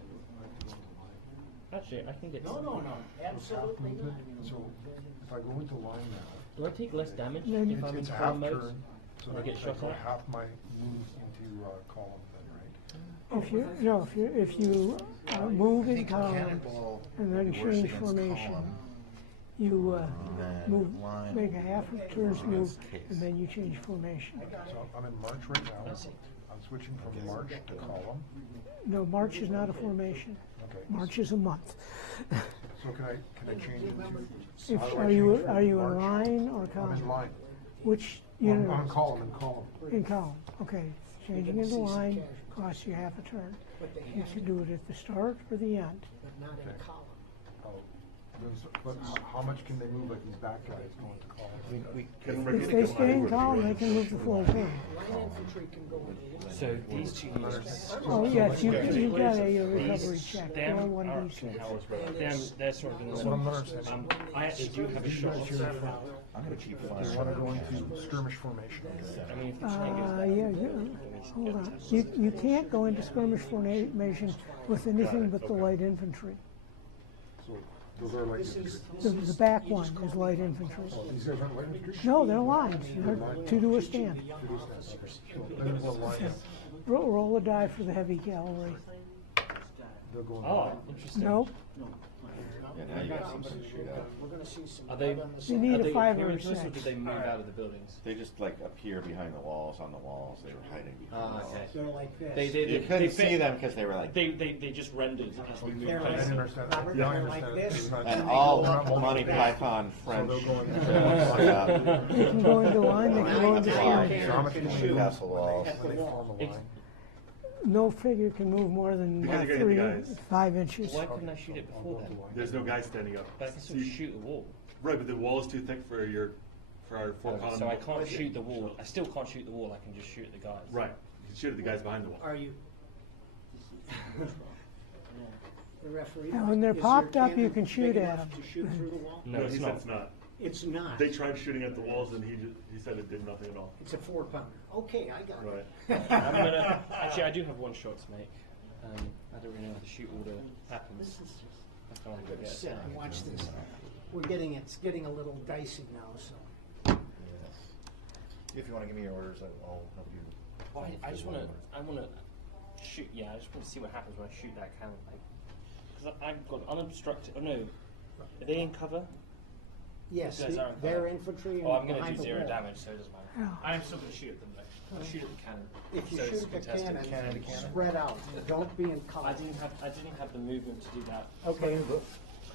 the line. Actually, I can get. No, absolutely not. So if I go into line now, Do I take less damage Then if I'm in it's a full half mode? turn, so I that get I shot go at? half my move into column then, right? If you move I in think column cannonball and then works change against formation, column. you then move, line make a half a turn's move, against case. and then you change formation. So I'm in march right now. I'm switching from march to column. No, March is not a formation. Okay. March is a month. So can I change it to? If, how do I are you change it? are you in March? line or I'm column? in line. Which I'm unit? in column, In column. Okay. Changing into line costs you half a turn. You should do it at the start or the end. But not in a column. Oh, but how much can they move like these back guys going to column? If they stay in column, they can move the full turn. Line infantry can go in any So these two units. Oh yes, you got a recovery check. Them Roll are, 1d6. they're sort of That's what I'm not understanding. I actually do have a shot. I'm gonna keep They flying. want to go into skirmish formation. I mean, if the train goes back, Hold on. You can't go into skirmish formation with anything but the light infantry. So those are like. The back one is light infantry. These guys aren't light infantry? No, they're lines. They're two to a stand. Then what line? Roll a die for the heavy cavalry. They'll go in Oh, line. interesting. Nope. Yeah, now you got some shoot out. We're gonna see some. Are they? You need are a they 5 or a appearing to us, 6. or do they move out of the buildings? They just like appear behind the walls, on the walls. They were hiding behind the walls. Okay. They're like this. You couldn't see them because they were like. They just rendered as we moved They're I like- past. didn't understand. Robert, Now I they're like understand. this. It's not- And they're all not Monty back. Python So French. they'll go in. They can go into line, they can go into Fly. skirmish. So how much can they move Castle walls. when they form a line? No figure can move more than Because you're gonna hit the guys. 5 inches. Why couldn't I shoot it before then? There's no guy standing up. But I can still shoot the wall. Right, but the wall is too thick for our four column. So I can't shoot the wall. I still can't shoot the wall. I can just shoot at the guys. Right. You can shoot at the guys behind the wall. Are you? The referee. And when they're is your popped up, cannon you can shoot big at enough them. To shoot through the wall? No, it's he said not. it's not. It's not. They tried shooting at the walls and he said it did nothing at all. It's a 4-pounder. Okay, I got Right. it. I'm gonna. Actually, I do have one shot to make. I don't really know how the shoot order happens. I can't really get it Sit down. and watch this. It's getting a little dicey now, so. If you want to give me your orders, I'll help you. Well, I just want to. I want to shoot. Yeah, I just want to see what happens when I shoot that cannon. Because I've got unobstructed. Oh no, are they in cover? Yes, These guys are in they're cover. infantry Oh, I'm and going to behind do the 0 wall. damage, so it doesn't matter. Yeah. I'm still going to shoot at them though. I'll shoot at the cannon. If you So it's shoot the contested. cannon, spread out. Don't be in column. I didn't have the movement to do that. Okay.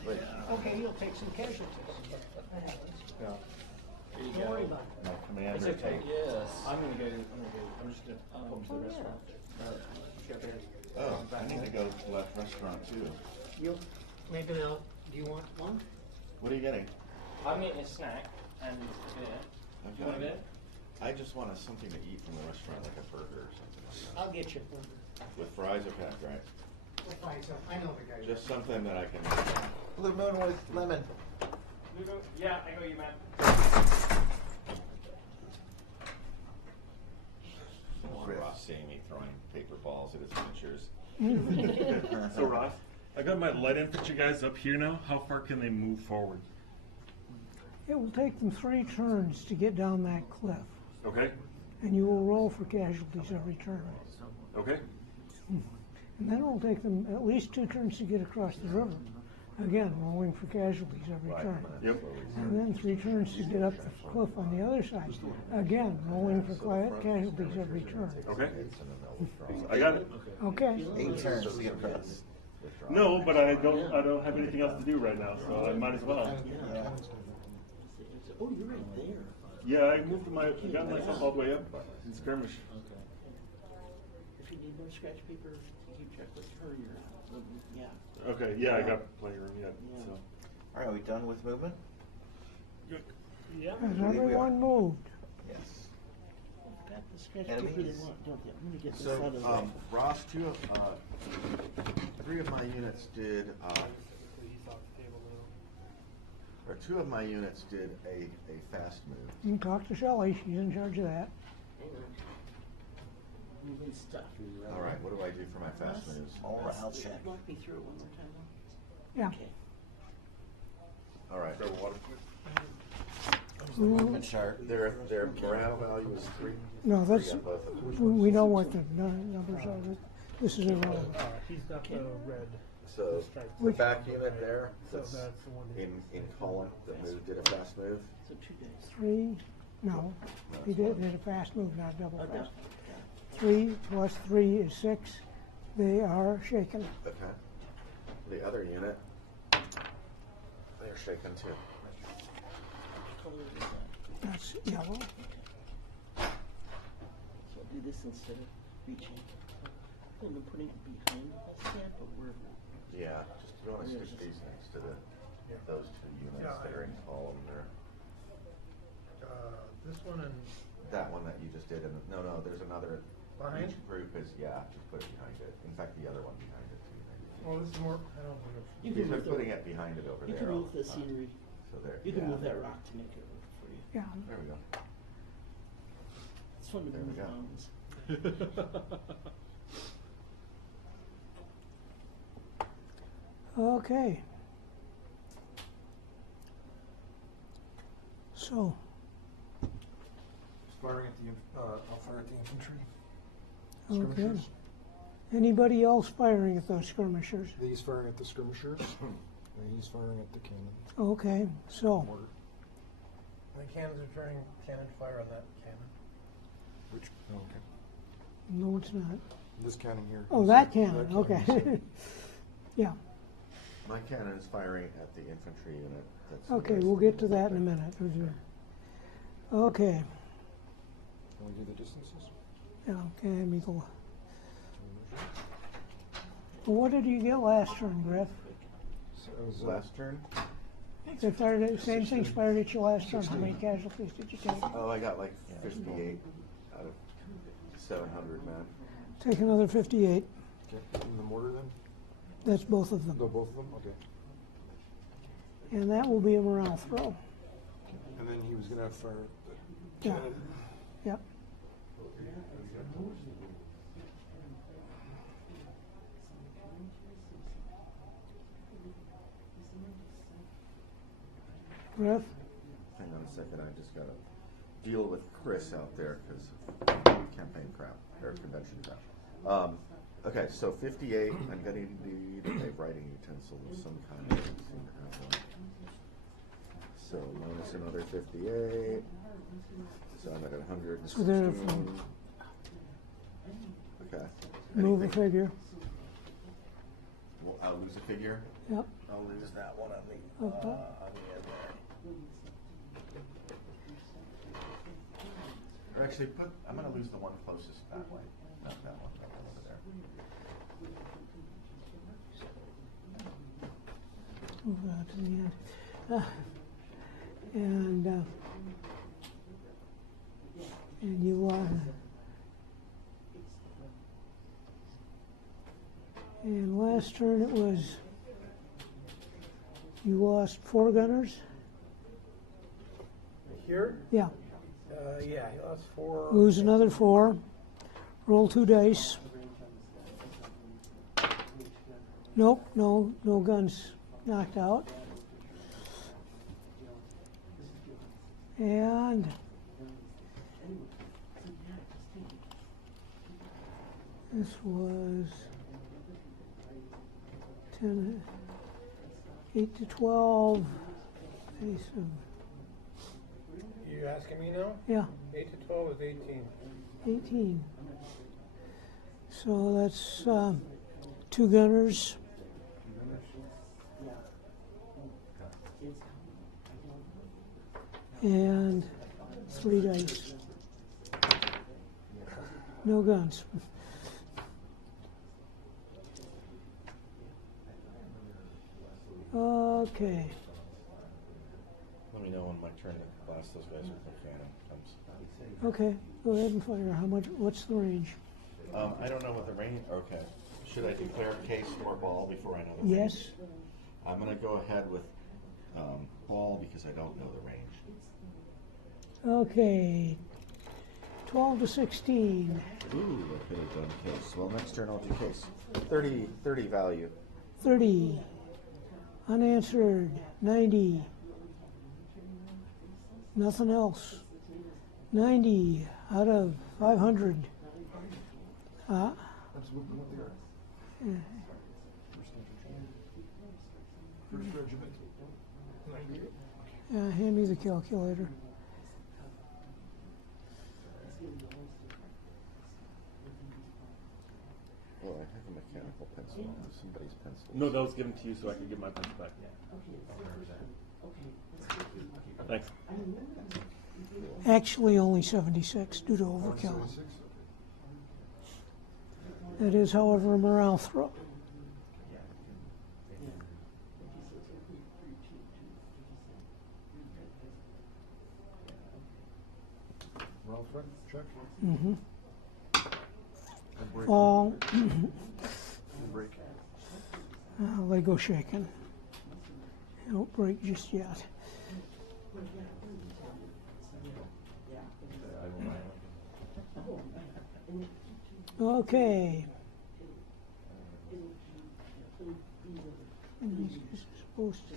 Wait. Okay, you'll take some casualties. Here you Don't go. worry about it. My commander It's okay. take. Yes. I'm just going to pop to the restaurant. Oh, I need to go to that restaurant too. You, maybe now, do you want one? What are you getting? I'm getting a snack and a beer. Do you want a beer? I just want something to eat from the restaurant, like a burger or something like that. I'll get you one. With fries or packed, right? We'll find some. I know the guy. Just something that I can. Blue Moon with lemon. Yeah, I got you, man. Ross seeing me throwing paper balls at his miniatures. So Ross, I got my light infantry guys up here now. How far can they move forward? It will take them 3 turns to get down that cliff, Okay. and you will roll for casualties every turn. Okay. And then it will take them at least 2 turns to get across the river. Again, rolling for casualties every turn. Yep. And then 3 turns to get up the cliff on the other side. Again, rolling for casualties every turn. Okay. I got it. Okay. 8 turns to get across. No, but I don't have anything else to do right now, so I might as well. Oh, you're right there. Yeah, I got myself all the way up in skirmish. you need more scratch paper to keep track with her, yeah. Okay, yeah, I got plenty of room yet. Yeah. So. All right, are we done with movement? Yeah. Has believe we are. everyone moved? Yes. I've got the scratch Enemies? paper they want, don't they? I'm gonna get this So, out of the way. Ross, three of my units did, He's off the table now. or two of my units did a fast move. You can talk to Shelley, she's in charge of that. Moving stuff. All right, what do I do for my fast Russ, moves? Morale check. Walk me through it one more time, though. Yeah. Okay. All right. Here's the movement chart. Their morale value is 3. No, that's, on both of them. we know what the numbers are, but this is irrelevant. He's got the red. So the Which- back unit there, So that's that's the one. in column that did a fast move. So 2 days. 3, no, he did a fast move, not double Oh, fast. 3 plus 3 is 6, they are shaken. Okay. The other unit, they're shaken too. What color is that? That's yellow. So I'll do this instead of reaching. And then putting it behind the stamp, but we're. Yeah, just you want to stick these next to those two units Yeah, that are in column there. This one and That one that you just did, and no, there's another. behind? Each group is, just put it behind it. In fact, the other one behind it too. maybe. Well, this is more, I don't know. You He's can been move putting the, it behind it over you there. can all move the the time. scenery. So there. You can yeah, move that rock to make it work for you. Yeah. There we go. It's fun to There we move go. mountains. Okay. So, Firing at the, I'll fire at the infantry. okay. Skirmishers. Anybody else firing at those skirmishers? He's firing at the skirmishers, and he's firing at the cannon. Okay, so, Mortar. The cannons are turning cannon fire on that cannon. Which, oh, okay. no, it's not. This cannon here. Oh, that cannon, okay. is- Yeah, My cannon is firing at the infantry unit. That's okay, we'll get to that in a minute. Okay, Can we do the distances? yeah, okay, Michael. Well, what did you get last turn, Griff? So it was, Last turn? They fired at, same things fired at you last turn. How many casualties did you take? Oh, I got like 58 out of 700 men. Take another 58. okay, in the mortar then? That's both of them. No, both of them? Okay. And that will be a morale throw. And then he was gonna fire the Yeah. cannon. Yep. Griff? Hang on a second, I just gotta deal with Chris out there because campaign crap, or convention crap. Okay, so 58, I'm gonna need a writing utensil of some kind. I don't seem to have one. So minus another 58, so I'm at 116. So they're Okay. Move a Anything? figure. Well, I'll lose a figure. Yep. I'll lose that one on the Okay. end there. Or actually, I'm gonna lose the one closest that way, not that one over there. Move out to the end. And you and last turn it was, you lost 4 gunners? Here? Yeah. Yeah, he lost 4. Lose another 4. Roll 2 dice. Nope, no guns knocked out. And this was 8 to 12. Face of, You asking me now? yeah, 8 to 12 is 18. 18. So that's 2 gunners. And 3 dice. No guns. Okay. Let me know when my turn to blast those guys with my cannon comes. Okay, go ahead and fire. What's the range? I don't know what the range, okay. Should I declare case or ball before I know the range? Yes. I'm gonna go ahead with ball because I don't know the range. Okay. 12 to 16. Ooh, I could have done case. Well, next turn I'll do case. 30 value. 30. Unanswered. 90. Nothing else. 90 out of 500. Absolutely what they are. Yeah. First regiment. 98. Hand me the calculator. Oh, I have a mechanical pencil. Somebody's pencil. No, that was given to you so I could get my pencil back. Thanks. Actually, only 76 due to overkill. 76? That is, however, a morale throw. Morale threat, check. Mm-hmm. And break. Fall. And break. Lego shaking. Don't break just yet. Okay. Supposed to.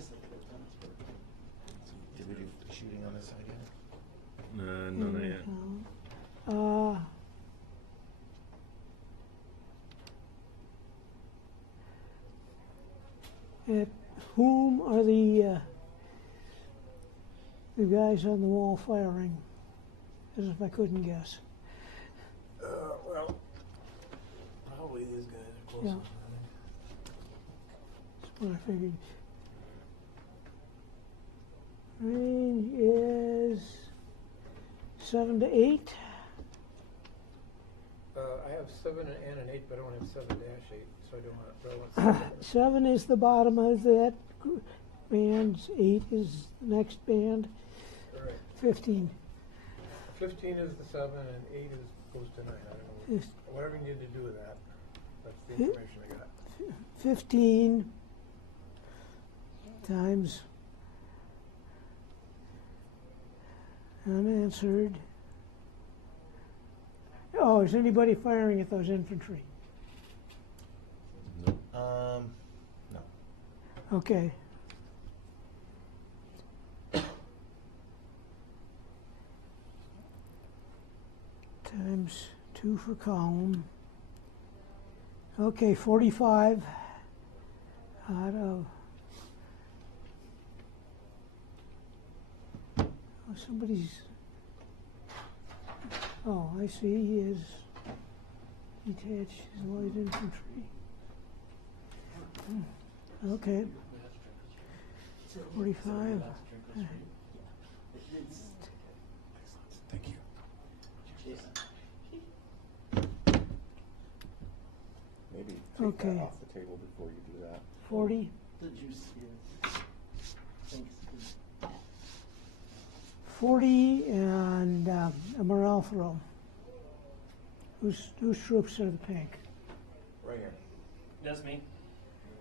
Did we do shooting on this side yet? No, not yet. At whom are the guys on the wall firing? As if I couldn't guess. Well, probably these guys are close. Yeah. That's what I figured. Range is 7 to 8. I have 7 and an 8, but I don't have 7-8, so I don't want 7 is the bottom of that band. 8 is the next band. Right. 15. 15 is the 7 and 8 goes to 9. I don't know. Whatever you need to do with that. That's the information I got. 15 times unanswered. Oh, is anybody firing at those infantry? No. Okay. Times 2 for column. Okay, 45 out of. Oh, somebody's. Oh, I see. He is detached his light infantry. Okay. 45. Thank you. Maybe take Okay. that off the table before you do that. 40. The juice here. Thanks. 40 and a morale throw. Whose troops are the pink? Right here. That's me.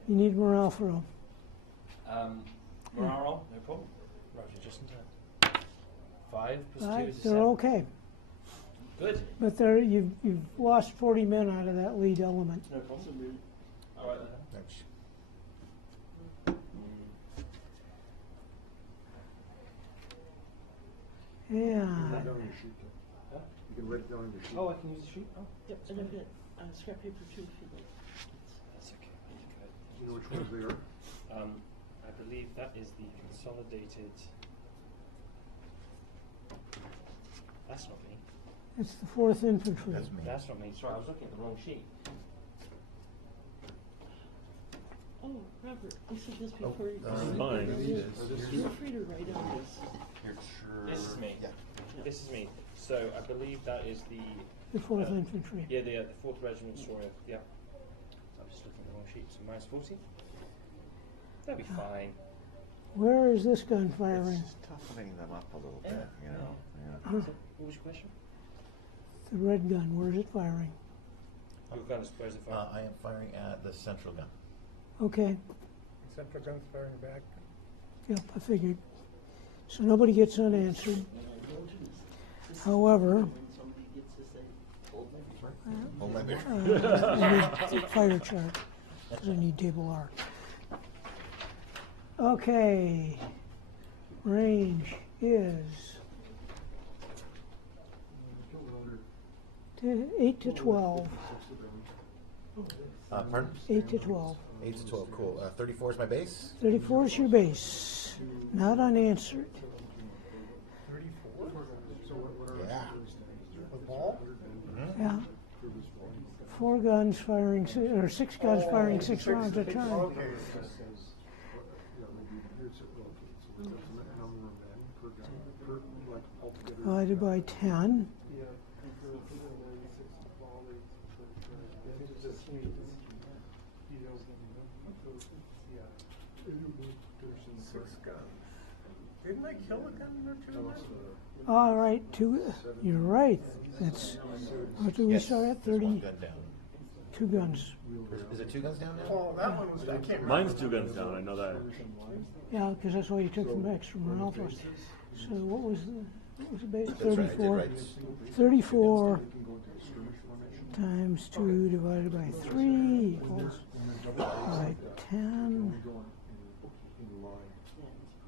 You need morale throw. Morale, no problem. Roger, just in time. 5 plus 2 is They're 7. okay, Good. but you've lost 40 men out of that lead element. No problem. All right then. Thanks. Yeah. Write down your sheet, Ken. Huh? You can write it down on your sheet. Oh, I can use the sheet? Oh, Yep, and I've got scrap paper too if you'd like. that's okay. Do you know which ones they are? I believe that is the consolidated. That's not me. It's the 4th Infantry. That's me. That's not me. Sorry, I was looking at the wrong sheet. Oh, Robert, I said this Oh, before. Mine. Feel free to write on this. This is me. Yeah. This is me. So I believe that is The 4th uh, Infantry. yeah, the 4th Regiment Sawyer. Yeah. I'm just looking at the wrong sheet. So minus 40. That'll be fine. Where is this gun firing? It's just toughening them up a little bit, you know. Yeah. What was your question? The red gun, where's it firing? Where's it firing? I am firing at the central gun. Okay, Central gun's firing back. yep, I figured. So nobody gets unanswered. However, Hold my beer. I need fire chart, because I need table R. Okay, range is 8 to 12. Pardon? 8 to 12. 8 to 12, cool. 34 is my base. 34 is your base. Not unanswered. 34? Yeah. With ball? Yeah. 4 guns firing, or 6 guns firing 6 rounds at a time. Okay. Divided by 10. Didn't I kill a gun or two? All right, 2. You're right. That's, what do we Yes, start at? there's 30? 1 gun down. 2 guns. Is it 2 guns down now? Oh, that one was, I can't remember. Mine's 2 guns down, I know that. Yeah, because that's why you took from extra morale plus. So what was the base? That's right, I did 34. right. 34 times 2 divided by 3 equals by 10.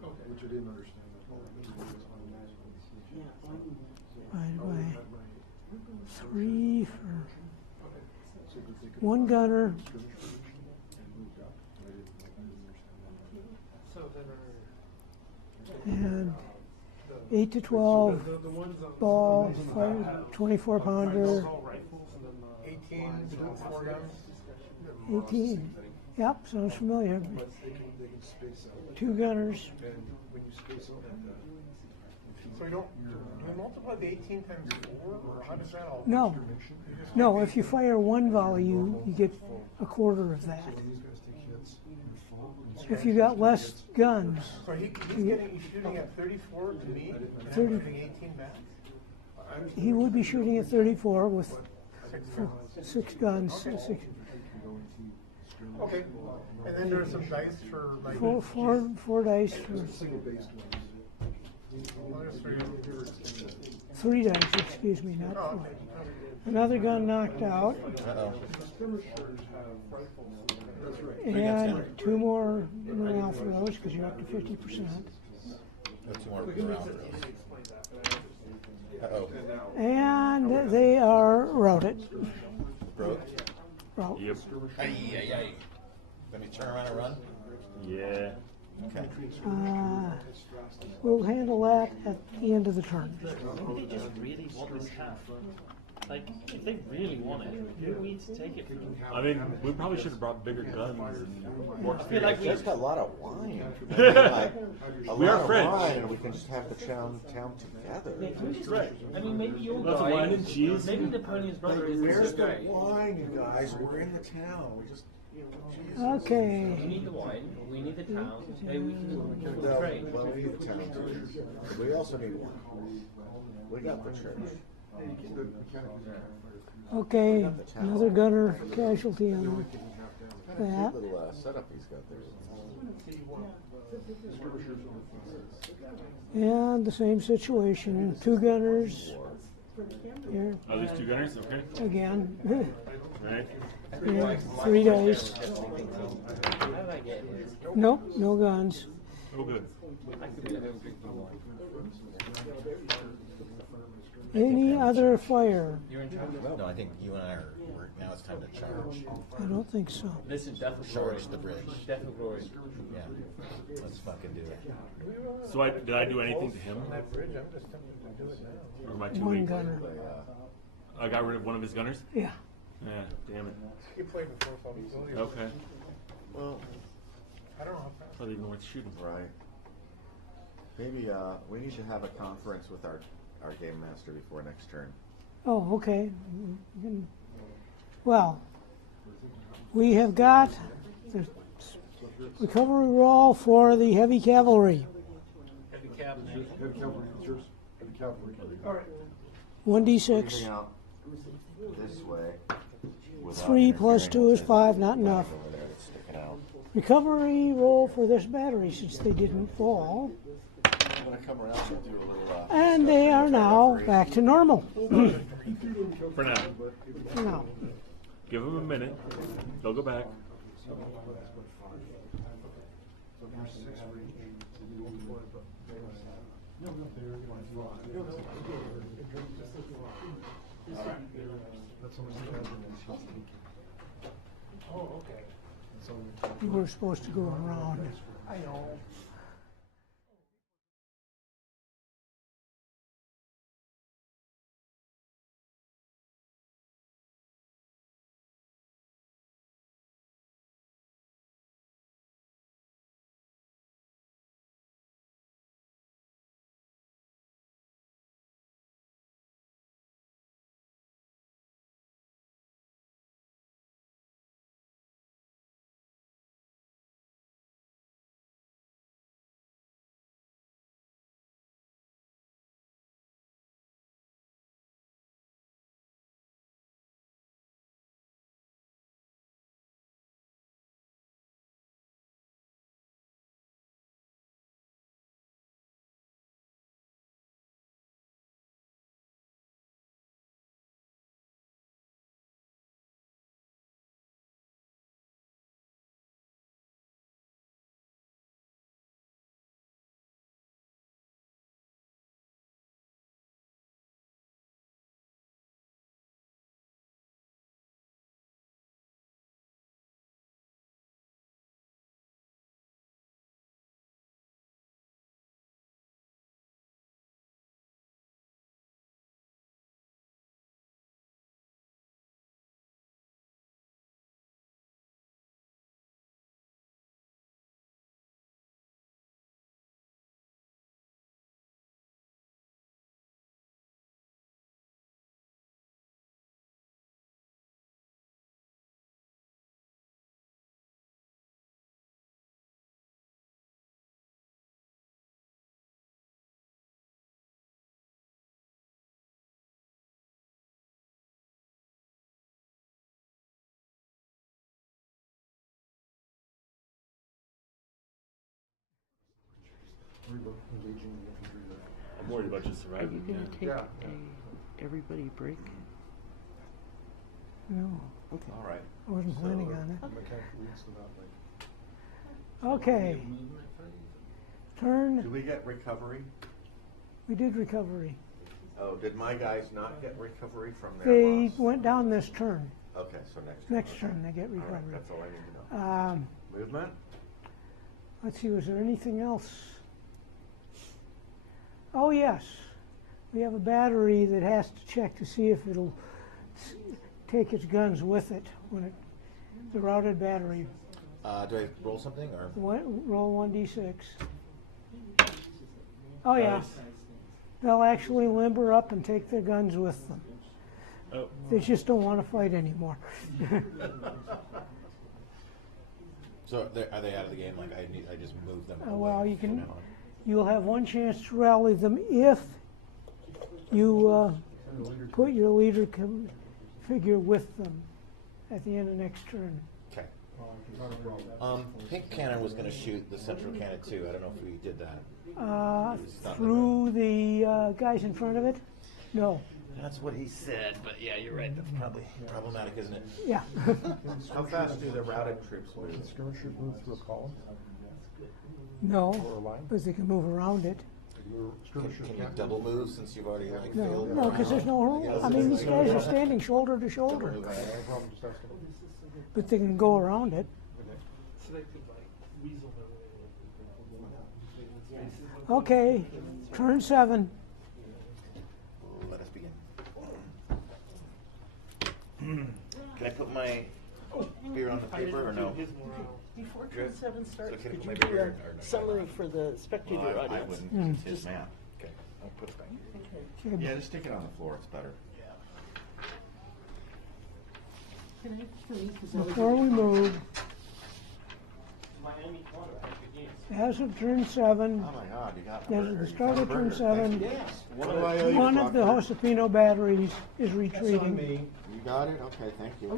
Which I didn't understand. Divided by 3 for 1 gunner. And 8 to 12 ball, 24 pounder. 18, 4 guns. 18. Yep, sounds familiar. 2 gunners. So you don't, do you multiply the 18 times 4, or how does that all? No. No, if you fire 1 volley, you get a quarter of that. If you got less guns, So he's shooting at 34 to me, and I'm 30. shooting 18 back? he would be shooting at 34 with 6 6 guns. guns. Okay. Okay, and then there's some dice for like. Four dice for Well, there's 3. 3 dice, excuse me, not Oh, 4. okay. Another gun knocked out, Uh-oh. and 2 more morale throws because you're up to 50%. Oh, 2 more morale throws. Uh-oh. And they are routed. Broke? Rout. Yep. Ay. Let me turn around and run? Yeah. Okay. We'll handle that at the end of the turn. They just really want this half. Like, if they really want it, who needs to take it from them? I mean, we probably should have brought bigger guns and more. I feel like we Just a lot of wine. We are of French. wine, and we can just have the town together. Right. I mean, maybe your Lots of guy. wine and cheese. Maybe Napoleon's brother is Where's the the guy. wine, you guys? We're in the town. We just. Okay. You need the wine. We need the town. Maybe we can trade. Well, we need the town too. We also need wine. We got the church. Okay, another gunner casualty on that. Cute little setup he's got there. And the same situation, 2 gunners. Here, Oh, these 2 gunners? Okay. again. Right. Yeah, 3 dice. How did I get here? Nope, no guns. Oh, good. I could be at home drinking wine. Any other fire? You're in charge? No, I think you and I are, now it's time to charge. I don't think so. This is Death of Glory. Charge the bridge. Death of Glory. Yeah. Let's fucking do it. So did I do anything to him? That bridge, I'm just tempted to do it now. Or am I too 1 weak? gunner. I got rid of one of his gunners? Yeah. Yeah, damn it. You played before, so I'll be familiar. Okay. Well, I don't know how fast. Not even worth shooting. right. Maybe we need to have a conference with our game master before next turn. Oh, okay. Well, we have got the Recovery roll for the heavy cavalry. Heavy cabinet. Heavy cavalry, it's yours. Heavy cavalry. All right. 1d6. Moving out this way. without 3 plus interfering 2 with is it. 5, not enough. Over there, it's sticking out. Recovery roll for this battery since they didn't fall. I'm gonna come around and do a little. And they are now back to normal. For now. For now. Give them a minute. They'll go back. Oh, okay. You were supposed to go around. I know. I'm worried about just Are you surviving. gonna take Yeah. everybody break? No, Okay. All right. I wasn't planning on it. Mechanical leads to that, like. Okay. Turn. Do we get recovery? We did recovery. Oh, did my guys not get recovery from their They loss? went down this turn. Okay, so next. Next turn they get All right, recovery. that's all I need to know. Movement? Let's see, was there anything else? Oh, yes. We have a battery that has to check to see if it'll take its guns with it when it, the routed battery. Do I roll something or? Roll 1d6. Oh, yeah. They'll actually limber up and take their guns with them. Oh. They just don't want to fight anymore. So are they out of the game? Like I just move them away Well, you from can. now on? You'll have one chance to rally them if you put your leader figure with them at the end of next turn. Okay. Pink cannon was going to shoot the central cannon too. I don't know if we did that. It's not in the room. Through the guys in front of it? No. That's what he said, but yeah, you're right. That's probably problematic, isn't it? Yeah. How fast do the routed troops move? Can skirmish troop move through a column? No, Or a line? because they can move around it. Skirmishers Can you can't double move since you've already like No, failed? no, because there's no room. I mean, these guys are standing shoulder to shoulder, No problem, just asking. but they can go around it. So they could like weasel their way. Okay, turn 7. Let us begin. Can I put my beer on the paper or no? Before Good. turn 7 starts, So can could my you do beer a or no? summary for the spectator I audience? wouldn't. It's his map. Okay, I'll put it back. Okay. Okay. Yeah, just stick it on the floor, it's better. Can I have 3? 'Cause I was- Before we move, my enemy commander has good news. As of turn 7, Oh my God, you got at the start of turn Burger, 7, thank you. Yes. What do I owe you, one of the Proctor? Josefino batteries is That's on retreating. me. You got it? Okay, thank you.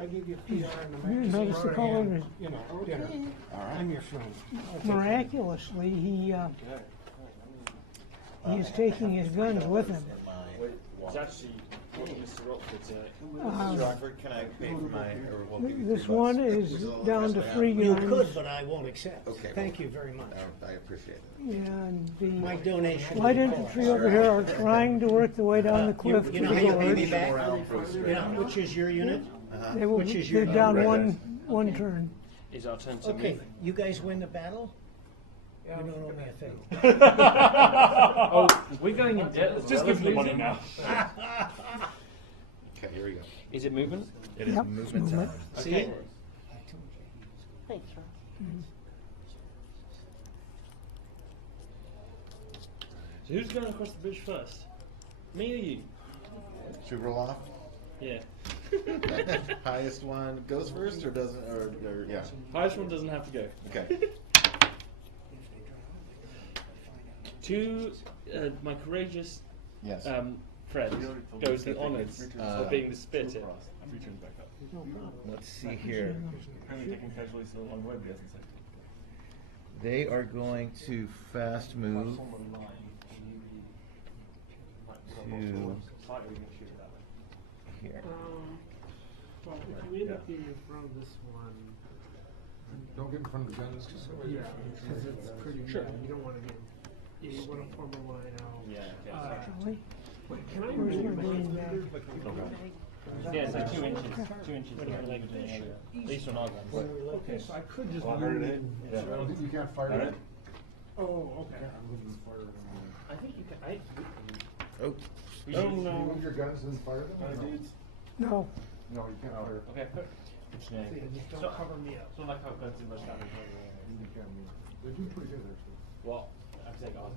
I give you PR in the You magazine. notice the color of his- You know, All right. I'm your friend. Miraculously, he is taking his guns with him. It's actually one of Mr. Rockford's. Mr. Rockford, can I pay for my, or we'll give you This $3? one is down to 3 You guns. could, but I won't accept. Okay, Thank well, you very much. I appreciate it. And My the donation. light infantry over here are trying to work their way down the cliff You to know the how you pay me gorge. back? Morale booster. You know, which is your unit? They will, Which is they're your down unit? one turn. Is our turn to Okay, move? you guys win the battle? You don't owe me a thing. Oh, we're going in debt. Just give me the money now. Okay, here we go. Is it movement? It is Yep, movement movement. time. See? Okay. Thanks, Charles. So who's going across the bridge first? Me or you? Should we roll off? Yeah. Highest one goes first or doesn't, or Yeah. Highest one doesn't have to go. Okay. To my courageous Yes. friend goes the honours of being the spitter. Let's see here. Apparently taking casualties along the way, but he hasn't said. They are going to fast move to here. Well, if you end up getting in front of this one, Don't get in front of the guns, because yeah, because it's pretty. Sure. You don't want to get. You want to form a line out. Yeah. Charlie? Wait, can I Where's move my my green bag? Yeah, it's like 2 inches. 2 inches between the other, at least on our guns. Okay, so I could just Well, I move. heard it. Yeah. you can't fire Got it. it? Oh, okay. I think you can. Oh. Can you move your guns and fire them? or no? Dudes. No. No, you can't fire. Okay. Good to know. See, just don't So- cover me up. It's not like I've done too much damage. You can't move. They're doing pretty good, actually. Well, I've taken off.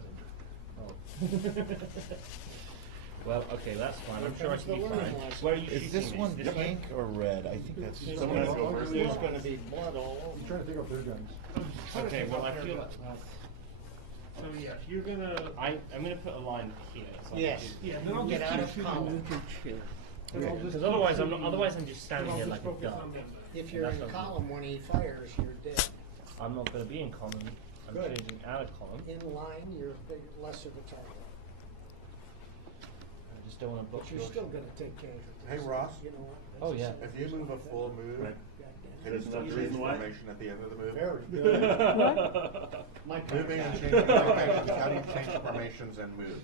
Well, okay, that's fine. I'm sure I can be fine. Where are you shooting Is this one This way? pink or red? I think that's. Someone has to go first. There's gonna be blood all I'm trying to take up their guns. Okay, well, I feel like. So yeah, you're gonna. I'm going to put a line here. So Yes. Yeah, then I'll Get just out keep of shooting. column. Because otherwise, I'm not. Otherwise, I'm just Then standing I'll here just like a focus duck. on them. If you're in column when he fires, you're dead. I'm not going to be in column. I'm Good. changing out of column. In line, you're less of a target. I just don't want to block But you're your. still gonna take casualties. Hey, Ross. You know what? Oh, yeah. If you move a full move, Right. can you Isn't still that the change reason why? formation at the end of the move? Very good. My Moving and part. changing formations, how do you change formations and move?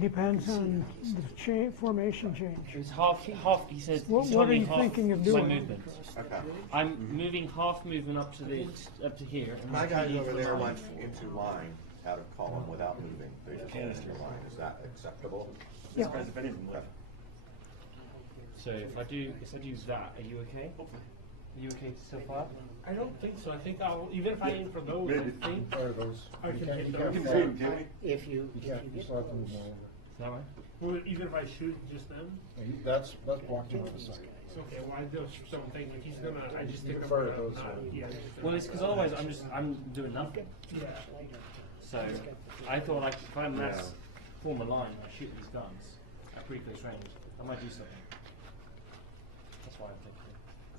Depends on the formation change. It's half. He said. What- he what told are me you half thinking of my doing? movement. Okay. I'm moving half movement up to here. And My guys retreating over to there line. went into line out of column without moving. They just went into line. Is that acceptable? Yeah. Depends if any of them live. So if I do that, are you okay? Are you okay to still fire? I don't think so. I think I'll, even if I aim for those, I think Fire those. I can You can't, hit you those. can't Zoom, fire. can we? If you You can't, you get still have to move those. more. Is that right? well, even if I shoot just them. That's blocking on the side. Okay, well I just don't think if he's gonna. I just You think can I'm fire gonna those, not. so- Yeah. Well, it's because otherwise I'm doing nothing. Yeah. So I thought like if I mass form a line, I shoot these guns at pretty close range, I might do something. That's why I'm thinking.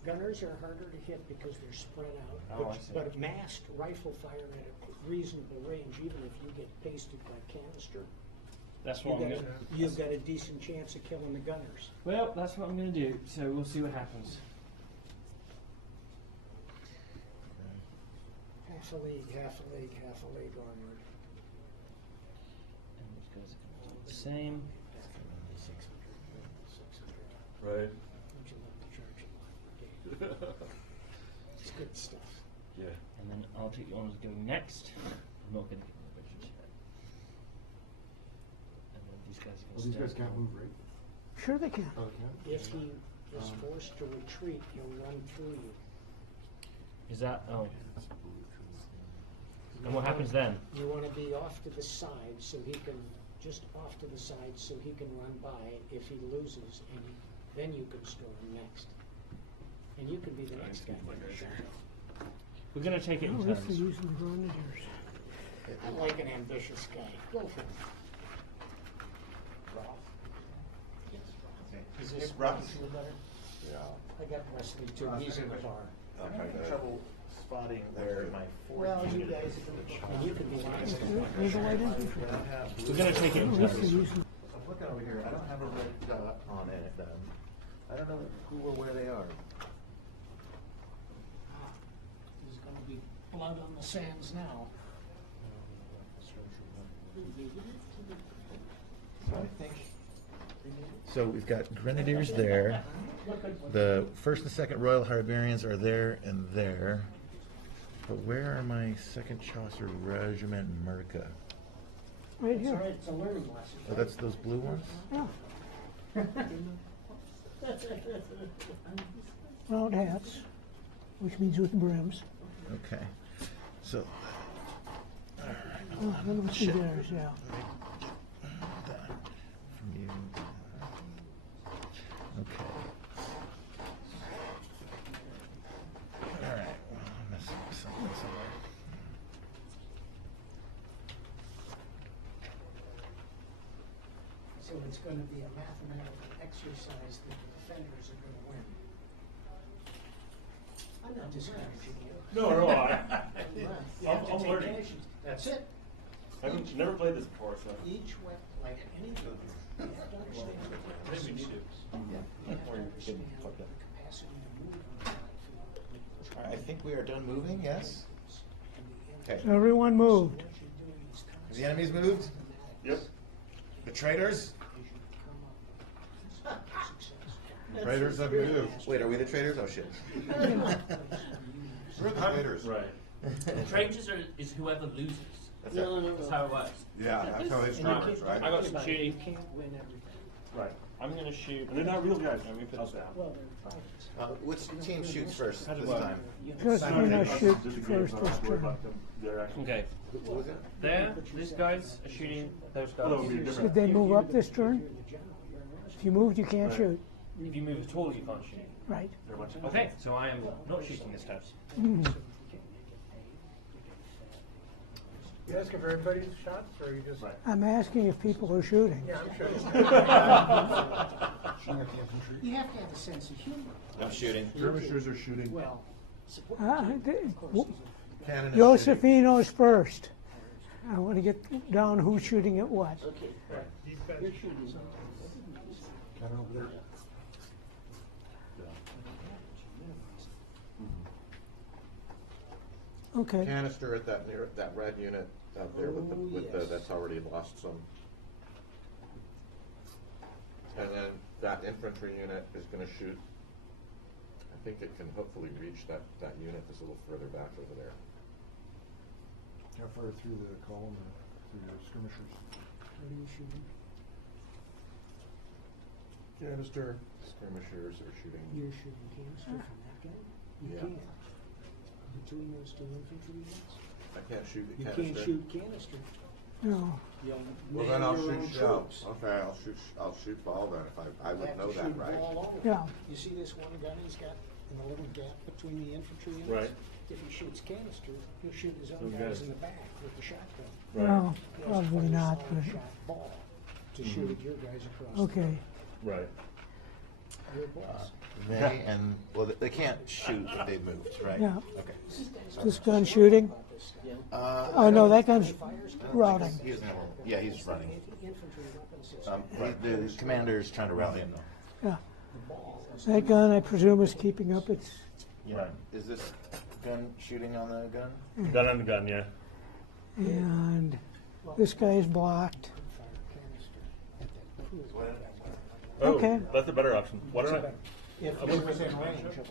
Gunners are harder to hit because they're spread out. Oh, but, I see. but masked rifle fire at a reasonable range, even if you get pasted by canister, That's what I'm gonna. you've got a decent chance of killing the gunners. Well, that's what I'm gonna do. So we'll see what happens. Half a league, half a league, half a league onward. And these guys are gonna do the same. Right. Don't you love the charge? It's good stuff. Yeah. And then I'll take the honours going next. I'm not gonna give them the bridges yet. And then these guys are Well, gonna these stay. guys can't move, right? Sure they can. Oh, they can? If he is forced to retreat, he'll run through you. Is that oh? And what happens then? You want to be off to the side so he can, just off to the side so he can run by if he loses, and then you can store him next. And you can be the next guy. We're going to take it in Oh, this is turns. using the grenadiers. I like an ambitious guy. Go for it. Is this Rock. Yeah. I got Wesley too. He's in the bar. I'm having trouble spotting where my fourth Well, you unit guys is. are gonna, you can be honest. Here's the light infantry. We're going to take it in Oh, this is turns. using. I'm looking over here, I don't have a red dot on it, I don't know who or where they are. There's gonna be blood on the sands now. So I think, so we've got Grenadiers there, the 1st and 2nd Royal Hibernians are there and there, but where are my 2nd Chaucer Regiment Merca? Right It's all here. right, it's a learning lesson. Oh, that's those blue ones? Yeah. Round hats, which means with brims. Okay, so, Oh, let me see Shit. theirs, yeah. that from you. Okay. All right, well, I'm missing something somewhere. So it's gonna be a mathematical exercise that the defenders are gonna win. I'm not discouraging you. No, no, You have to I'm take learning. actions. That's it. I've never played this before, so. Each weapon, like anything, you have to understand the Maybe we need to. You have to understand the capacity to move on the battlefield. All right, I think we are done moving, yes? Okay. So everyone moved. Have the enemies moved? Yep. The traitors? The traitors have moved. Wait, are we the traitors? Oh, shit. We're the traitors. Right. Traitors is whoever loses. That's No, it. no, That's no. how it works. Yeah, that's how they start, right? I got some You shooting. can't win everything. Right. I'm going to shoot. And they're not real guys. Let me put this down. Well, they're fighters. Which team shoots first How does this it time? Josefinos shoot Just a game, first so I don't this have to worry turn. about them. They're actually. Okay. What was it? There, these guys are shooting those Well, that would be guys. different. Did they move up this turn? If you moved, you can't Right. shoot. If you move at all, you can't shoot. Right. They're much. Okay, so I am not shooting this time. Mhm. You asking for everybody's shots, or you just? Right. I'm asking if people are shooting. Yeah, I'm sure. You have to have a sense of humor. I'm shooting. Skirmishers are shooting. Well, Cannon is shooting. Josefinos first. I want to get down who's shooting at what. Okay, These guys. you're shooting. Cannon over there. Okay. Canister at that near, that red unit out there with the, that's already lost some. And then that infantry unit is gonna shoot, I think it can hopefully reach that unit that's a little further back over there. How far through the column or through the skirmishers? what are you shooting? Canister. Skirmishers are shooting. You're shooting canister from that guy? You Yeah. can't. Between those two infantry units? I can't shoot the You canister. can't shoot canister. No. You'll Well, man then I'll your own shoot shell. troops. Okay, I'll shoot ball then if I You would have know to that, shoot right? all over. Yeah. You see this one gun he's got in the little gap between the infantry units? Right. If he shoots canister, he'll shoot his own Okay. guys in the back with the shotgun. No, He has to probably fire a not, solid but, shot ball to shoot at your guys across. okay. Right. Your boss. They and, well, they can't shoot if they've moved, right? Yeah. Okay. This gun shooting? Oh, no, that gun's routing. He doesn't have a, yeah, he's running. Infantry weapon system. The commander's trying to rout him though. Yeah. That gun, I presume, is keeping up its, Yeah. Is this gun shooting on the gun? Gun on the gun, yeah. and this guy is blocked. Oh, Okay. that's a better option. Why don't I? If you're within range of it.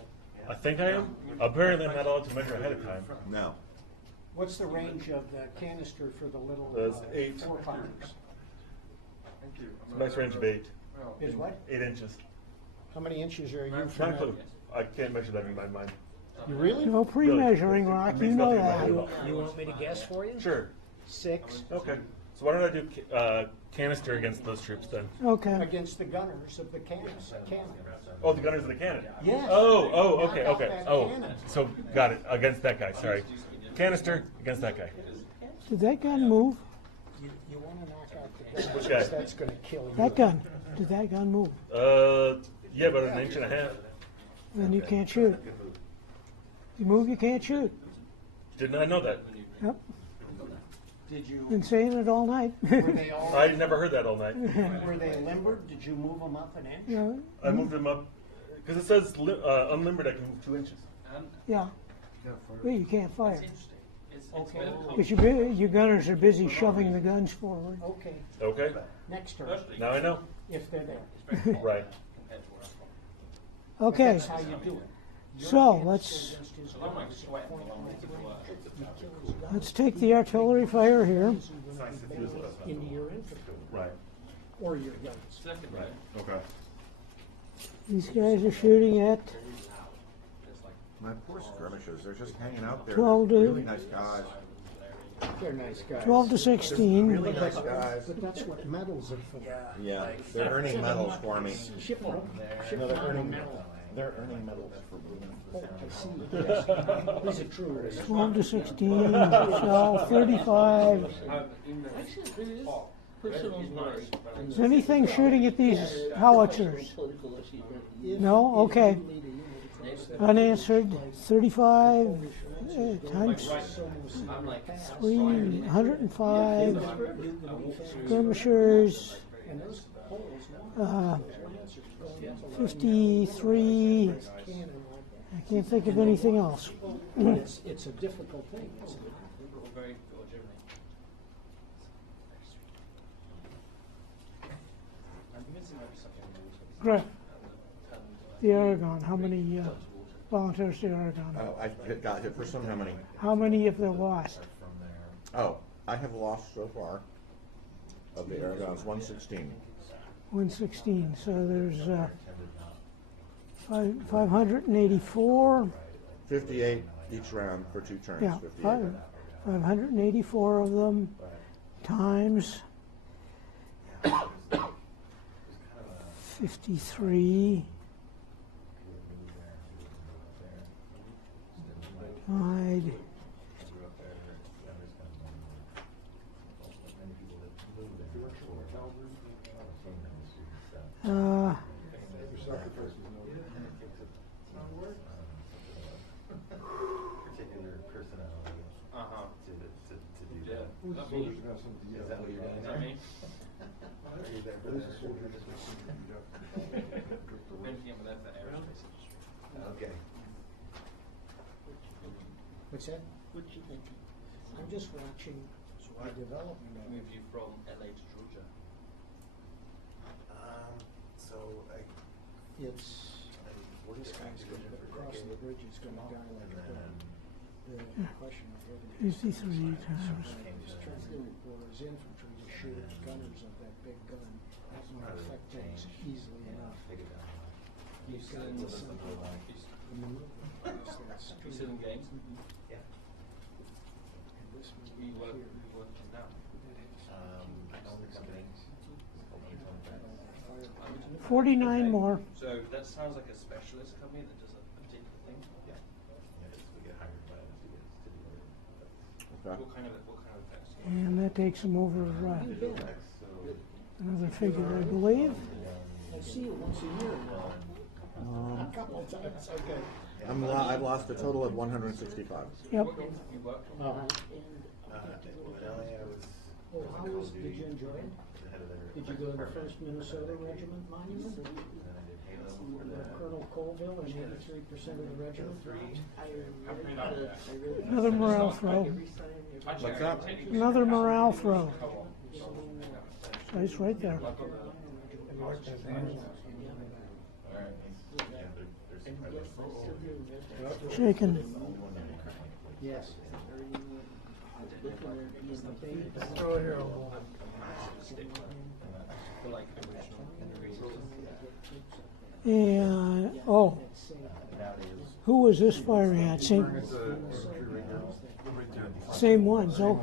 I think I am. Apparently, I'm not allowed to measure ahead of time. No. What's the range of the canister for the little It's 8. 4-pounders? Max range of 8. Is what? 8 inches. How many inches are you Not from close. that? I can't measure that in my mind. You really? No pre-measuring, Rock, you know that. You want me to guess for you? Sure. 6. Okay. So why don't I do canister against those troops then? Okay. Against the gunners of the cannon. Oh, the gunners of the cannon. Yes. Oh, okay, Knock out okay. that Oh, cannon. so got it. Against that guy. Sorry. Canister against that guy. Did that gun move? You want to knock out the gun. Which guy? That's going to kill you. That gun. Did that gun move? Yeah, about an inch and a half. Then you can't shoot. You move, you can't shoot. Didn't I know that? Yep. Did you? Been saying it all night. Were they all? I never heard that all night. Were they limbered? Did you move them up an inch? Yeah. I moved him up because it says unlimbered. I can move 2 inches. Yeah. Well, you can't fire. Okay. Because your gunners are busy shoving the guns forward. Okay. Okay. Next turn. Now I know. If they're there. Right. Okay. That's how you do it. So let's take the artillery fire here. Into your infantry. Right. Or your guns. Right. Okay. These guys are shooting at My poor skirmishers, they're just hanging out there. 12 to- Really nice guys. They're nice guys. 12 to 16. Really nice guys. But that's what medals are for. Yeah, they're earning medals for me. Ship them. Ship No, they're them earning medal. They're earning medals for moving. Oh, I see. Yes. He's a true. 12 to 16. So 35. Actually, there is personal knowledge. Is anything shooting at these howitzers? No? Okay. Unanswered. 35 times 3, 105. Skirmishers. 53. I can't think of anything else. It's a difficult thing. Great. The Aragon. How many volunteers to Aragon? Oh, I got hit for some. How many? How many have they lost? Oh, I have lost so far of the Aragons 116. 116. So there's 584. 58 each round for 2 turns. Yeah, 58. 584 of them times 53 divide Is that what you're doing? Is that me? Okay. What's that? What you think? I'm just watching the development of it. Move you from LA to Georgia. So It's, this guy's going to cross the bridge, it's going to die like a dog. The question of whether 53 times transport orders infantry to shoot at gunners of that big gun, that might affect things easily enough. You've got some You still in games? Yeah. And this one We work here. now. I don't think something. 49 more. So that sounds like a specialist company that does a particular thing. Yeah. We get hired by us to do it. Okay. What kind of effects? And that takes them over another figure, I believe. I see you once a year now. A couple of times, okay. I've lost a total of 165. Yep. You work from Uh-huh. In LA, I was. Oh, how was, did you enjoy it? Did you go to the 1st Minnesota Regiment Monument? Colonel Colville and 83% of the regiment? Another morale throw. What's that? Another morale throw. Nice right there. Shaken. Yes. Throw it here, I'll And, oh, who was this firing at? Same ones, oh,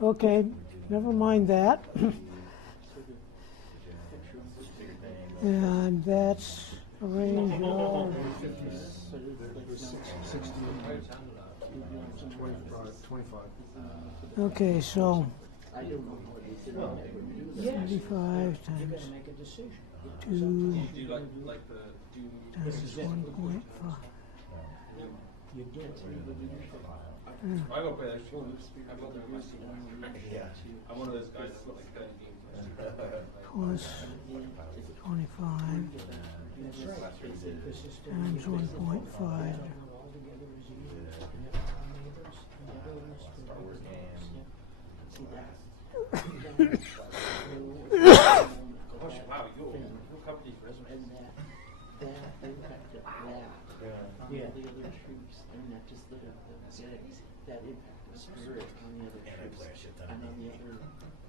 okay. never mind that. And that's a range of, 25. okay, so I don't know what they did on that. 75 times You gotta make a decision. 2 Do like the times 1.5. You get I go play that shit. I go play my team. Yeah. I'm one of those guys that's like that game. Plus 25 That's right. The system times is 1.5. all together is easy. And if our neighbors and others Star Wars game. see that. Gosh, wow, your company's resume. And that impacted that on Yeah. the other troops, and not just the that impacted spirit on the other And I troops, play a shit ton and of on the games. other.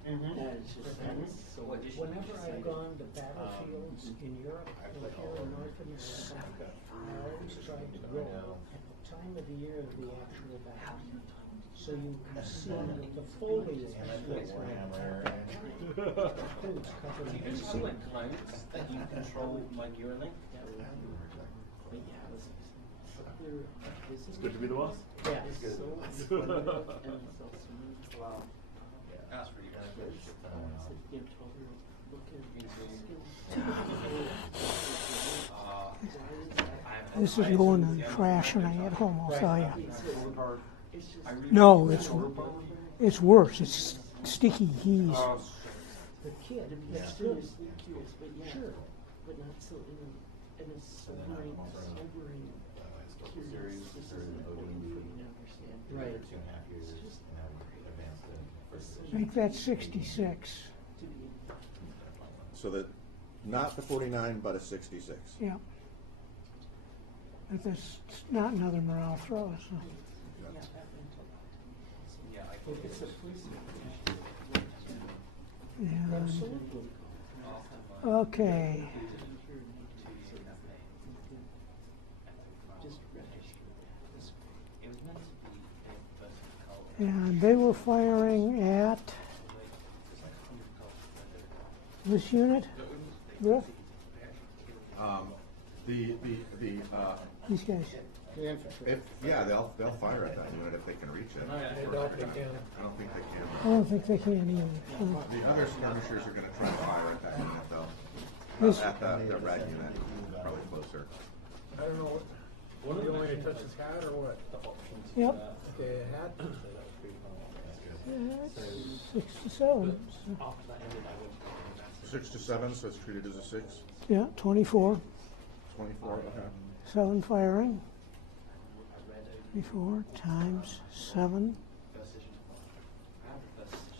That is just that is so. Whenever I've gone to battlefields in Europe or here in North America, I always try to go at the time of the year of the actual battle. So you can see the foliage. And I play Warhammer. Includes covered in And so like clients that you control like your link. But yeah, It's good to be the boss. Yeah. It's so and it's so smooth. Wow. Ask for you guys. You told her, look at This is going in trash when I get home, I'll tell you. it's just No, it's worse. It's sticky keys. The kid, yeah. it's good. Seriously curious, but yeah, Sure. but not so in a sobering, curious. This is important for you to understand. Right. 2.5 years. It's just And I advanced to first edition. Make that 66. to be. So that, not the 49, but a 66. Yeah. But that's not another morale throw. So. Yeah, I If it's a police. And, Absolutely. okay. Just register this. It was meant to be a person called And they were firing at this unit, Griff? These guys. Yeah, they'll fire at that unit if they can reach it. I don't think they can. I don't think they can either. So. The other skirmishers are gonna try to fire at that unit though. This- At the red unit, probably closer. I don't know, what, you want me to touch his hat or what? Yep. Okay, a hat? That's 6 to 7. So, 6 to 7, so it's treated as a 6. yeah, 24. 24, okay. 7 firing. 24 times 7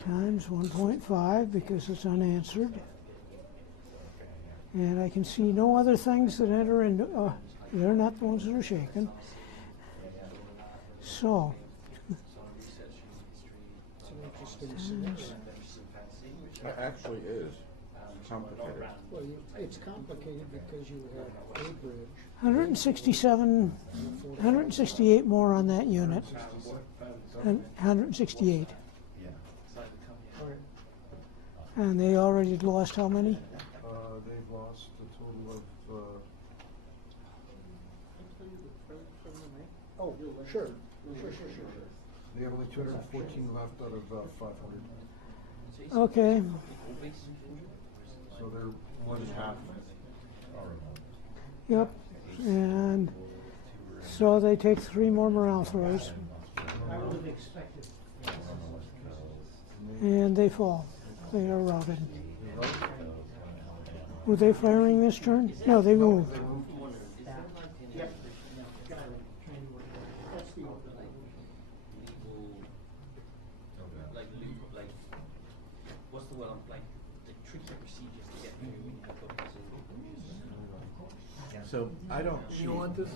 times 1.5 because it's unanswered. And I can see no other things that enter into, they're not the ones that are shaken. So, It's an interesting solution. It actually is complicated. Well, it's complicated because you have a bridge. 167, 168 more on that unit. And 168. And they already lost how many? They've lost a total of, Oh, sure. Sure. they have only 214 left out of 500. Okay. So they're more than half. Yep. And so they take 3 more morale throws. I would have expected. And they fall. They are routed. Were they firing this turn? No, they moved. like what's the word? Like the tricky procedures to get through when you have weapons. So I don't shoot. You want this?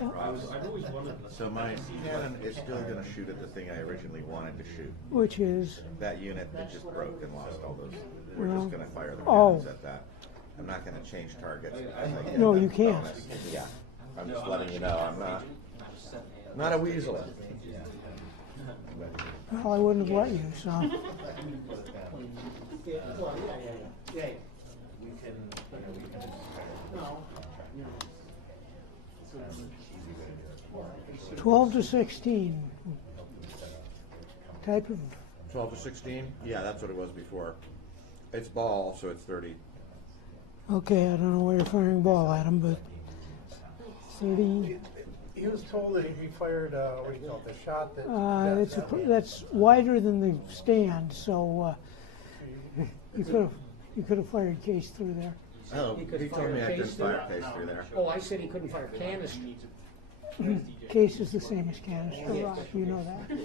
I've always wanted this. So my cannon is still going to shoot at the thing I originally wanted to shoot. Which is, That unit that just broke and lost all those. We're Well, just going to fire the oh. cannons at that. I'm not going to change targets. as I get No, that you can't. bonus. Yeah, I'm just letting you know. I'm not a weasel. well, I wouldn't have let you, so. Yeah, well, yeah. We can, we can just No. 12 to 16. Type of 12 to 16? Yeah, that's what it was before. It's ball, so it's 30. Okay, I don't know where you're firing ball at him, but 30. He was told that he fired, what do you call it, the shot that. That's wider than the stand, so you could have fired case through there. Oh, He could he told fire me I couldn't case fire through- case through there. Oh, I said he couldn't fire canister. Case is the same as canister, Rob, you know that.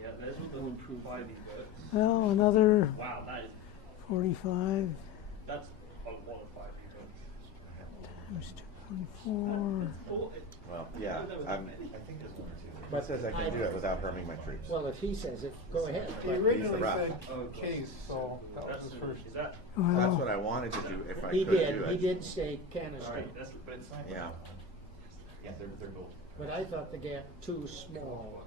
Yeah, those were the 5 votes. Well, another Wow, that is 45 that's a lot of 5 votes. times 2.4. Well, yeah, I think there's 1 or 2. But says I can do it without harming my troops. Well, if he says it, go ahead. He But originally rock. said case, so that was his first. Is that? That's Well, what I wanted to do if I He could do did, it. he did say canister, Alright, that's but it's not. Yeah. Yeah, they're both. but I thought the gap too small.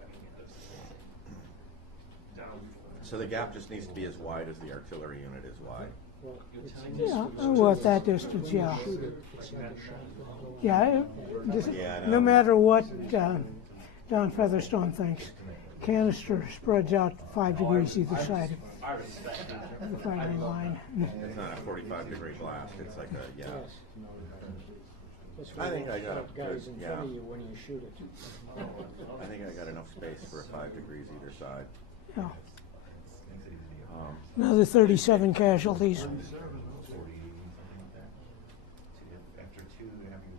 Down. Uh, So the gap just needs to be as wide as the artillery unit is wide. Well, it's yeah, well, at that distance, yeah. Yeah, Yeah, I no know. matter what Don Featherstone thinks, canister spreads out 5 degrees either side I respect that. of the firing line. It's not a 45-degree blast. It's like a, yeah. Yes. That's I why think you I don't got have a guys good- in front of yeah. you when you shoot it. I think I got enough space for a 5 degrees either side. Yeah. Um, Another 37 casualties. After 2 heavy,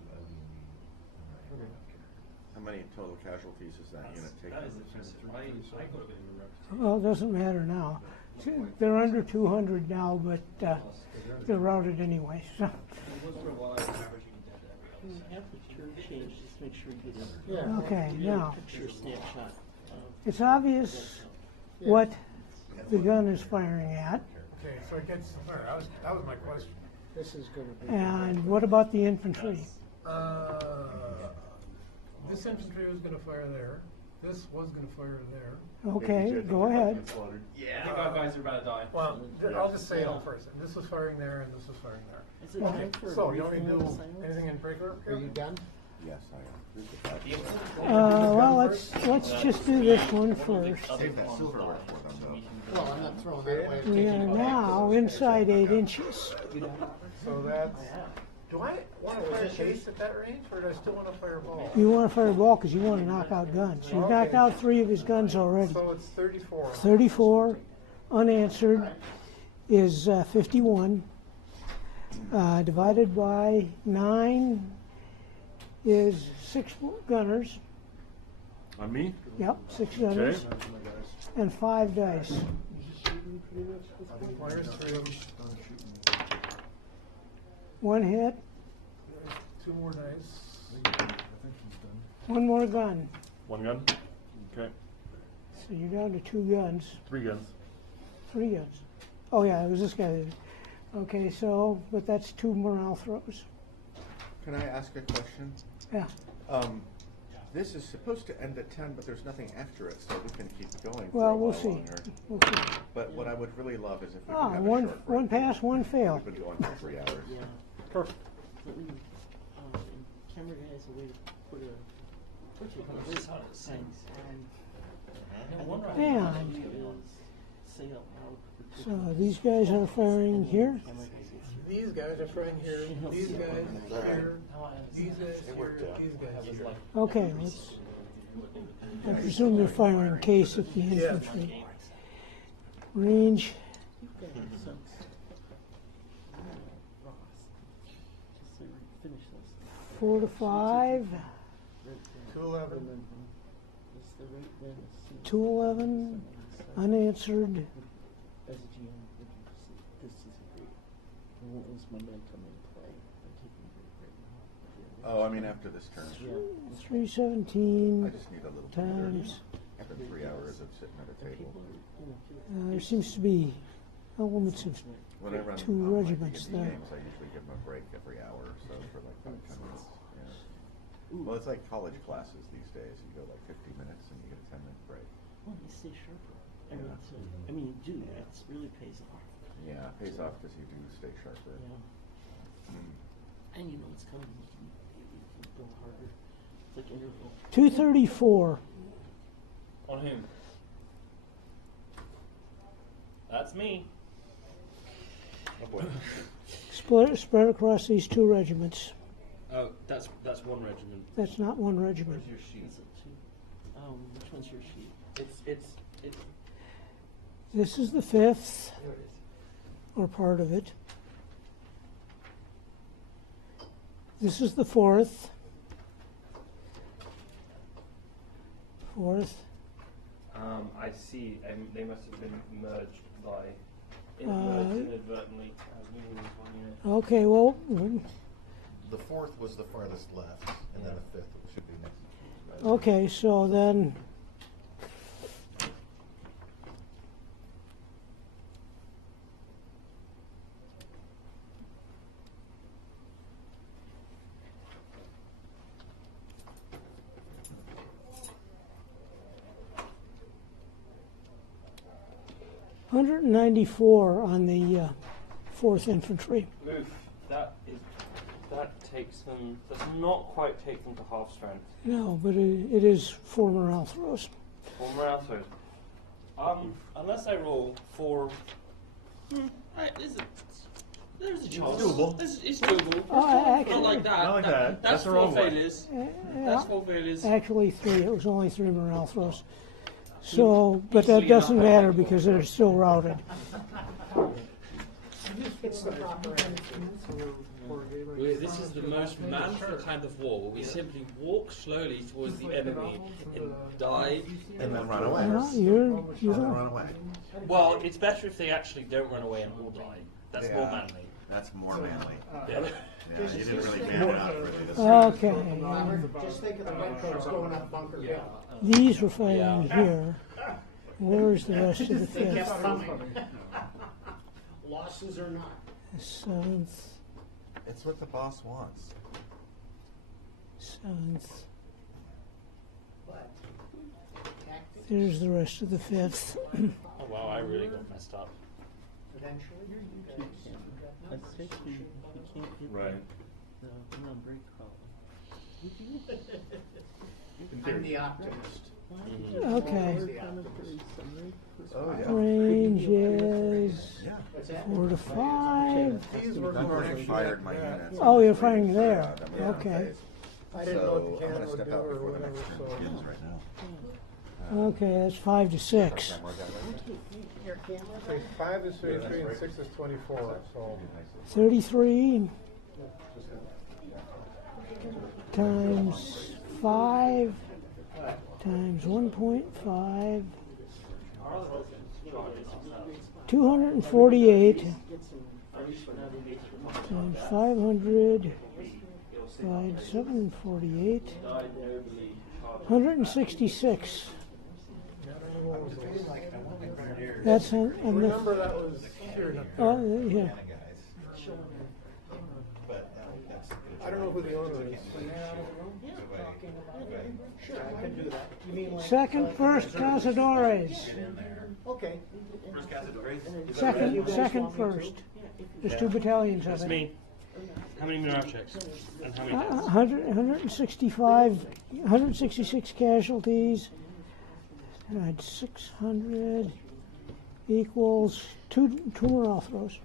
how many total casualties is that unit taking? That is impressive. I got a bit of a rep. Well, it doesn't matter now. They're under 200 now, but they're routed anyway. So. It was for a while, I was averaging dead every other Have the turn change, just make sure you get a Yeah. Okay, get a now picture snapshot. it's obvious what the gun is firing at, Okay, so it gets fire. That was my question. This is gonna be. and what about the infantry? This infantry was gonna fire there. This was gonna fire there. Okay, go ahead. Yeah. I think our guys are about to die. Well, I'll just say it all first. This was firing there, and this was firing there. Is it time for a So you want me to refill do of silence? anything in breaker? Are you done? Yes, I am. Who's the 5? Well, let's just do this one first. Save that silverware for them, Well, I'm not throwing that away. We are now inside 8 inches. So that's. Do I want to fire case at that range, or do I still want to fire ball? You want to fire a ball because you want to knock out guns. You've knocked out 3 of his guns already. So it's 34. 34 unanswered is 51. Divided by 9 is 6 gunners. On me? Yep, 6 gunners. And 5 dice. Fires 3. 1 hit, 2 more dice. 1 more gun. 1 gun? Okay. So you're down to 2 guns. 3 guns. 3 guns. Oh yeah, it was this guy that did it. Okay, so, but that's 2 morale throws. Can I ask a question? Yeah. This is supposed to end at 10, but there's nothing after it, so we can keep going for Well, a we'll while see. longer. We'll see. But what I would really love is if we Ah, could have a one short break. pass, 1 fail. We've been going for 3 hours. Yeah. Perfect. Let me, camera guy has a way to put a signs on. And Say out loud. so these guys are firing here. These guys are firing here. These guys here. These guys here. These guys here. Okay, let's. I presume they're firing case at the infantry. Range. Finish this. 4 to 5. 211. 211. Unanswered. As a GM, would you say this is a great? Won't lose momentum in play. I'm taking a break right now. Oh, I mean after this turn. Yeah. 317 I just need a little breather. times. After 3 hours of sitting at a table. There seems to be elements of When I run 2 my regiments D&D there. games, I usually give them a break every hour or so for like 5-10 minutes. Yeah. Well, it's like college classes these days. You go like 50 minutes and you get a 10-minute break. Nice. stay sharper. I mean, Yeah. so, I mean, you do. It really pays off. Yeah, it pays off because you do stay sharper. Yeah. And you know it's coming. You can go harder. It's like interval. 234. On whom? That's me. Oh boy. Spread across these two regiments. Oh, that's one regiment. That's not one regiment. Where's your sheet? Is it two? Which one's your sheet? It's This is the 5th, or part of it. This is the 4th. 4th. I see. They must have been merged by inadvertently as we were one unit. Okay, well, The 4th was the farthest left, and then the 5th should be next. okay, so then, $194 on the 4th Infantry. Oof, that takes them. Does not quite take them to half strength. No, but it is 4 morale throws. Or morale throws. Unless I roll 4. There's a chance. It's doable. It's doable. Actually, Not like that. Not like that. That's That's the 4 wrong way. failures. That's 4 failures. Actually, 3. It was only 3 morale throws. So, but Easily that doesn't enough. matter because they're still routed. It's the proper This is the most manful kind of war, where we simply walk slowly towards the enemy and die. And then run away. Well, And you then don't. run away. Well, it's better if they actually don't run away and all die. That's more manly. That's more manly. Yeah. Yeah, you didn't really man it up really this Okay. Just think of the redcoats going up Bunker Hill. These were fighting here. Where's the rest of the They kept 5th? coming. Losses or not. The 7th. It's what the boss wants. 7th. But tactics, There's the rest of the 5th. Oh wow, I really got messed up. eventually, you guys, you got numbers. Especially if you can't get Right. the break problem. I'm the optimist. Okay. Oh, yeah. Range is Yeah. What's that? 4 to 5. These were I've already already fired my units. Oh, you're firing there. Yeah. Okay. I didn't know what the So I'm cannon gonna would step do out or before the whatever, next so. turn begins right now. Okay, that's 5 to 6. Got more guys ready? Your camera? Okay, 5 is 33 and 6 is 24, so. 33 times 5 times 1.5. 248 times 500 divided 748. 166. That's on the. Remember that was here. Yeah. I don't know who the owner is. Sure, I can do that. You mean like? Second, first, Cazadores. Okay. Second, first. There's 2 battalions of That's it. me. How many morale checks? And how many deaths? 166 casualties. Divided 600 equals 2 morale throws.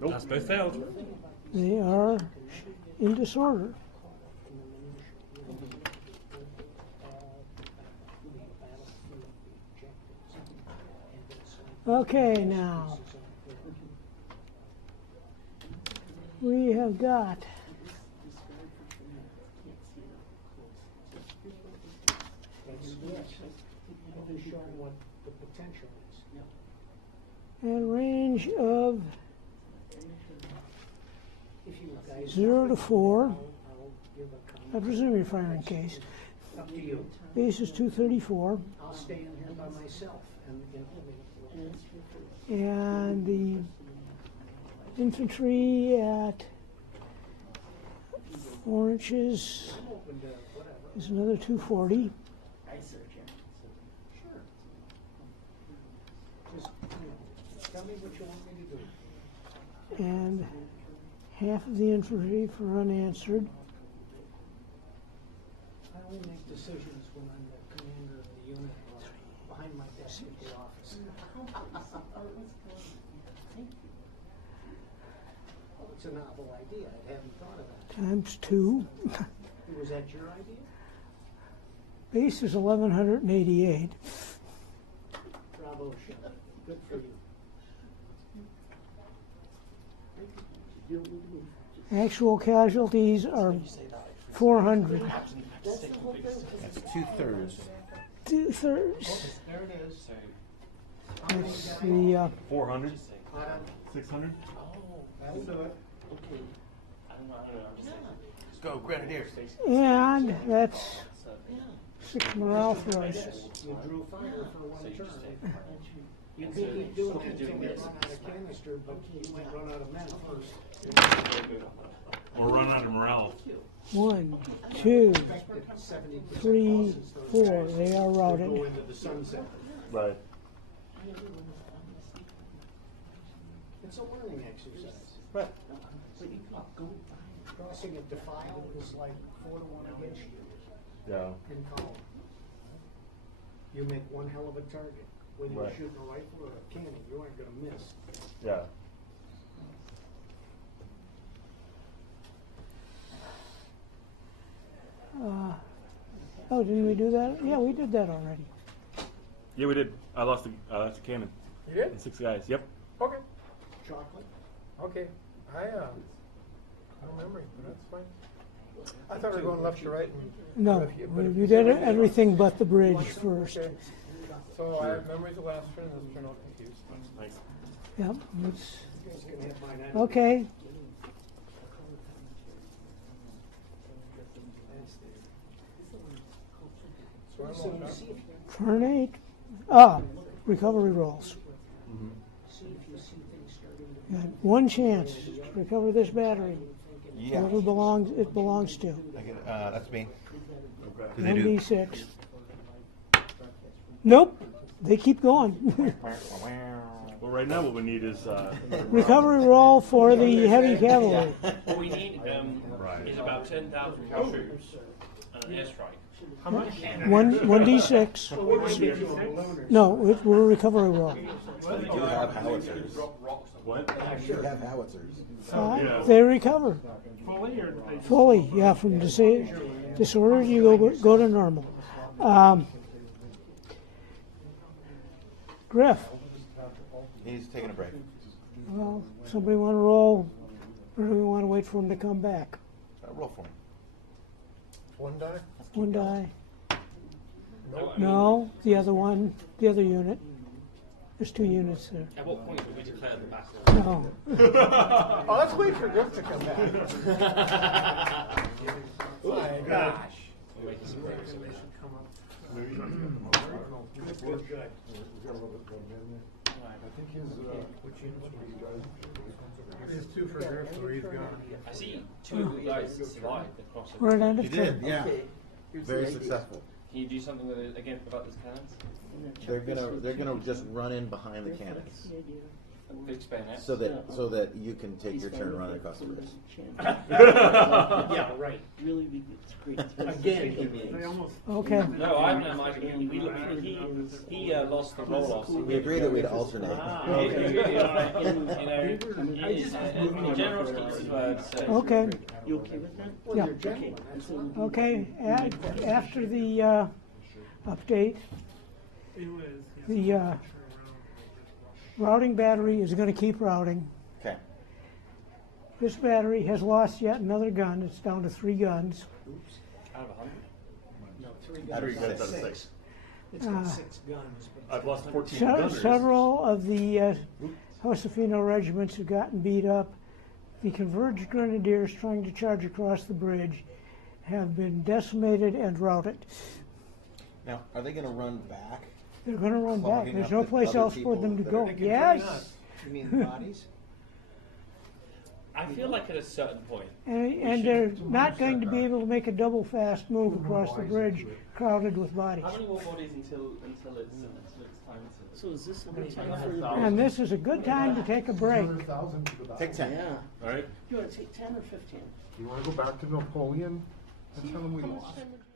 That's both failed. They are in disorder. Okay, now we have got Showing what the potential is. a range of If you guys. 0 to 4. I'll give a I comment. presume you're firing case. Up to you. Base is 234. I'll stay in here by myself and, And the infantry at 4 inches. I'm open to whatever. is another 240. I search it. Sure. Just, tell me what you want me to do. And half of the infantry for unanswered. I only make decisions when I'm the commander of the unit or behind my desk at the office. Well, it's a novel idea. I hadn't thought of that. Times 2. Was that your idea? Base is 1188. Bravo, Shelley. Good for you. Actual casualties are 400. That's the whole thing. That's 2/3. 2/3. There it is. That's the 400? Out of- 600? That'll do it. Okay. I don't know, I'm just saying. Let's go, Grenadiers. and that's 6 morale throws. You drew fire for one turn. You And could so keep doing something that to do until with you this. run out of canister, but you might run out of men first. Or run out of morale. 1, 2, 70% 3, losses, those 4. guys They are will routed. Go into the sunset. Right. It's a learning exercise. Right. But you can go Crossing at defile is like 4 to 1 against you Yeah. in column. You make one hell of a target. Whether you're Right. shooting a rifle or a cannon, you aren't going to miss. Yeah. Oh, didn't we do that? Yeah, we did that already. Yeah, we did. I lost a cannon. You did? And 6 guys. Yep. Okay. Chocolate? Okay. No memory, but that's fine. I thought we were going left to right. And, No, but if you we said did we everything but the bridge first. Okay. So I have memories of last turn, this turn I'll confused. Thanks. Yep, it's, You guys can have mine anyway. okay. So I'm So all you done. see if Turn 8. Recovery rolls. see if you see things starting to You got one chance to recover this battery. Yeah. Whoever it belongs to. I get, that's me. Do they do? 1d6. Nope, they keep going. Well, right now what we need is Recovery roll for the heavy cavalry. What we need is about 10,000 troops and an airstrike. How much? 1d6. No, we're a recovery roll. We do have howitzers. what? We have howitzers. They recover. Fully or? they- Fully, yeah, from disordered you go to normal. Griff, He's taking a break. well, somebody want to roll, or do we want to wait for him to come back? Roll for me. One die? One die. Nope. No, the other one, the other unit. There's 2 units there. At what point do we declare the battle? No. Oh, let's wait for Griff to come back. My gosh. We're making some progress on that. There's 2 for Griff, so he's gone. I see 2 of you guys survived the crossover. We're at end You of did, turn. yeah. Very successful. Can you do something with it again about these cannons? They're gonna just run in behind the cannons, Fix bayonets? so that you can take your turn running across the bridge. Yeah, right. Really big, it's great. Again. They almost. Okay. No, I have no idea. He lost the roll off. We agreed that we'd alternate. In general words. Okay. You okay with that? Well, Yeah. you're genuine. That's what Okay, after the update, It was. the routing battery is going to keep routing. Okay. This battery has lost yet another gun. It's down to 3 guns. Out of 100. No, 3 Out of guns. 6. Out of 6. It's got 6 guns. But I've lost 14 Se- gunners. several of the Josefino regiments have gotten beat up. The converged grenadiers trying to charge across the bridge have been decimated and routed. Now, are they going to run back? They're going to run back. Clogging There's up no the place other else for people them to that go. are- Yes. You mean bodies? I feel like at a certain point. And they're not going to be able to make a double fast move across the bridge crowded with bodies. How many more bodies until it's time to? So is this a good time for your And this is a good time to take a break. Take 10. Yeah. All right. You want to take 10 or 15? You wanna go back to Napoleon and tell him we How much lost? time would you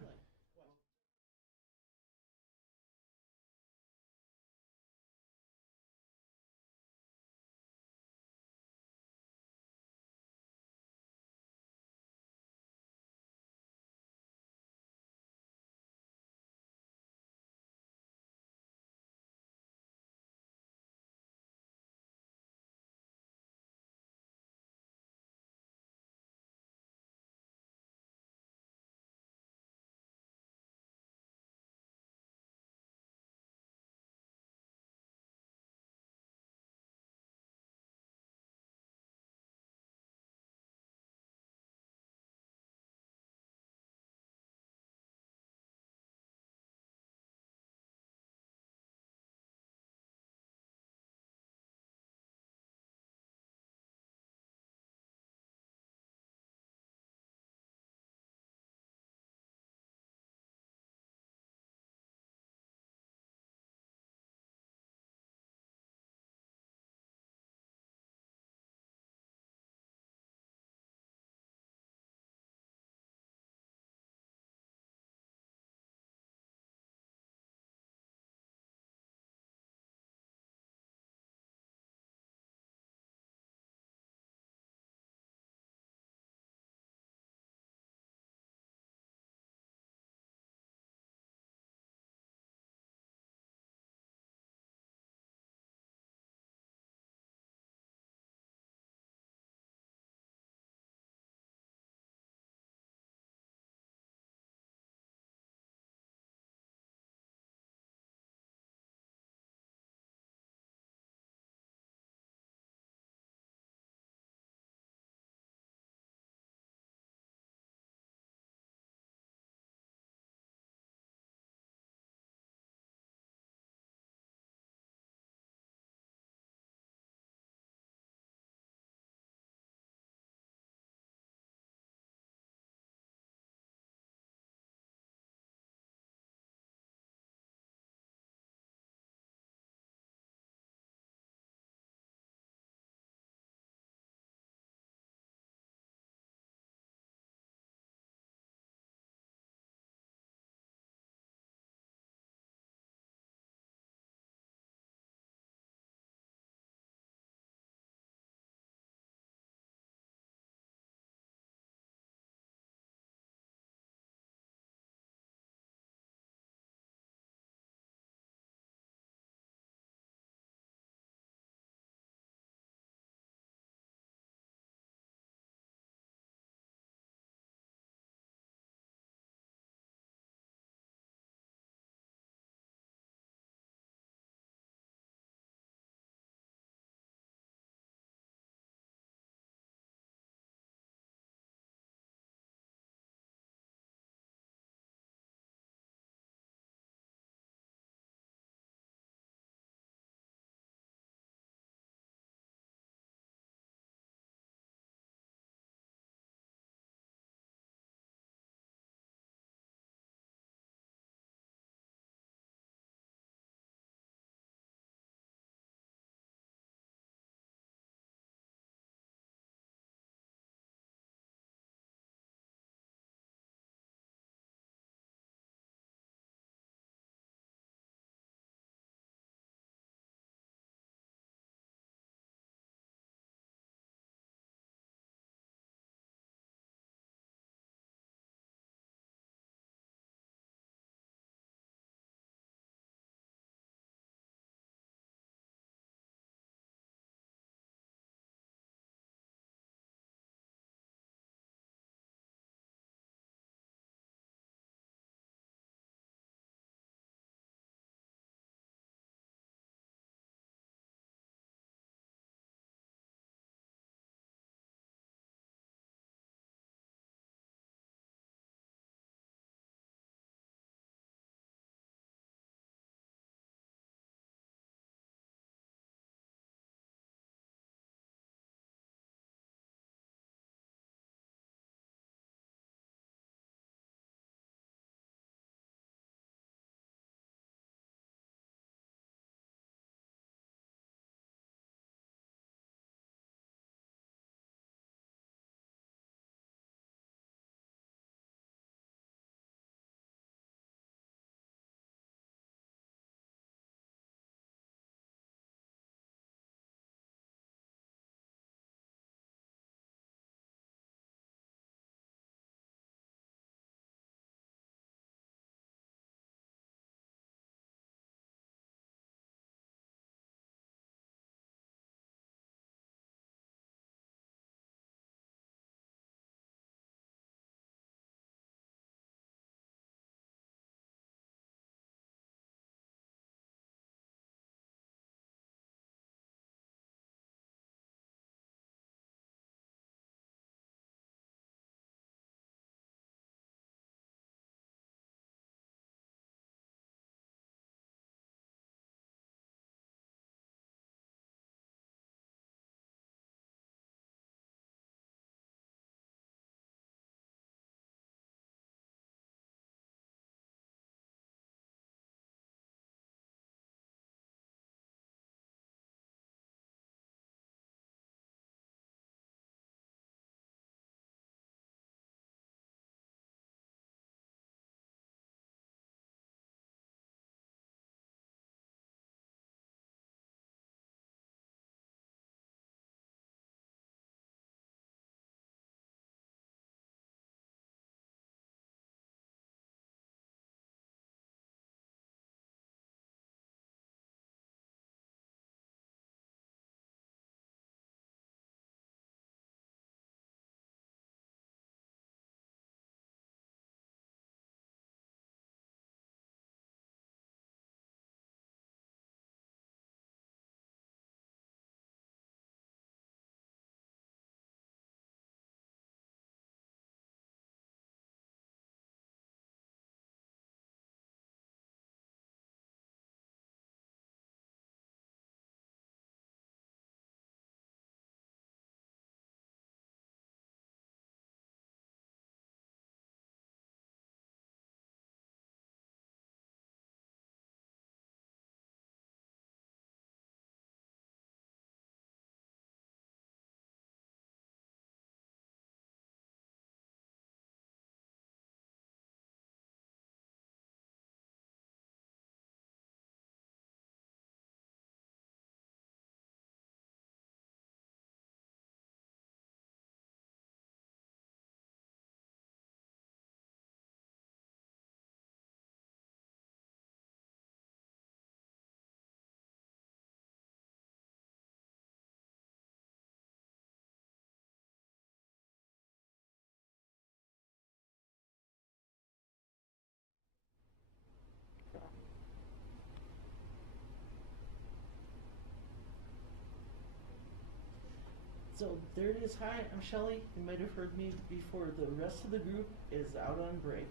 So there it is. Hi, I'm Shelly. You might have heard me before. The rest of the group is out on break,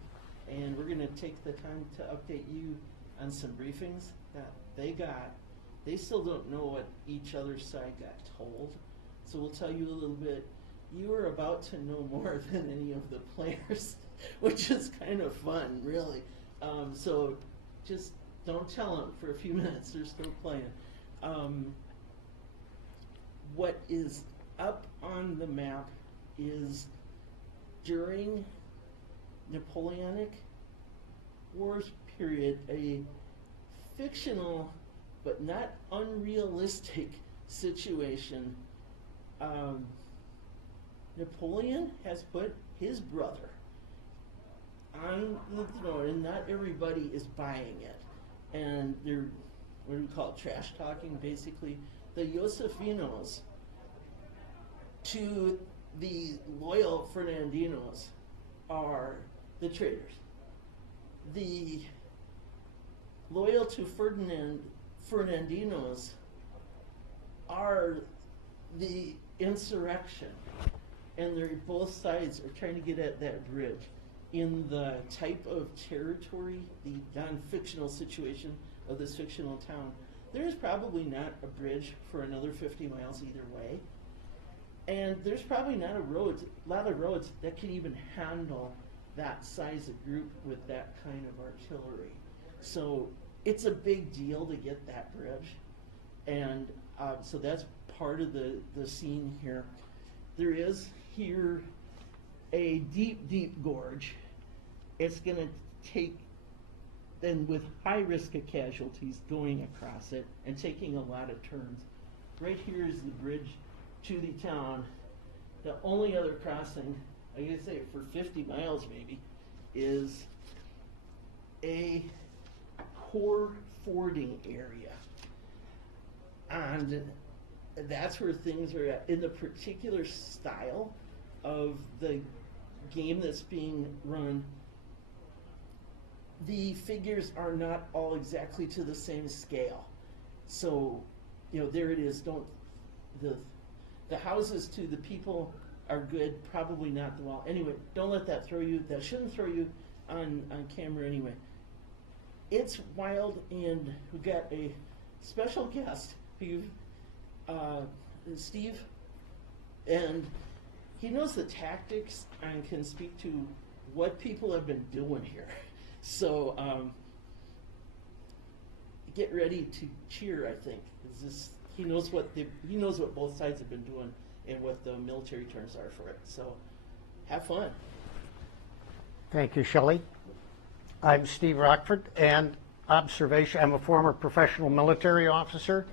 and we're going to take the time to update you on some briefings that they got. They still don't know what each other's side got told, so we'll tell you a little bit. You are about to know more than any of the players, which is kind of fun, really. So just don't tell them for a few minutes. They're still playing. What is up on the map is during Napoleonic Wars period, a fictional but not unrealistic situation. Napoleon has put his brother on the throne, and not everybody is buying it. And they're, what do we call it, trash talking, basically. The Josefinos to the loyal Fernandinos are the traitors. The loyal to Fernandinos are the insurrection. And they're, both sides are trying to get at that bridge. In the type of territory, the non-fictional situation of this fictional town, there's probably not a bridge for another 50 miles either way. And there's probably not a lot of roads that can even handle that size of group with that kind of artillery. So it's a big deal to get that bridge. And so that's part of the scene here. There is here a deep, deep gorge. It's going to take, then with high risk of casualties going across it and taking a lot of turns. Right here is the bridge to the town. The only other crossing, I gotta say, for 50 miles maybe, is a core fording area. And that's where things are at. In the particular style of the game that's being run, the figures are not all exactly to the same scale. So, you know, there it is. The houses to the people are good, probably not the wall. Anyway, don't let that throw you. That shouldn't throw you on camera anyway. It's wild, and we've got a special guest, Steve, and he knows the tactics and can speak to what people have been doing here. So get ready to cheer, I think. He knows what both sides have been doing and what the military terms are for it. So have fun. Thank you, Shelley. I'm Steve Rockford, and observation. I'm a former professional military officer,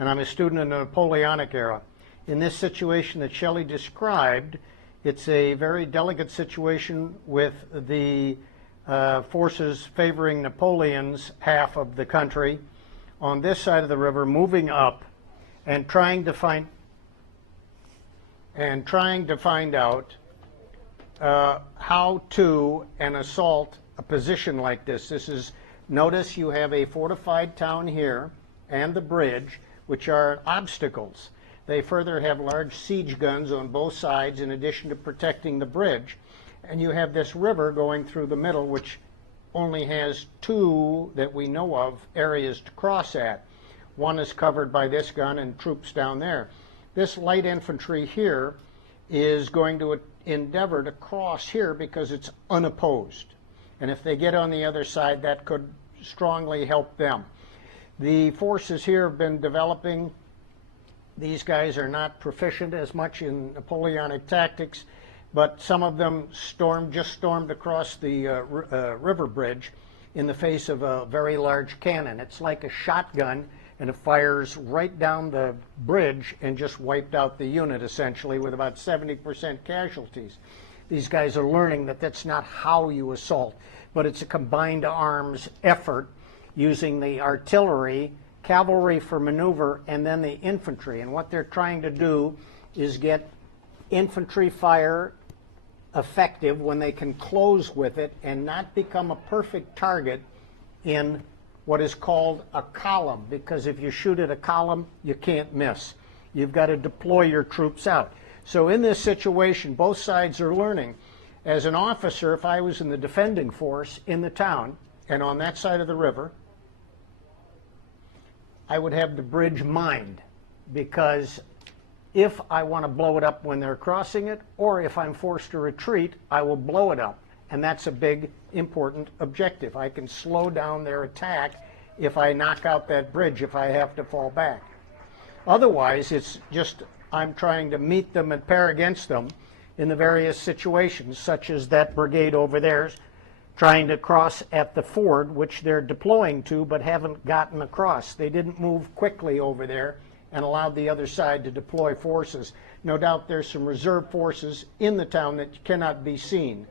and I'm a student in the Napoleonic era. In this situation that Shelley described, it's a very delicate situation with the forces favoring Napoleon's half of the country on this side of the river, moving up and trying to find out how to assault a position like this. Notice you have a fortified town here and the bridge, which are obstacles. They further have large siege guns on both sides in addition to protecting the bridge. And you have this river going through the middle, which only has two, that we know of, areas to cross at. One is covered by this gun and troops down there. This light infantry here is going to endeavor to cross here because it's unopposed. And if they get on the other side, that could strongly help them. The forces here have been developing. These guys are not proficient as much in Napoleonic tactics, but some of them just stormed across the river bridge in the face of a very large cannon. It's like a shotgun, and it fires right down the bridge and just wiped out the unit, essentially, with about 70% casualties. These guys are learning that that's not how you assault, but it's a combined arms effort using the artillery, cavalry for maneuver, and then the infantry. And what they're trying to do is get infantry fire effective when they can close with it and not become a perfect target in what is called a column, because if you shoot at a column, you can't miss. You've got to deploy your troops out. So in this situation, both sides are learning. As an officer, if I was in the defending force in the town and on that side of the river, I would have the bridge mined, because if I want to blow it up when they're crossing it, or if I'm forced to retreat, I will blow it up. And that's a big, important objective. I can slow down their attack if I knock out that bridge, if I have to fall back. Otherwise, it's just I'm trying to meet them and pair against them in the various situations, such as that brigade over there trying to cross at the ford, which they're deploying to but haven't gotten across. They didn't move quickly over there and allowed the other side to deploy forces. No doubt there's some reserve forces in the town that cannot be seen.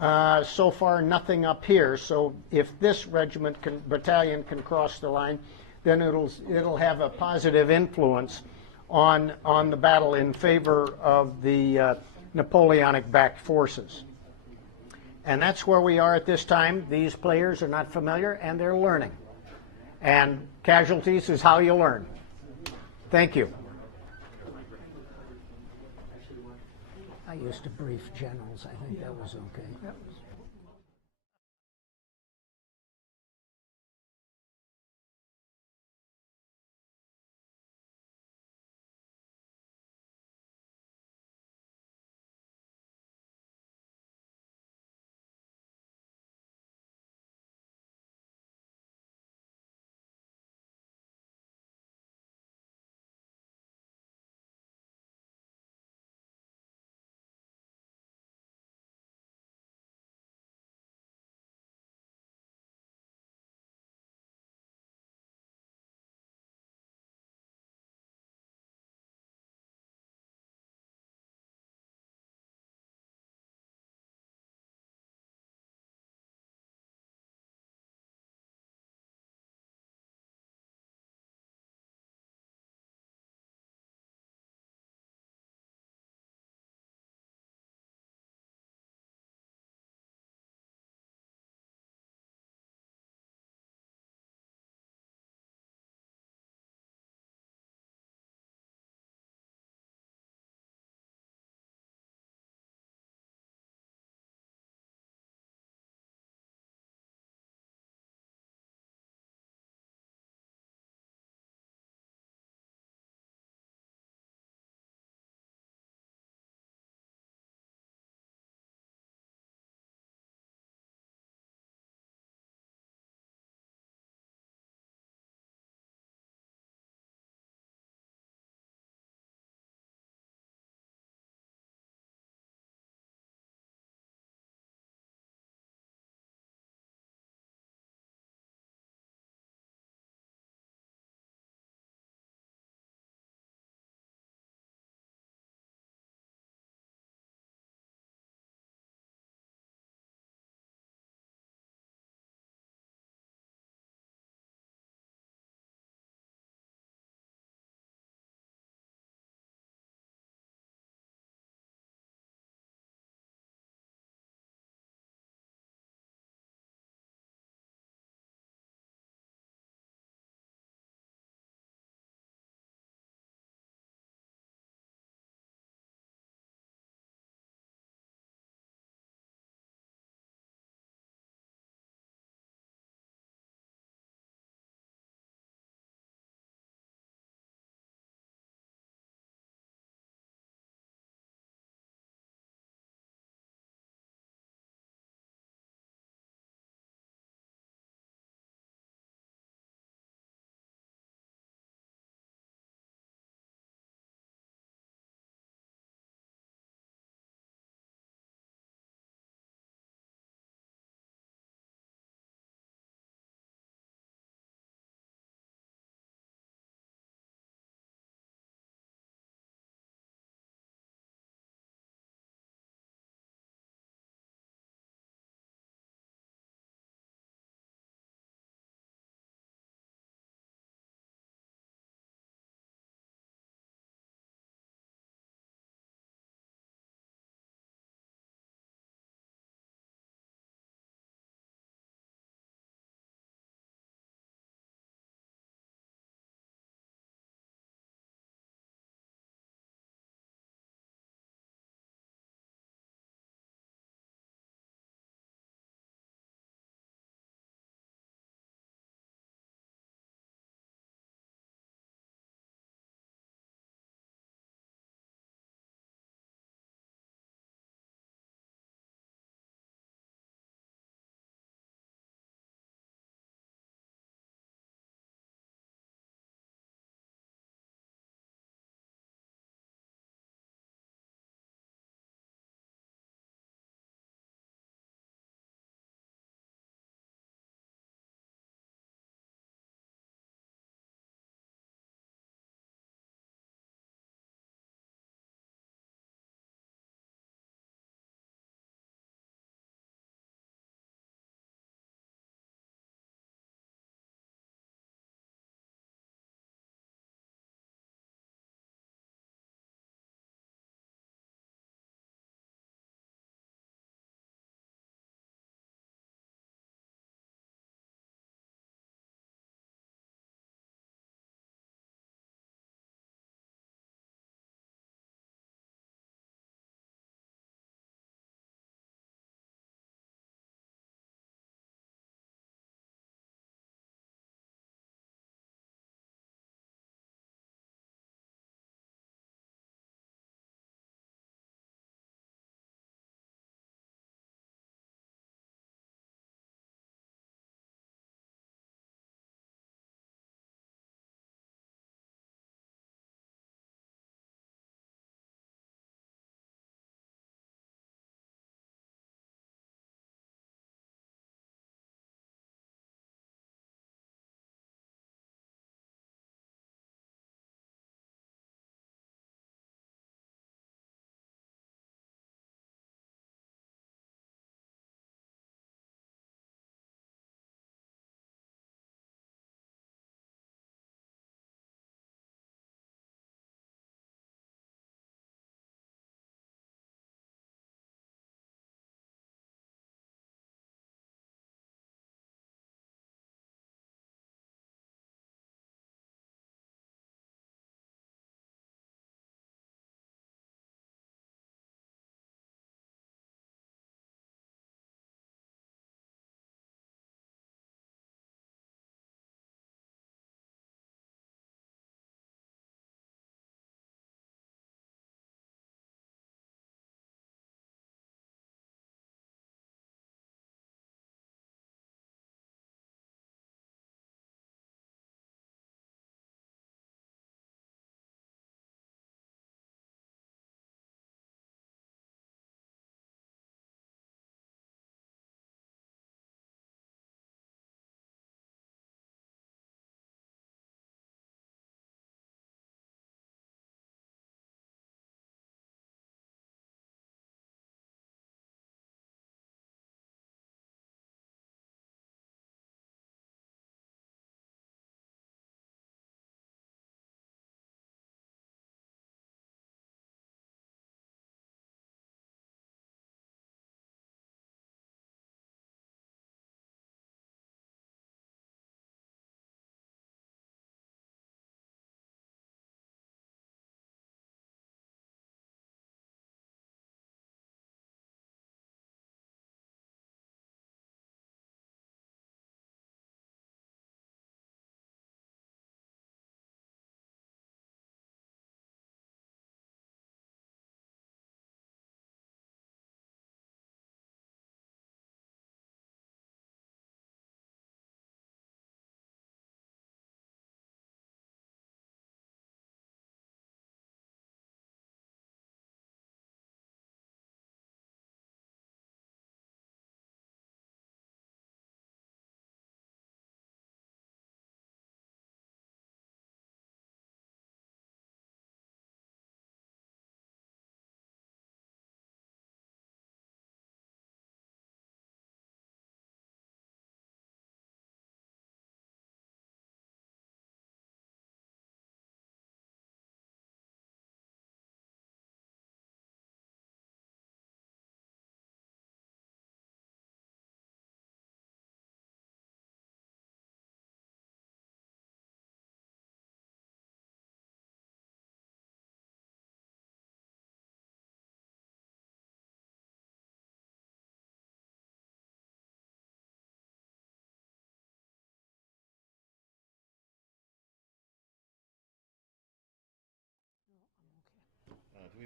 So far, nothing up here. So if this battalion can cross the line, then it'll have a positive influence on the battle in favor of the Napoleonic-backed forces. And that's where we are at this time. These players are not familiar, and they're learning. And casualties is how you learn. Thank you. I used to brief generals. I think that was okay. Yep.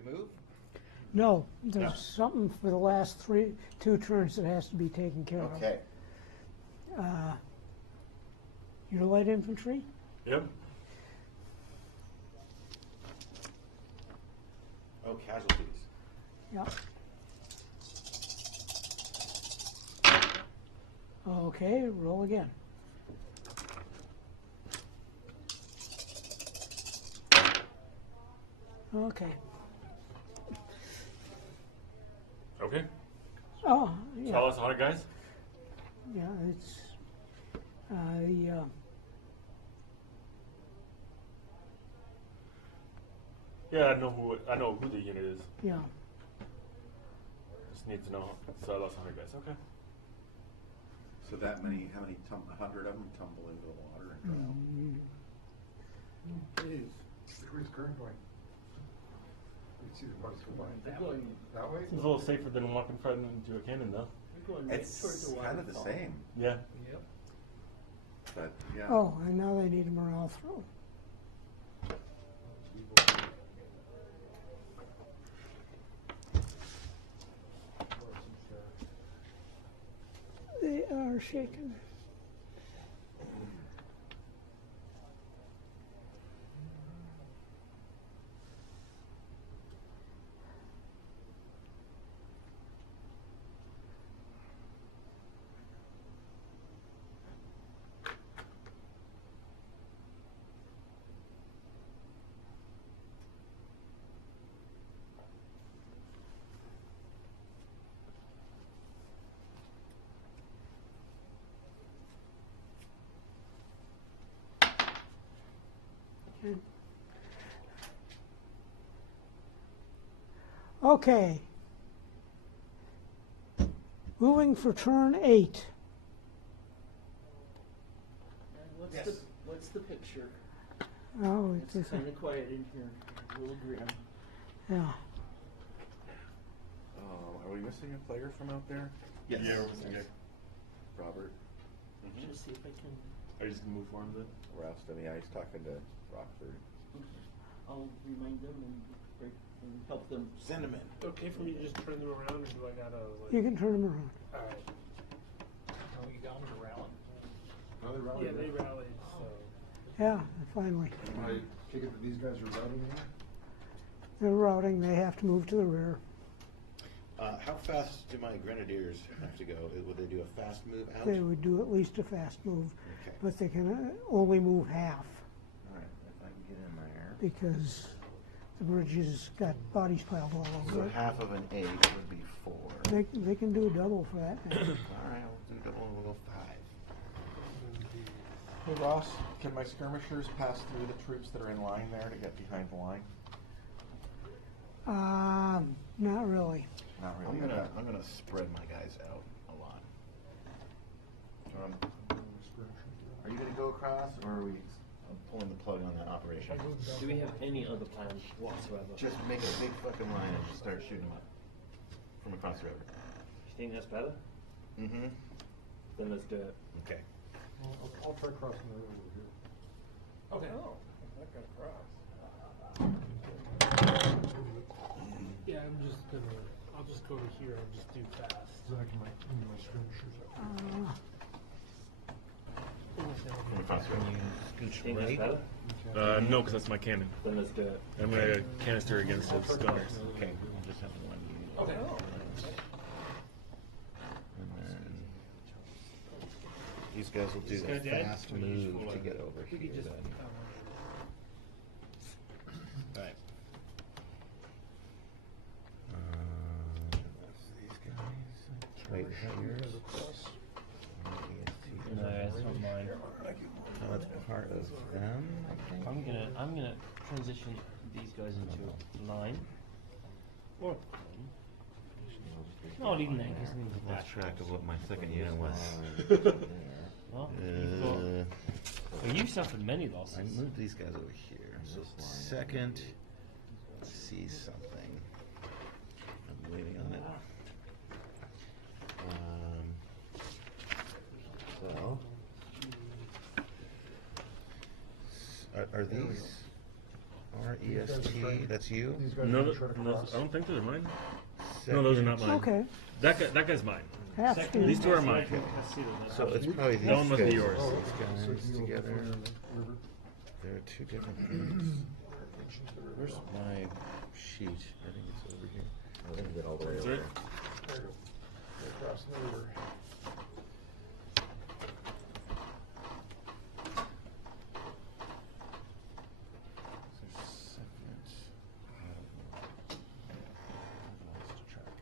move? No, there's Yeah. something for the last two turns that has to be taken care of. Okay. Your light infantry? Yep. Oh, casualties. Yeah. Okay, roll again. Okay. Okay. Oh, yeah. Tell us 100 guys. Yeah, it's Yeah, I know who the unit is. yeah. Just need to know. So I lost 100 guys. Okay. So that many, how many, 100 of them tumble into the water and drown? Jeez, which way is current going? You can see the boats go by. They're going, That way? Seems a little safer than walking front into a cannon, though. they're going right It's towards the kind of the waterfall. same, Yeah. Yep. but yeah. Oh, and now they need a morale throw. They are shaken. Okay. Moving for turn 8. And Yes. what's the picture? Oh, It's it's kind of quiet in here, a little grim. yeah. Are we missing a player from out there? Yes. Yeah, we're missing a guy. Robert, Just see if I can, Are you just gonna move forward with it? Ralston, yeah, he's talking to Rockford. I'll remind them and help them. Send him in. Okay for me to just turn them around, or do I gotta like? You can turn them around. Alright. Oh, you got them to rally? No, they rallied. Yeah, they rallied. So. Yeah, finally. I take it that these guys are routing here? They're routing, they have to move to the rear. How fast do my grenadiers have to go? Would they do a fast move out? They would do at least a fast move, Okay. but they can only move half All right, if I can get in there. because the bridge has got bodies piled all So over it. half of an 8 would be 4. They can do a double for that. All right, I'll do double. We'll go 5. Hey Ross, can my skirmishers pass through the troops that are in line there to get behind the line? Not really. Not really. I'm gonna spread my guys out a lot. Are you gonna go across, or are we pulling the plug on that operation? Do we have any other plans whatsoever? Just make a big fucking line and just start shooting them up from across the river. You think that's better? Mm-hmm. Then let's do it. Okay. I'll try crossing the river here. Okay. Oh. That got across. Yeah, I'll just go to here and just do fast. Zach and my skirmishers. From across the river. Think that's better? No, because that's my cannon. Then let's do it. I'm gonna canister against his gunners. Okay, we'll just have one unit. Okay. And then these guys will do This guy a dead? fast We move just to get over We here could just. then. Right. That's these guys. Wait, is that yours? No, that's not mine. Oh, that's part of them, I think. I'm gonna transition these guys into line. Or no, I'll leave them there. Because Lost track of what my second unit was. well, you've got, well, you suffered many losses. I moved these guys over here. So second, see something. I'm waiting on it. So, are these REST, that's you? These guys No, are trying to no, cross. I don't think those are mine. Second. No, those are not mine. Okay. That guy's mine. Half Second, speed. These two are mine. Let's see those. So it's probably these That one must be guys. yours. Oh, These so guys you together. over there in the river. There are two different things. Where's my sheet? I think it's over here. I think we get all the way Is over it? There you go. They're crossing the river. There's second. I've lost track.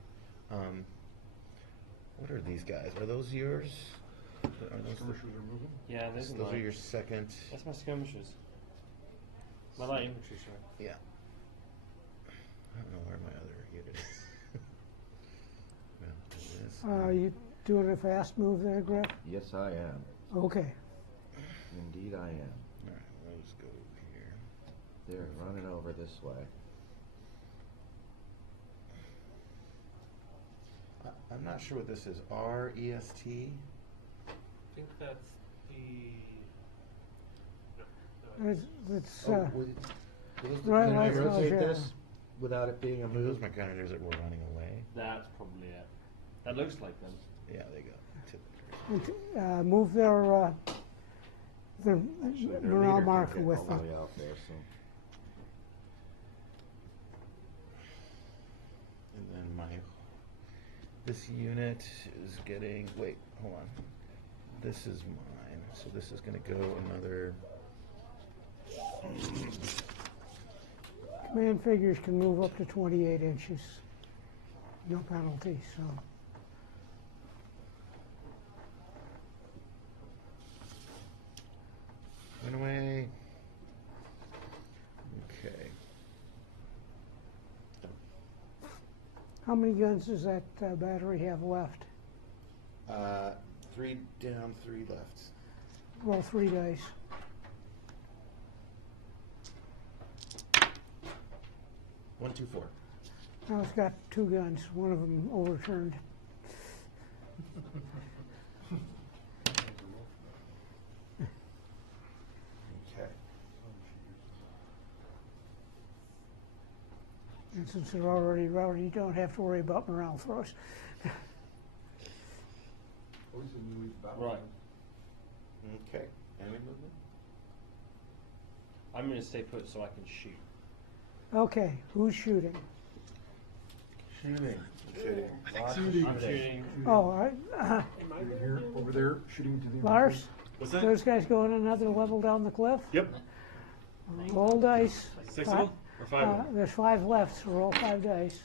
What are these guys? Are those yours? Are those Skirmishers are moving. Yeah, those are those are mine. your second? That's my skirmishers. My light infantry, sorry. Yeah. I don't know where my other unit is. Well, it is. You doing a fast move there, Griff? Yes, I am. Okay. Indeed, I am. All right, those go here. They're running over this way. I'm not sure what this is. REST? I think that's the. It's, Oh, would- right, can I right, rotate yeah. this without it being a Are move? those my grenadiers that were running away? That's probably it. That looks like them. Yeah, they go. move their Actually, their morale leader can marker get with all them. the way out there, so. And then this unit is getting, wait, hold on. This is mine, so this is gonna go another, Command figures can move up to 28 inches. No penalty, so. went away. Okay. How many guns does that battery have left? 3 down, 3 left. Roll 3 dice. One, two, four. Now it's got 2 guns, one of them overturned. Okay. And since they're already routed, you don't have to worry about morale throws. Right. Okay. Enemy movement? I'm going to stay put so I can shoot. Okay, who's shooting? Shooting. I'm shooting. Oh, all right. You're here, over there, shooting to the. Lars, What's that? those guys going another level down the cliff? Yep. Roll dice. 6 of them or 5 of them? There's 5 left, so roll 5 dice.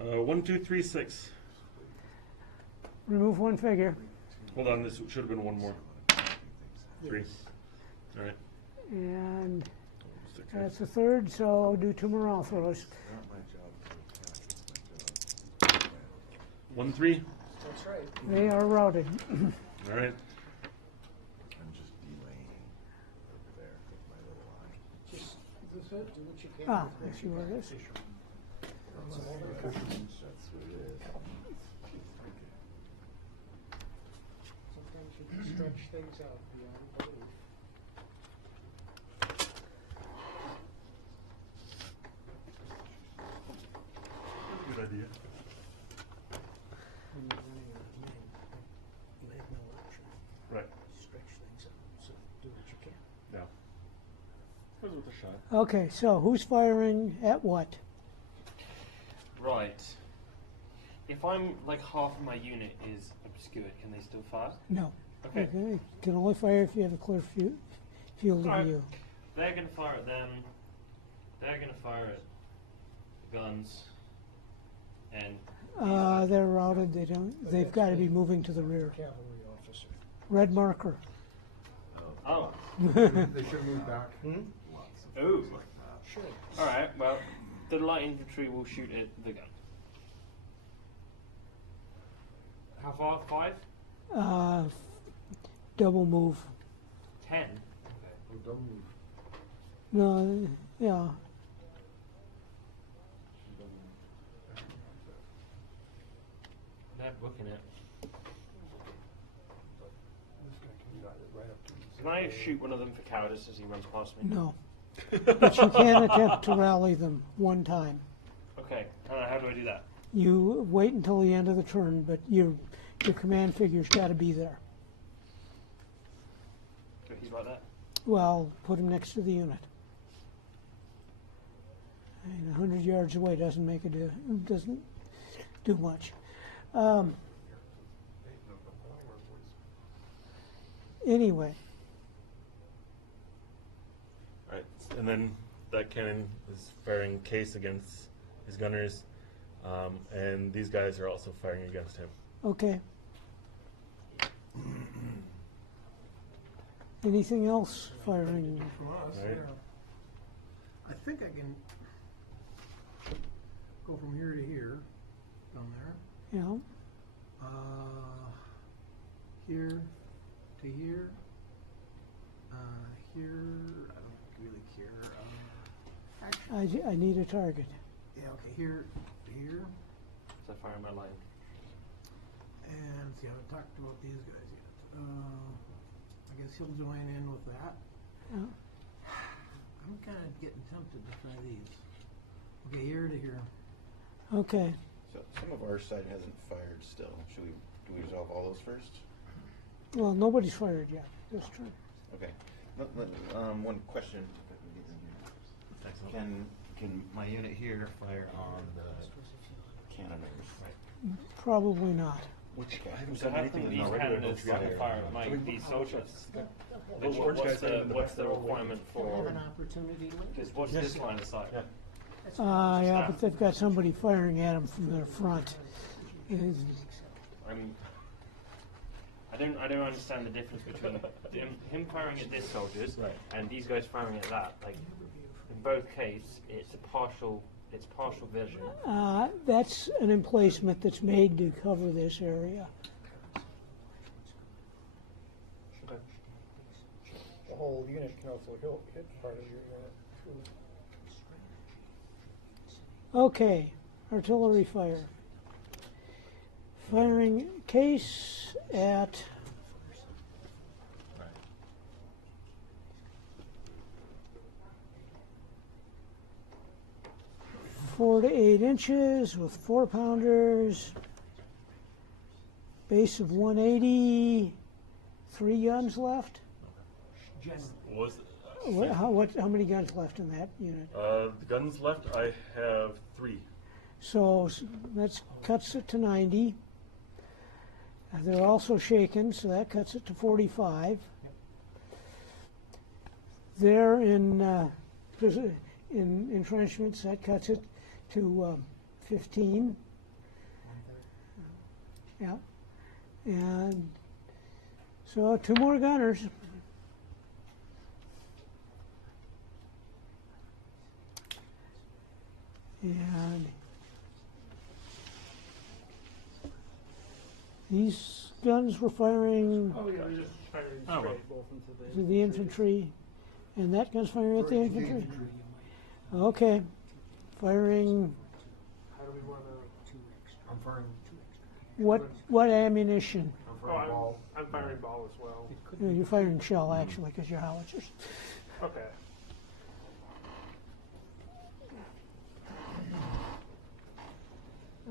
1, 2, 3, 6. Remove 1 figure. Hold on, this should have been 1 more. 3. All right. And that's the third, so do 2 morale throws. 1, 3. That's right. They are routed. All right. I'm just delaying over there with my little eye. Just, this it, do what you can. Ah, I see where it is. That's what it is. Sometimes you can stretch things out beyond belief. Good idea. When you're running out of men, you have no option. Right. Stretch things out, so do what you can. Yeah. That was worth a shot. Okay, so who's firing at what? Right. If I'm like half of my unit is obscured, can they still fire? No. Okay. You can only fire if you have a clear field of Alright. view. They're going to fire at them. They're going to fire at the guns. And They're routed. They don't. They've got to be moving to the rear. Cavalry officer. Red marker. oh, They should move back. ooh. Sure. All right. Well, the light infantry will shoot at the gun. How far? 5? Double move. 10. Oh, double move. No, yeah. They're booking it. This guy can got it right up to 6. Can I shoot one of them for cowardice as he runs past me? No. But you can attempt to rally them one time. Okay. How do I do that? You wait until the end of the turn, but your command figure's got to be there. So he's right there. Well, put him next to the unit. And 100 yards away doesn't do much. Anyway. Alright, and then that cannon is firing case against his gunners, and these guys are also firing against him. Okay. Anything else firing? From us, Right. yeah. I think I can go from here to here, down there. Yeah. Here to here. Here, I don't really care. I need a target. Yeah, okay, here to here. So I fire my line. And see, I haven't talked about these guys yet. I guess he'll join in with that. Yeah. I'm kind of getting tempted to try these. Okay, here to here. Okay. So some of our side hasn't fired still. Do we resolve all those first? Well, nobody's fired yet this turn. Okay. One question. Can my unit here fire on the cannoneers? Probably not. Which guy? So how come these cannoners can fire at these soldiers? What's the requirement for? Have an opportunity. Because what's this line of sight? Yeah, but they've got somebody firing at them from their front. I don't understand the difference between him firing at this soldiers and these guys firing at that. Like in both cases, it's partial vision. That's an emplacement that's made to cover this area. Okay. The whole unit can also hit part of your unit too. Okay, artillery fire. Firing case at four to 8 inches with 4-pounders, base of 180, 3 guns left. How many guns left in that unit? The guns left, I have 3. So that cuts it to 90. They're also shaken, so that cuts it to 45. They're in entrenchments, that cuts it to 15. Yeah. And so 2 more gunners. And these guns were firing Oh, yeah, they're just firing straight both into to the infantry, and that gun's firing at the infantry. Okay, firing. How do we want to? I'm firing. What ammunition? I'm firing ball as well. You're firing shell actually, because you're howitzers. Okay.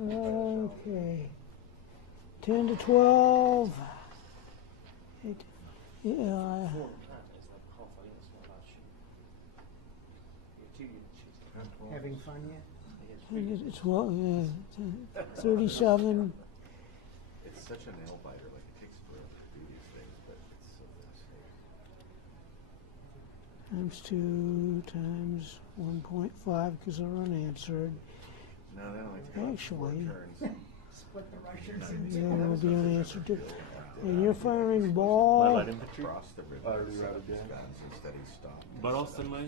Okay. 10 to 12. Yeah. Having fun yet? It's 37. It's such a nail biter. Like it takes forever to do these things, but it's so fascinating. Times 2 times 1.5 because they're unanswered. No, they only take Actually, 4 turns. Split the Russians yeah, they'll be unanswered too. And you're firing My ball. light infantry. Across the river, Already set routed up his behind. guns instead he stopped. But I'll send my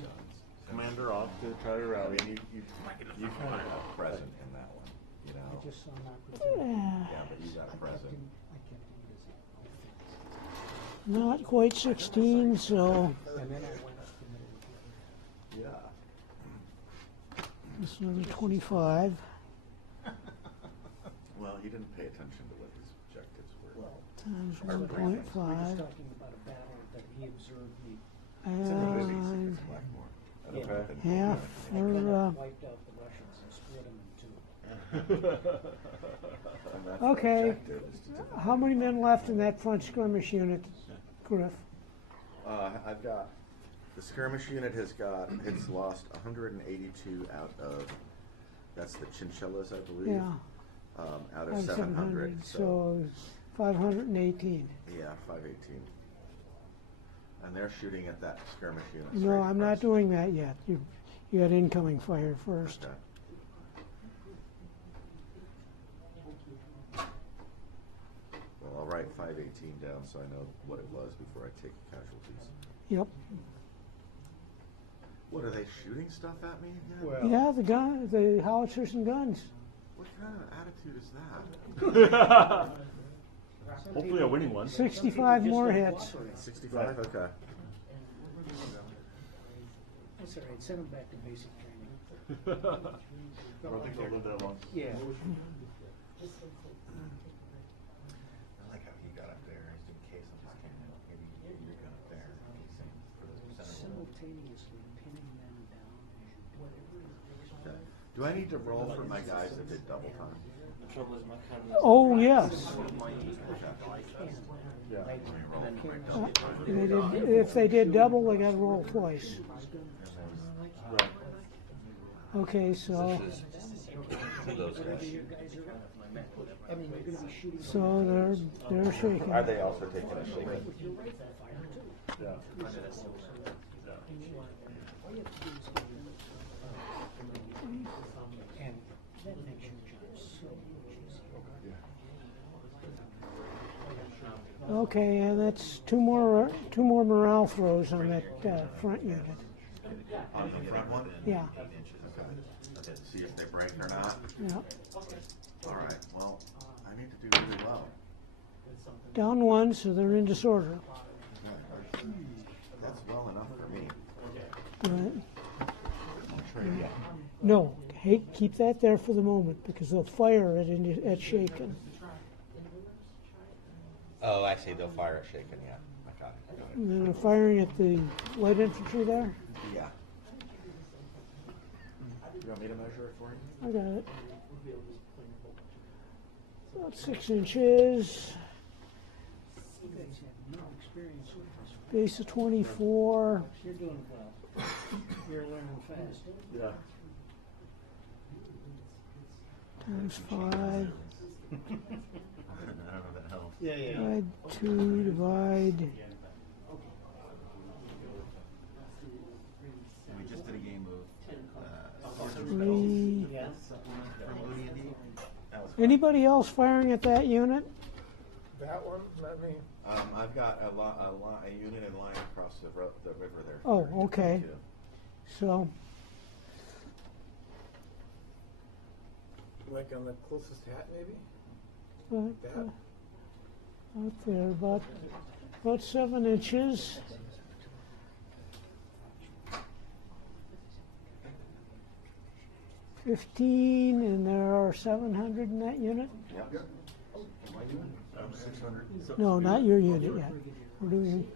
commander off to try to rally. You kind of got present in that one, you know? I just saw an opportunity. Yeah, but you got present. I kept him busy. Not quite 16, so And then I went up the middle of the Yeah. that's another 25. Well, he didn't pay attention to what his objectives were. Times We're 1.5. just talking about a battle that he observed me. And Blackmoor. I Yeah. don't know if half I for, kind of wiped out the Russians and split them in two. And that's the okay. objective, is to defend. How many men left in that front skirmish unit, Griff? I've got, the skirmish unit it's lost 182 out of, that's the chinchillas, I believe. Yeah. Out of 700. So 518. Yeah, 518. And they're shooting at that skirmish unit. No, straight I'm not across. doing that yet. You had incoming fire first. Okay. Well, I'll write 518 down so I know what it was before I take casualties. Yep. What, are they shooting stuff at me again? Well, Yeah, the howitzers and guns. What kind of attitude is that? Hopefully a winning one. 65 more hits. 65? Okay. That's all right, send them back to basic training. I don't think they'll live that long. Yeah. I like how he got up there, just in case I'm just kidding. Maybe you're going up there. Simultaneously pinning them down as you do it. Okay. Do I need to roll for my guys that did double time? The trouble is my camera. Oh, yes. Yeah. If they did double, they got to roll twice. Okay, so Those guys. I mean, you're gonna be shooting. so they're shaking. Are they also taking a shake? Yeah. And that makes your job so much easier. Okay, and that's two more morale throws on that front unit. On the front one? Yeah. Okay. See if they break or not? Yeah. All right, well, I need to do really well. Down one, so they're in disorder. That's well enough for me. Right. No, hey, keep that there for the moment because they'll fire it at shaken. Oh, I see. They'll fire a shaken. Yeah, I got it. And then they're firing at the light infantry there. Yeah. You want me to measure it for you? I got it. About 6 inches. You guys have no experience with this. Base of 24. You're doing well. You're learning fast. Yeah. Times 5. I don't know if that helps. Yeah, yeah. Divide 2, divide. We just did a game of 3. Yeah. from OD&D. That was fun. Anybody else firing at that unit? that one, not me. I've got a unit in line across the river there. Oh, okay. So, Like on the closest hat, maybe? uh, out there, about 7 inches. $15, and there are 700 in that unit? Yep. 600. No, not your unit yet. We're doing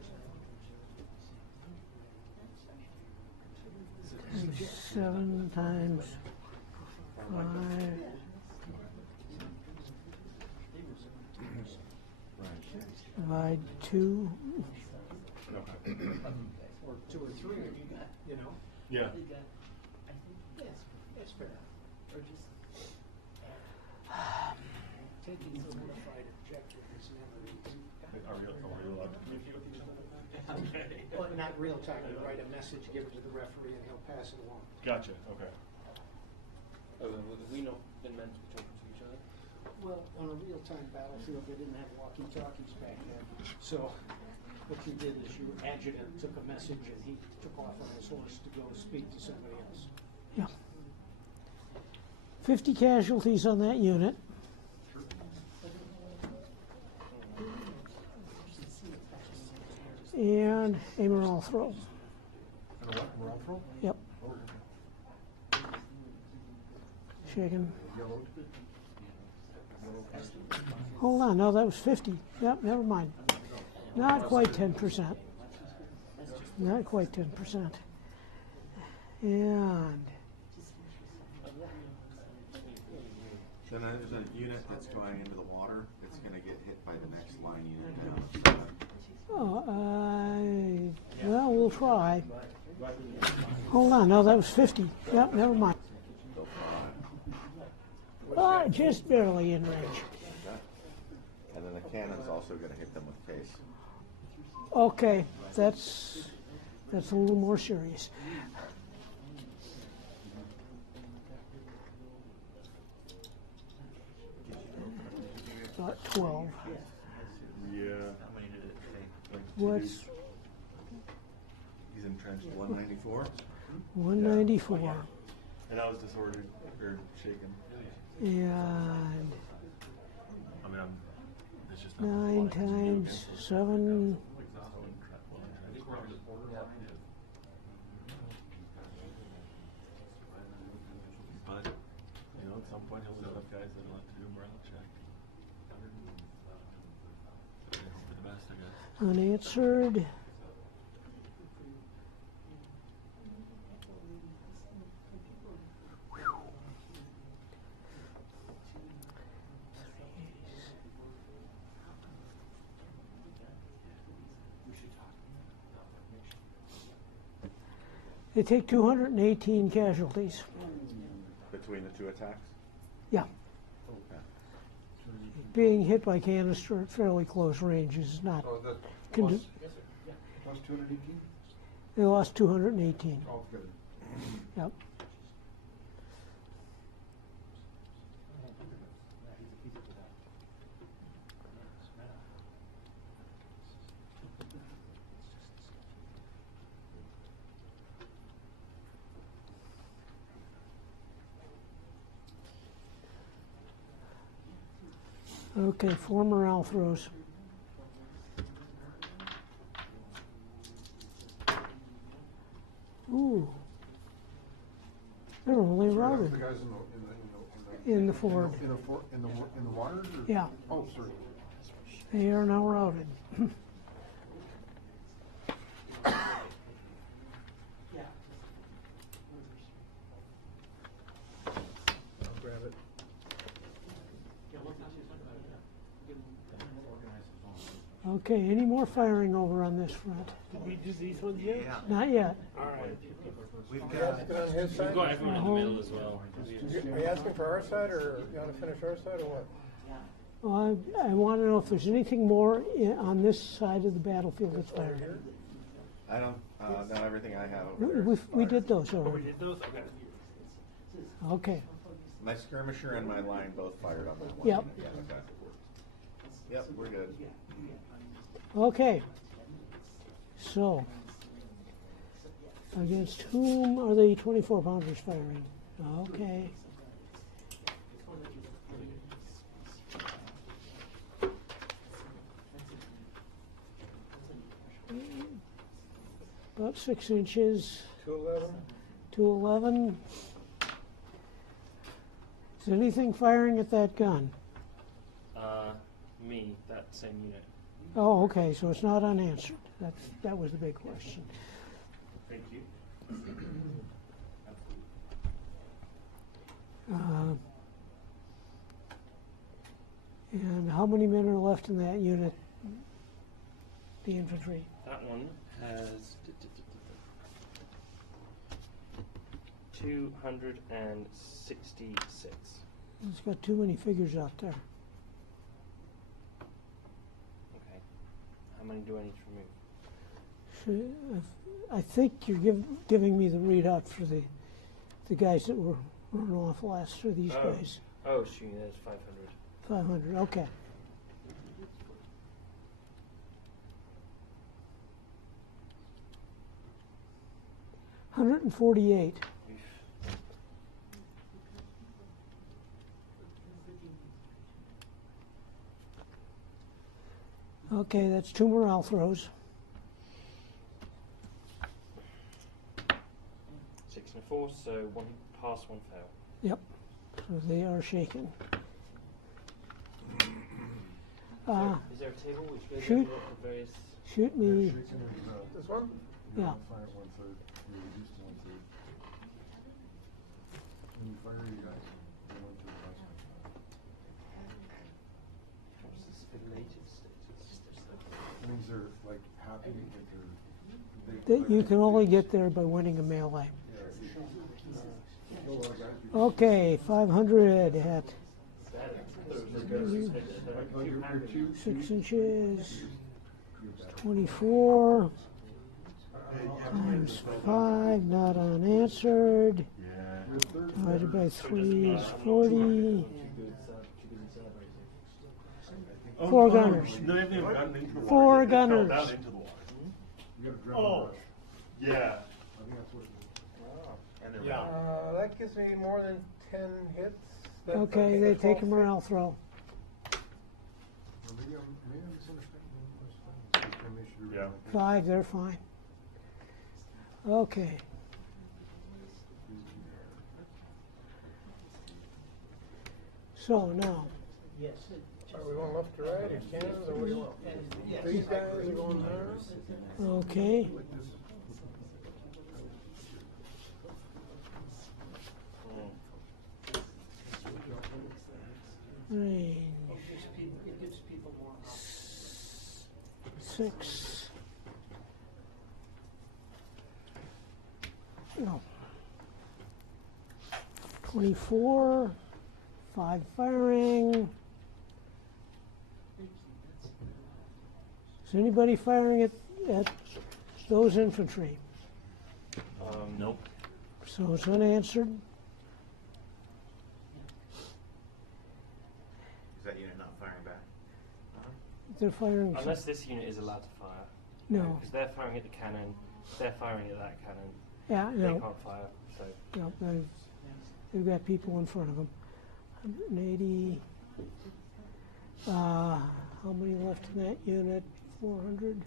7 times 5. Divide 2. Or 2 or 3, you know? Yeah. That's fair. Taking a modified objective is never easy. Are you allowed to communicate with each other? Well, not real time, you write a message, give it to the referee, and he'll pass it along. Gotcha. Okay. We not been meant to be talking to each other. Well, on a real-time battlefield, they didn't have walkie-talkies back then. So what you did is your adjutant took a message and he took off on his horse to go speak to somebody else. Yeah. 50 casualties on that unit. And a morale throw. And a what, morale throw? Yep. Shaken. Hold on, no, that was 50. Yep, never mind. Not quite 10%. not quite 10%. And Then there's a unit that's going into the water. It's going to get hit by the next line unit down. well, we'll try. Hold on, no, that was 50. Yep, never mind. Just barely in range. Okay. And then the cannon's also going to hit them with case. Okay, that's a little more serious. About 12. Yeah. How many did it take? Like What's He's entrenched 194. 194? And I was disordered or shaken. And I mean, it's just not 9 times 7. But at some point he'll still have guys that'll have to do a morale check. So hope for the best, I guess. Unanswered. They take 218 casualties. Between the two attacks? Yeah. Okay. Being hit by canister at fairly close range is not. Plus 218? They lost 218. Oh, good. Yep. Okay, 4 morale throws. Ooh. They're only routed. The guys In the Ford. In the waters? Or? Yeah. Oh, sorry. They are now routed. I'll grab it. Okay, any more firing over on this front? Did we do these ones yet? Not yet. All right. We've You got. asking on his side? We've got everyone in the middle as well. Are you asking for our side, or you want to finish our side, or what? Well, I want to know if there's anything more on this side of the battlefield that's firing. I don't, not everything I have over there. We did those Oh, we already. did those? Okay. Okay. My skirmisher and my line both fired on that one. Yep. Yeah, okay. Yep, we're good. Okay. So, against whom are the 24-pounders firing? Okay. About 6 inches. 211? 211. Is anything firing at that gun? Me, that same unit. Oh, okay, so it's not unanswered. That was the big question. Thank you. And how many men are left in that unit? The infantry. That one has 266. It's got too many figures out there. Okay. How many do I need to remove? I think you're giving me the readout for the guys that were run off last, or these guys. Oh, shoot, there's 500. 500, okay. $148. Okay, that's 2 morale throws. 6 and a 4, so 1 pass, 1 fail. Yep, so they are shaken. Is there a table which goes shoot. over the various... Shoot me. This one? You're Yeah. gonna fire at 1/3, you're reduced to 1/3. When you fire your guys, you're 1/3 less. What's this related status? It means they're like happy that That you can only get there by winning a melee. Okay, 500 at 6 inches, 24 times 5, not unanswered. Divided by 3 is 40. Four gunners. Four gunners. Oh, yeah. That gives me more than 10 hits. Okay, they take a morale throw. Maybe I'm misunderstanding. Yeah. 5, they're fine. Okay. So now, Yes. Are we going left to right or cannons or what do you want? These guys are going there. okay. Range. It gives people more options. 6. No. 24. 5 firing. Is anybody firing at those infantry? Nope. So it's unanswered. Is that unit not firing back? They're firing. Unless this unit is allowed to fire. No. Because they're firing at the cannon, they're firing at that cannon. Yeah, They no. can't fire, so. Yep, they've got people in front of them. 180. How many left in that unit? 400.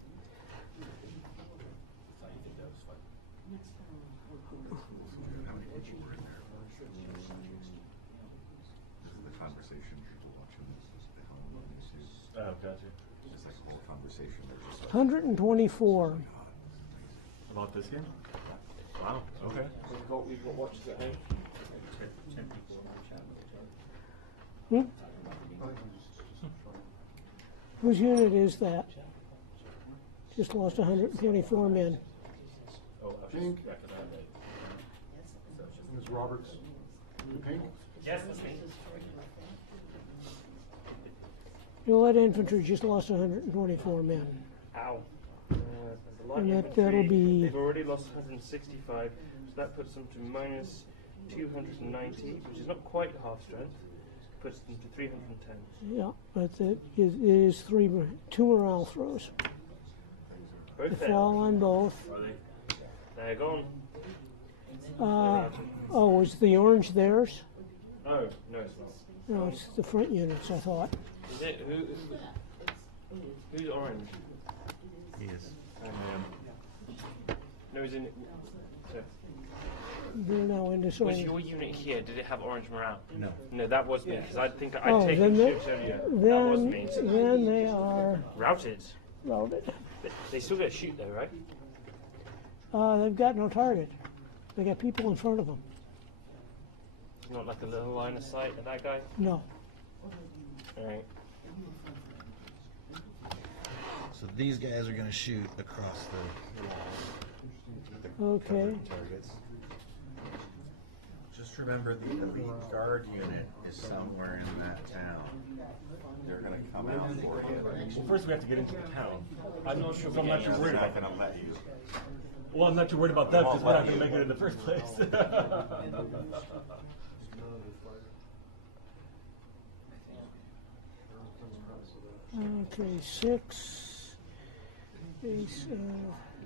The conversation people watching this at home on YouTube. Oh, gotcha. Just like a whole conversation. They're just like, 124. About this game? Wow, okay. We've got watches at home. Hmm? Whose unit is that? Just lost 124 men. Pink. Ms. Roberts. Pink. Yes, that's me. Your light infantry just lost 124 men. Ow. The light And infantry, that'll be- they've already lost 165, so that puts them to minus 290, which is not quite half strength. Puts them to 310. Yeah, but it is 2 morale throws. Both They fail. fall on both. They're gone. Oh, is the orange theirs? Oh, no, it's not. No, it's the front units, I thought. Is it? Who's orange? He is. No, he's in. So, They're now in this was orange. your unit here? Did it have orange morale? No. No, that was me, because I think I'd Oh, taken then ships earlier. That was me. then they are Routed. routed. They still get to shoot though, right? They've got no target. They got people in front of them. Not like a little line of sight at that guy? No. Alright. So these guys are going to shoot across the Okay. targets. just remember the elite guard unit is somewhere in that town. They're gonna come out for you. Well, first we have to get into the town. I'm not sure. I'm not too They're worried not about gonna let you. Well, I'm not too worried about that because we're not going to make it in the first place. Okay, 6 base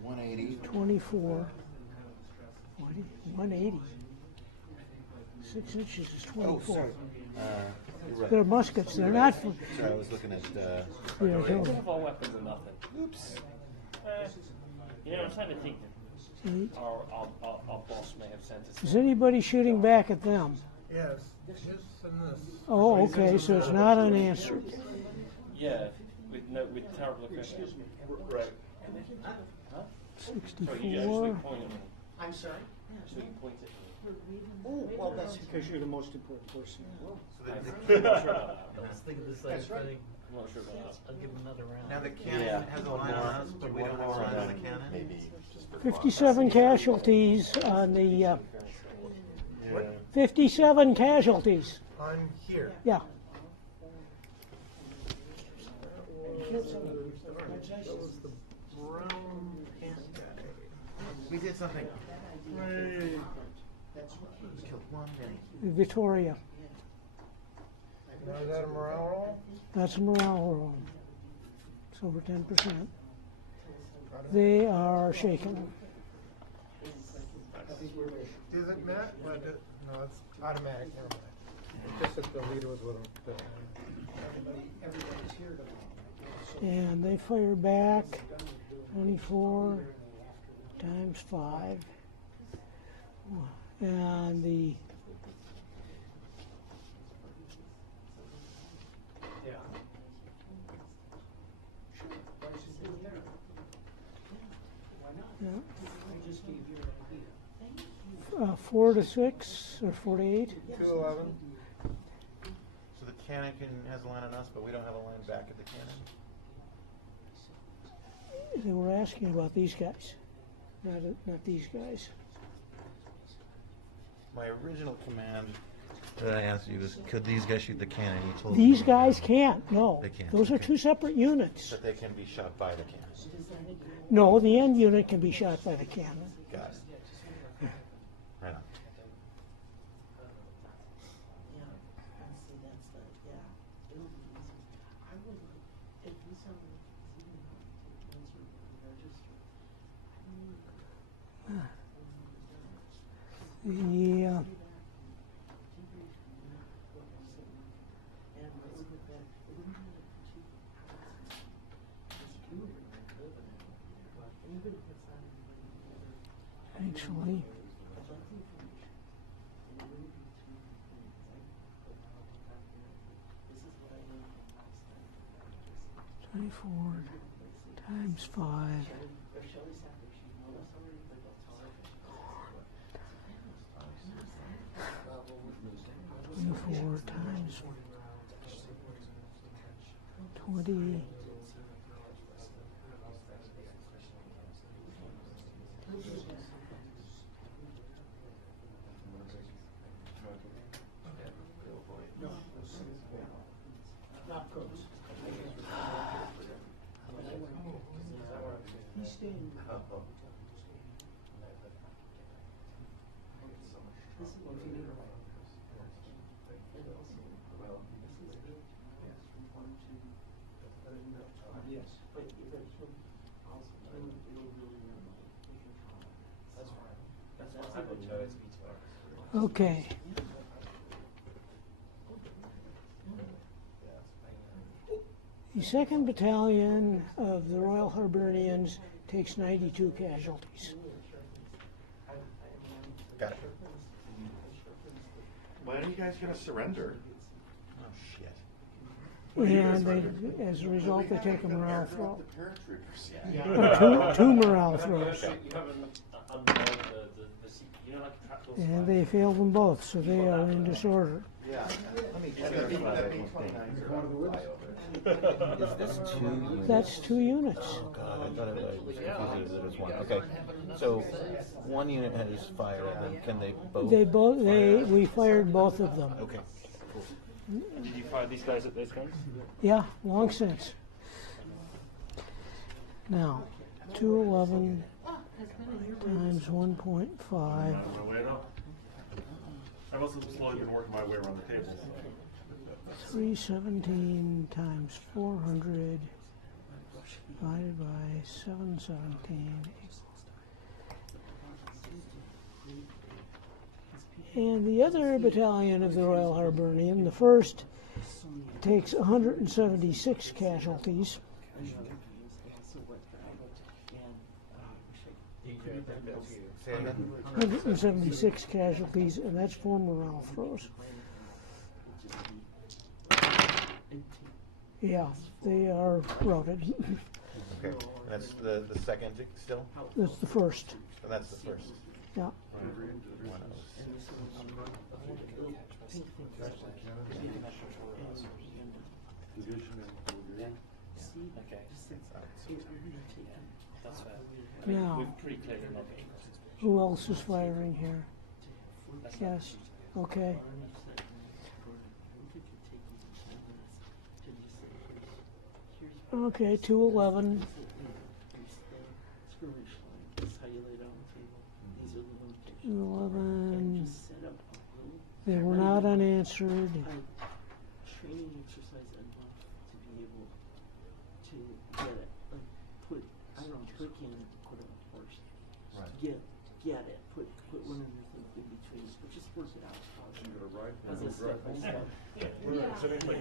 180. 24. 180. 6 inches is 24. You're right. They're muskets. They're not for. Sorry, I was looking at. Yeah, We they're- have our weapons or nothing. Oops. You know, I'm trying to think. Our boss may have sent us. Is anybody shooting back at them? Yes, this and this. Oh, okay, so it's not unanswered. Yeah, with terrible equipment. Right. Sorry, you actually 64. point at me. I'm sorry? So you point at me. Oh, well, that's because you're the most important person. I'm not sure about that. I was thinking the same That's right. thing. I'm not sure about that. I'll give him another round. Now the cannon has a line on us, but we don't have a line on the cannon. Maybe just for 57 casualties on the, Yeah. 57 casualties. On here. Yeah. That was the brown pants guy. We did something. Hooray. Killed one many. Victoria. Now, is that a morale roll? That's a morale roll. It's over 10%. They are shaken. Is it Matt? No, it's automatic, never mind. Just that the leader was with him. Everybody's here to. And they fire back 24 times 5. And the Yeah. Sure. Why should you do it there? Why not? yeah, I just gave you an idea. 4 to 6 or 4 to 8. 211. So the cannon has a line on us, but we don't have a line back at the cannon. They were asking about these guys, not these guys. My original command that I asked you was, could these guys shoot the cannon? You told These me guys can't. No, They can't, those are okay. 2 separate units. that they can be shot by the cannon. No, the end unit can be shot by the cannon. Got it. Right on. Yeah. Actually, $24 times 5. 24 times 20. Not close. He's staying. This is what he did. Yes. Okay. The 2nd Battalion of the Royal Hibernians takes 92 casualties. Got it. Why are you guys going to surrender? Oh, shit. And they, as a result, they take a morale throw. The Or two morale throws. You haven't unrolled you know, like a trapdoor And they fail them both, so they are in disorder. Yeah. Is this 2 units? That's 2 units. Oh, God, I thought it was confused that it was 1. Okay, so 1 unit has fire, and then can they both? We fired both of them. Okay, cool. Did you fire these guys at those guns? Yeah, long since. Now, 211 times 1.5. I've also slowly been working my way around the table. 317 times 400 divided by 717. And the other battalion of the Royal Hibernian, the 1st, takes 176 casualties. 176 casualties, and that's 4 morale throws. Yeah, they are routed. Okay, and that's the second still? That's the first. And that's the first. Yeah. One of Okay. That's fair. Now, We've pretty clearly not got who else is firing here? Yes. Okay. Okay, 211. Skirmish line, this is how you lay it on the table. These are the limitations. 211. Just set up a little. They were not unanswered. Training exercise I'd love to be able to get it. Like put, I don't know, click in, put it on horse. Right. Get it. Put one of the things in between, but just work it out. As a step by step. Like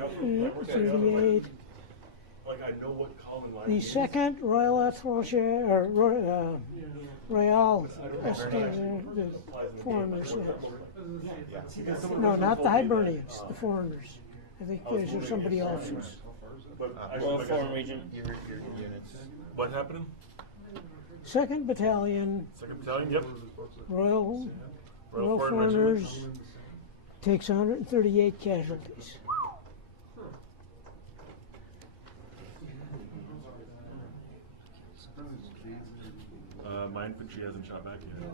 38. Like I know what common line. The second Royal Astrologer, or Royal, the foreigners. No, not the Hibernians, the foreigners. I think those are somebody else's. Well, foreign region. Your units. What happened? Second Battalion, Second battalion. Yep. Royal Foreign Foreigners, Regiment. takes 138 casualties. My infantry hasn't shot back yet.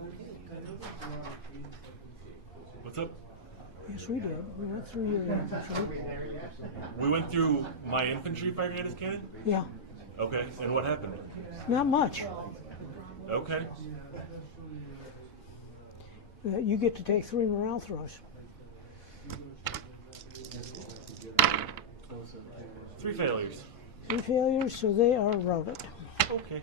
What's up? Yes, we did. We went through your infantry. We went through my infantry firing at his cannon? Yeah, Okay, and what happened? not much. Okay. You get to take 3 morale throws. 3 failures. 3 failures, so they are routed. Okay.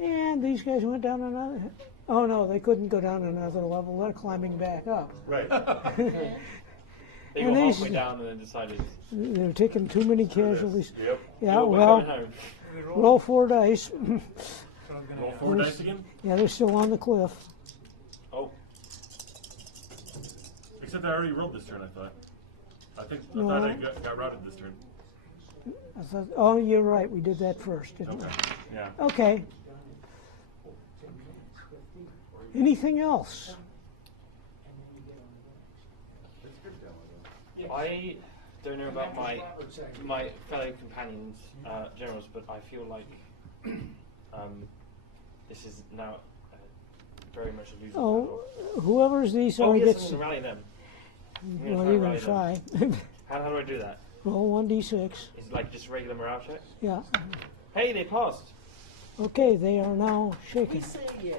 And these guys went down another. Oh no, they couldn't go down another level. They're climbing back up. Right. They And got these- halfway down and then decided. They're taking too many casualties. Yep. Yeah, we're well, going home. roll 4 dice. Roll 4 dice again? Yeah, they're still on the cliff. Oh, Except I already rolled this turn, I thought. I No. thought I got routed this turn. I thought, oh, you're right. We did that first, didn't Okay. Yeah. we? Okay. Anything else? I don't know about my fellow companions, generals, but I feel like this is now very much a losing Oh, battle. whoever's these Oh are yes, gets. I'm going to rally them. Well, you're going to try. How do I do that? Roll 1d6. Is it like just a regular morale check? Yeah. Hey, they passed. Okay, they are now shaken. We say yay.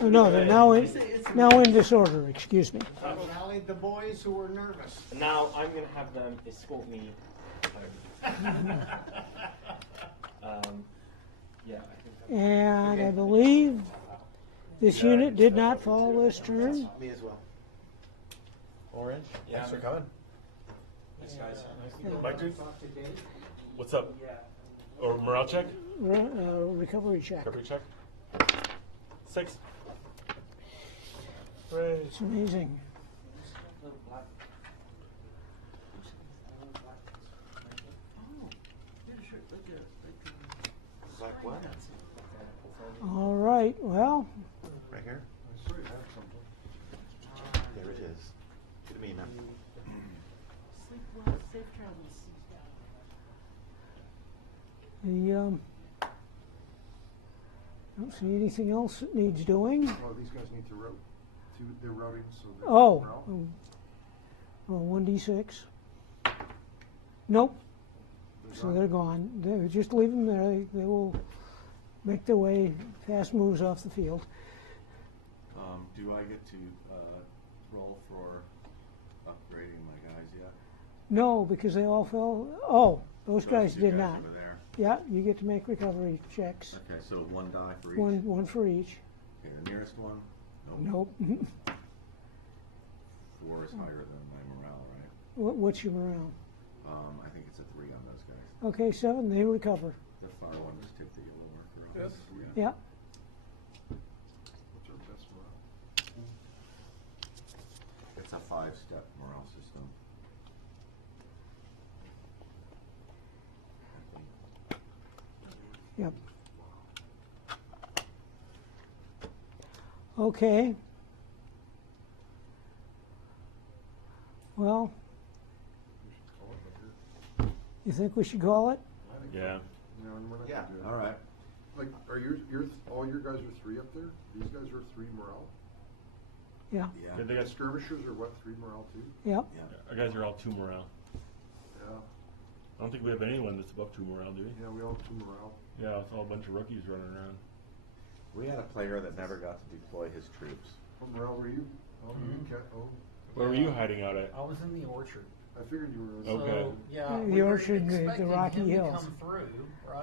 Oh, no, they're now in disorder. Excuse me. Rallied the boys who were nervous. Now I'm going to have them escort me home. Yeah, I think And I believe this unit did not fall this turn. Me as well. Orange. Yeah. Thanks for coming. Thanks, guys. Mike, dude? What's up? Or morale check? Recovery check. Recovery check? 6. Hooray. It's amazing. Black what? All right, well, Right here? There it is. Good to me, man. Sleep well, safe travels. I don't see anything else that needs doing. Oh, these guys need to route. They're routing, so they're. Oh, morale. roll 1d6. Nope. So they're gone. Just leave them there. They will make their way, fast moves off the field. Do I get to roll for upgrading my guys yet? No, because they all fell. Oh, those guys two did guys not. over there. Yeah, you get to make recovery checks. Okay, so 1 die for each. One for each. Okay, the nearest one? Nope. 4 is higher than my morale, right? What's your morale? I think it's a 3 on those guys. Okay, 7. They recover. The far one just tipped the yellow marker on Yes. this. Yeah. What's our best morale? 5-step morale system. Yep. Okay. Well, you think we should call it? Yeah. No, we're not Yeah, gonna do it. all right. Like, are all your guys are 3 up there? These guys are 3 morale? Yeah. Yeah, they The got, skirmishers are what, 3 morale too? Yep. our guys are all 2 morale. Yeah. I don't think we have anyone that's above 2 morale, do we? Yeah, we all 2 morale. Yeah, it's all a bunch of rookies running around. We had a player that never got to deploy his troops. What morale were you? Oh, you can't, oh, Where were you hiding out at? I was in the orchard. I figured you were. Okay. So, yeah, The we were orchard, the expecting Rocky him to Hills. come through,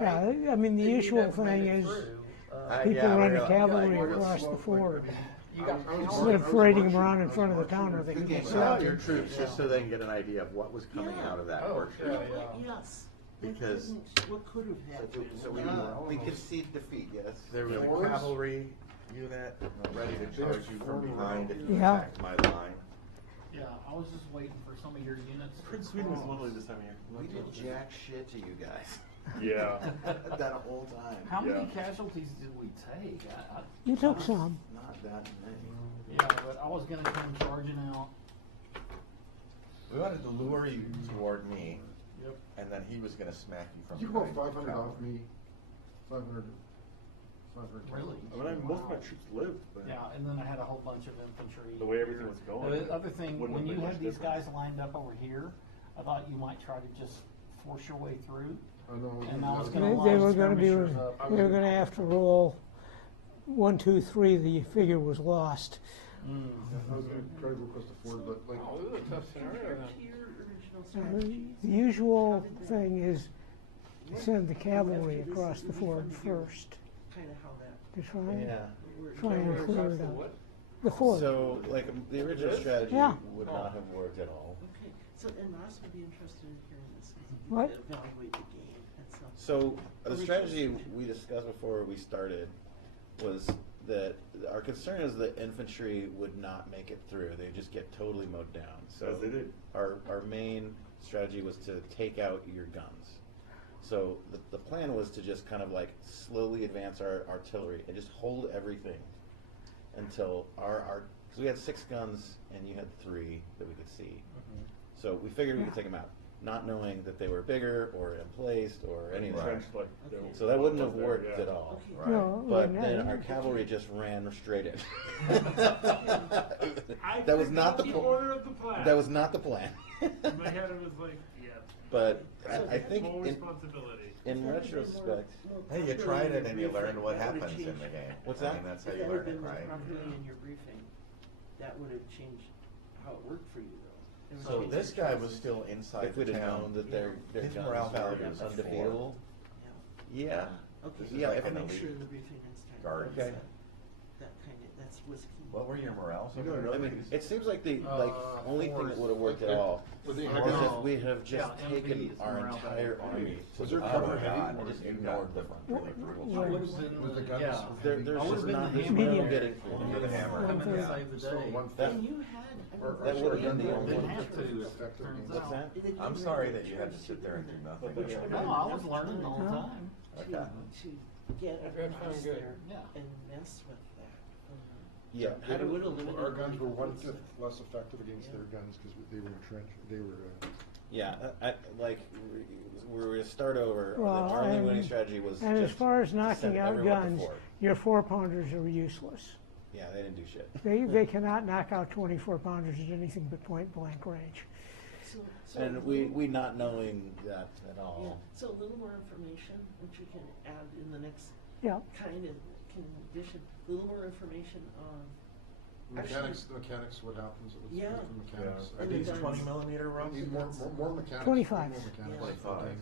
right? Yeah, I mean, the And you usual never made thing it is through. people yeah, run we're the gonna- cavalry I got across the slowed, ford. You got Instead of parading them around in front of the town where they can You get can sell shot. your troops just so they can get an idea of what was coming out of that Oh, orchard. yeah. Yes. Because What could have happened? so we concede defeat, yes. There was Fours? a cavalry unit ready to charge you from behind if you Yeah. attacked my line. Yeah, I was just waiting for some of your units. Prince Sweden was lovely this time of year. We did jack shit to you guys. Yeah. That whole time. How many Yeah. casualties did we take? You took some. Not that many. Yeah, but I was gonna come charging out. We wanted to lure you toward me, Yep. and then he was gonna smack you from You go behind. 500 off me, 500. 500. Really? I mean, most of my troops lived, but Yeah, and then I had a whole bunch of infantry. the way everything was going. The other thing, wouldn't when have you been had much these difference. guys lined up over here, I thought you might try to just force your way through. I know. And I was They, gonna they line were gonna be, skirmishers up. they were gonna have to roll 1, 2, 3, the figure was lost. I was gonna try to go across the ford, but like. Oh, this is a tough scenario then. To your original Uh, strategy. The usual thing is to send the cavalry across the ford first Kind of how that to try Yeah. worked. try and Across clear it the out. what? The ford. So, like, the original strategy Yeah. would not have worked at all. Okay, so, and Ross would be interested in hearing this, because you What? could evaluate the game and stuff. So, the strategy we discussed before we started was that our concern is that infantry would not make it through. They'd just get totally mowed down. So As they did. Our main strategy was to take out your guns. So the plan was to just kind of like slowly advance our artillery and just hold everything until our because we had 6 guns and you had 3 that we could see. So we figured we could take them out, not knowing that they were bigger or emplaced or anything. Entrenched, like, they were So that wouldn't have up there, worked yeah. at all. Okay. No, But no, then no. our cavalry just ran straight in. I That was not the forgot pl- order of the plan. That was not the plan. In my head, it was like, yeah. But So I think Full in, responsibility. in retrospect, Hey, you tried it and you learned what happens in the game. What's I that? mean, that's how If you that learn had it, been right? properly in your briefing, that would have changed how it worked for you, though. It would So change this your guy was choices. still inside if the we'd have town. known that their His guns morale were value was 4. undefeatable, Yeah. yeah. Okay, This is Yeah, like if I'll an make sure elite in the briefing next time. guard. Okay. That kind of, that's was key. What were your morales? You know, over I there? mean, it seems like the only thing that would have worked at all Were they is heavy? if we have just Yeah, taken MV is our morale entire value. army to Was the there front cover heavy? and just ignored them. Really brutal Yeah. troops. Was the guns? Yeah. There's I would've just been not the much hammer. room getting through You're the them. hammer. Come in and Yeah. save the So day. 1/5. And you had, I mean, That would have been the Or- only. Didn't have to. Effective Turns against- What's out. that? I'm sorry that you had to sit there and do nothing. No, I was learning the whole time. Okay. to get Okay, across fine, good. there Yeah. and mess with that. Yeah. Yeah, It would eliminate Our guns were one 1/5 less effective against their guns because they were entrenched. They were. Yeah, like we were to start over. Well, our only and- winning strategy was And as just far as to knocking send out everyone to guns, Fort. your 4-pounders are useless. Yeah, they didn't do shit. They cannot knock out 24-pounders at anything but point blank range. So And we not knowing that at Yeah, all. so a little more information, which we can add in the next Yeah. kind of condition, a little more information on. Mechanics, the mechanics, what happens with Yeah. the mechanics. And the guns. 20mm I rounds? need more mechanics. 25. More mechanics. Yeah. 25.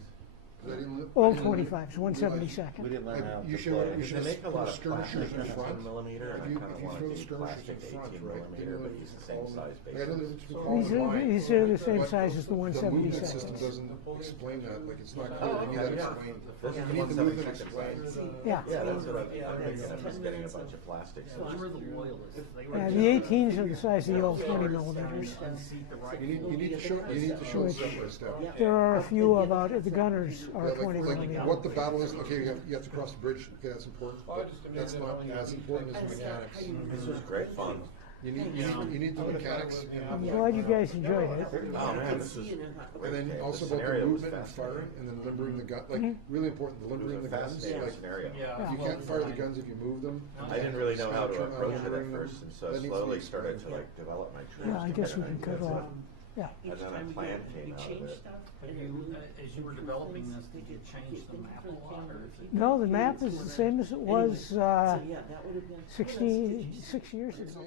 'Cause I didn't Old I didn't 25s, realize- 172nd. We didn't learn how You to should, play. you should They make a put lot of skirmishers in plastic front. 10 millimeter, and I If you kinda throw wanna the do skirmishers in plastic front, 18 right, millimeter, then but you use the same call them- size I know bases. there's between These are, line, these are the same but size as the the movement system 172nd. doesn't explain that, like, it's not Oh, clear, you need okay, that yeah. explained. Those are You the need the 172nd movement explained. size. Yeah. Yeah, that's what I'm Yeah, thinking. that's I'm just 10 getting a minutes bunch of- of plastic. So you were the loyalists. They were The 18s are the size of the old 20 millimeters. You need to show Which- step by step. There are a few about, the gunners Yeah, are 20 like millimeters. what the battle is, okay, you have to cross the bridge, okay, that's important, but that's not as important as the mechanics. This was great fun. You need the mechanics. I'm glad you guys enjoyed it. Oh man, this is And then also about the movement and firing, and then limbering the gun, like, really important, the limbering the guns, fascinating like, scenario. you can't fire the guns if you move them. I didn't really know how to Turn around approach it limbering at them. first, and so That needs to be slowly started to explained. like develop my troops. Yeah, I guess we and can cut off. Yeah. And then a plan came out of it. Have you, as you were developing this, did you change the map a lot, or? No, the map is the same as it was 66 years ago.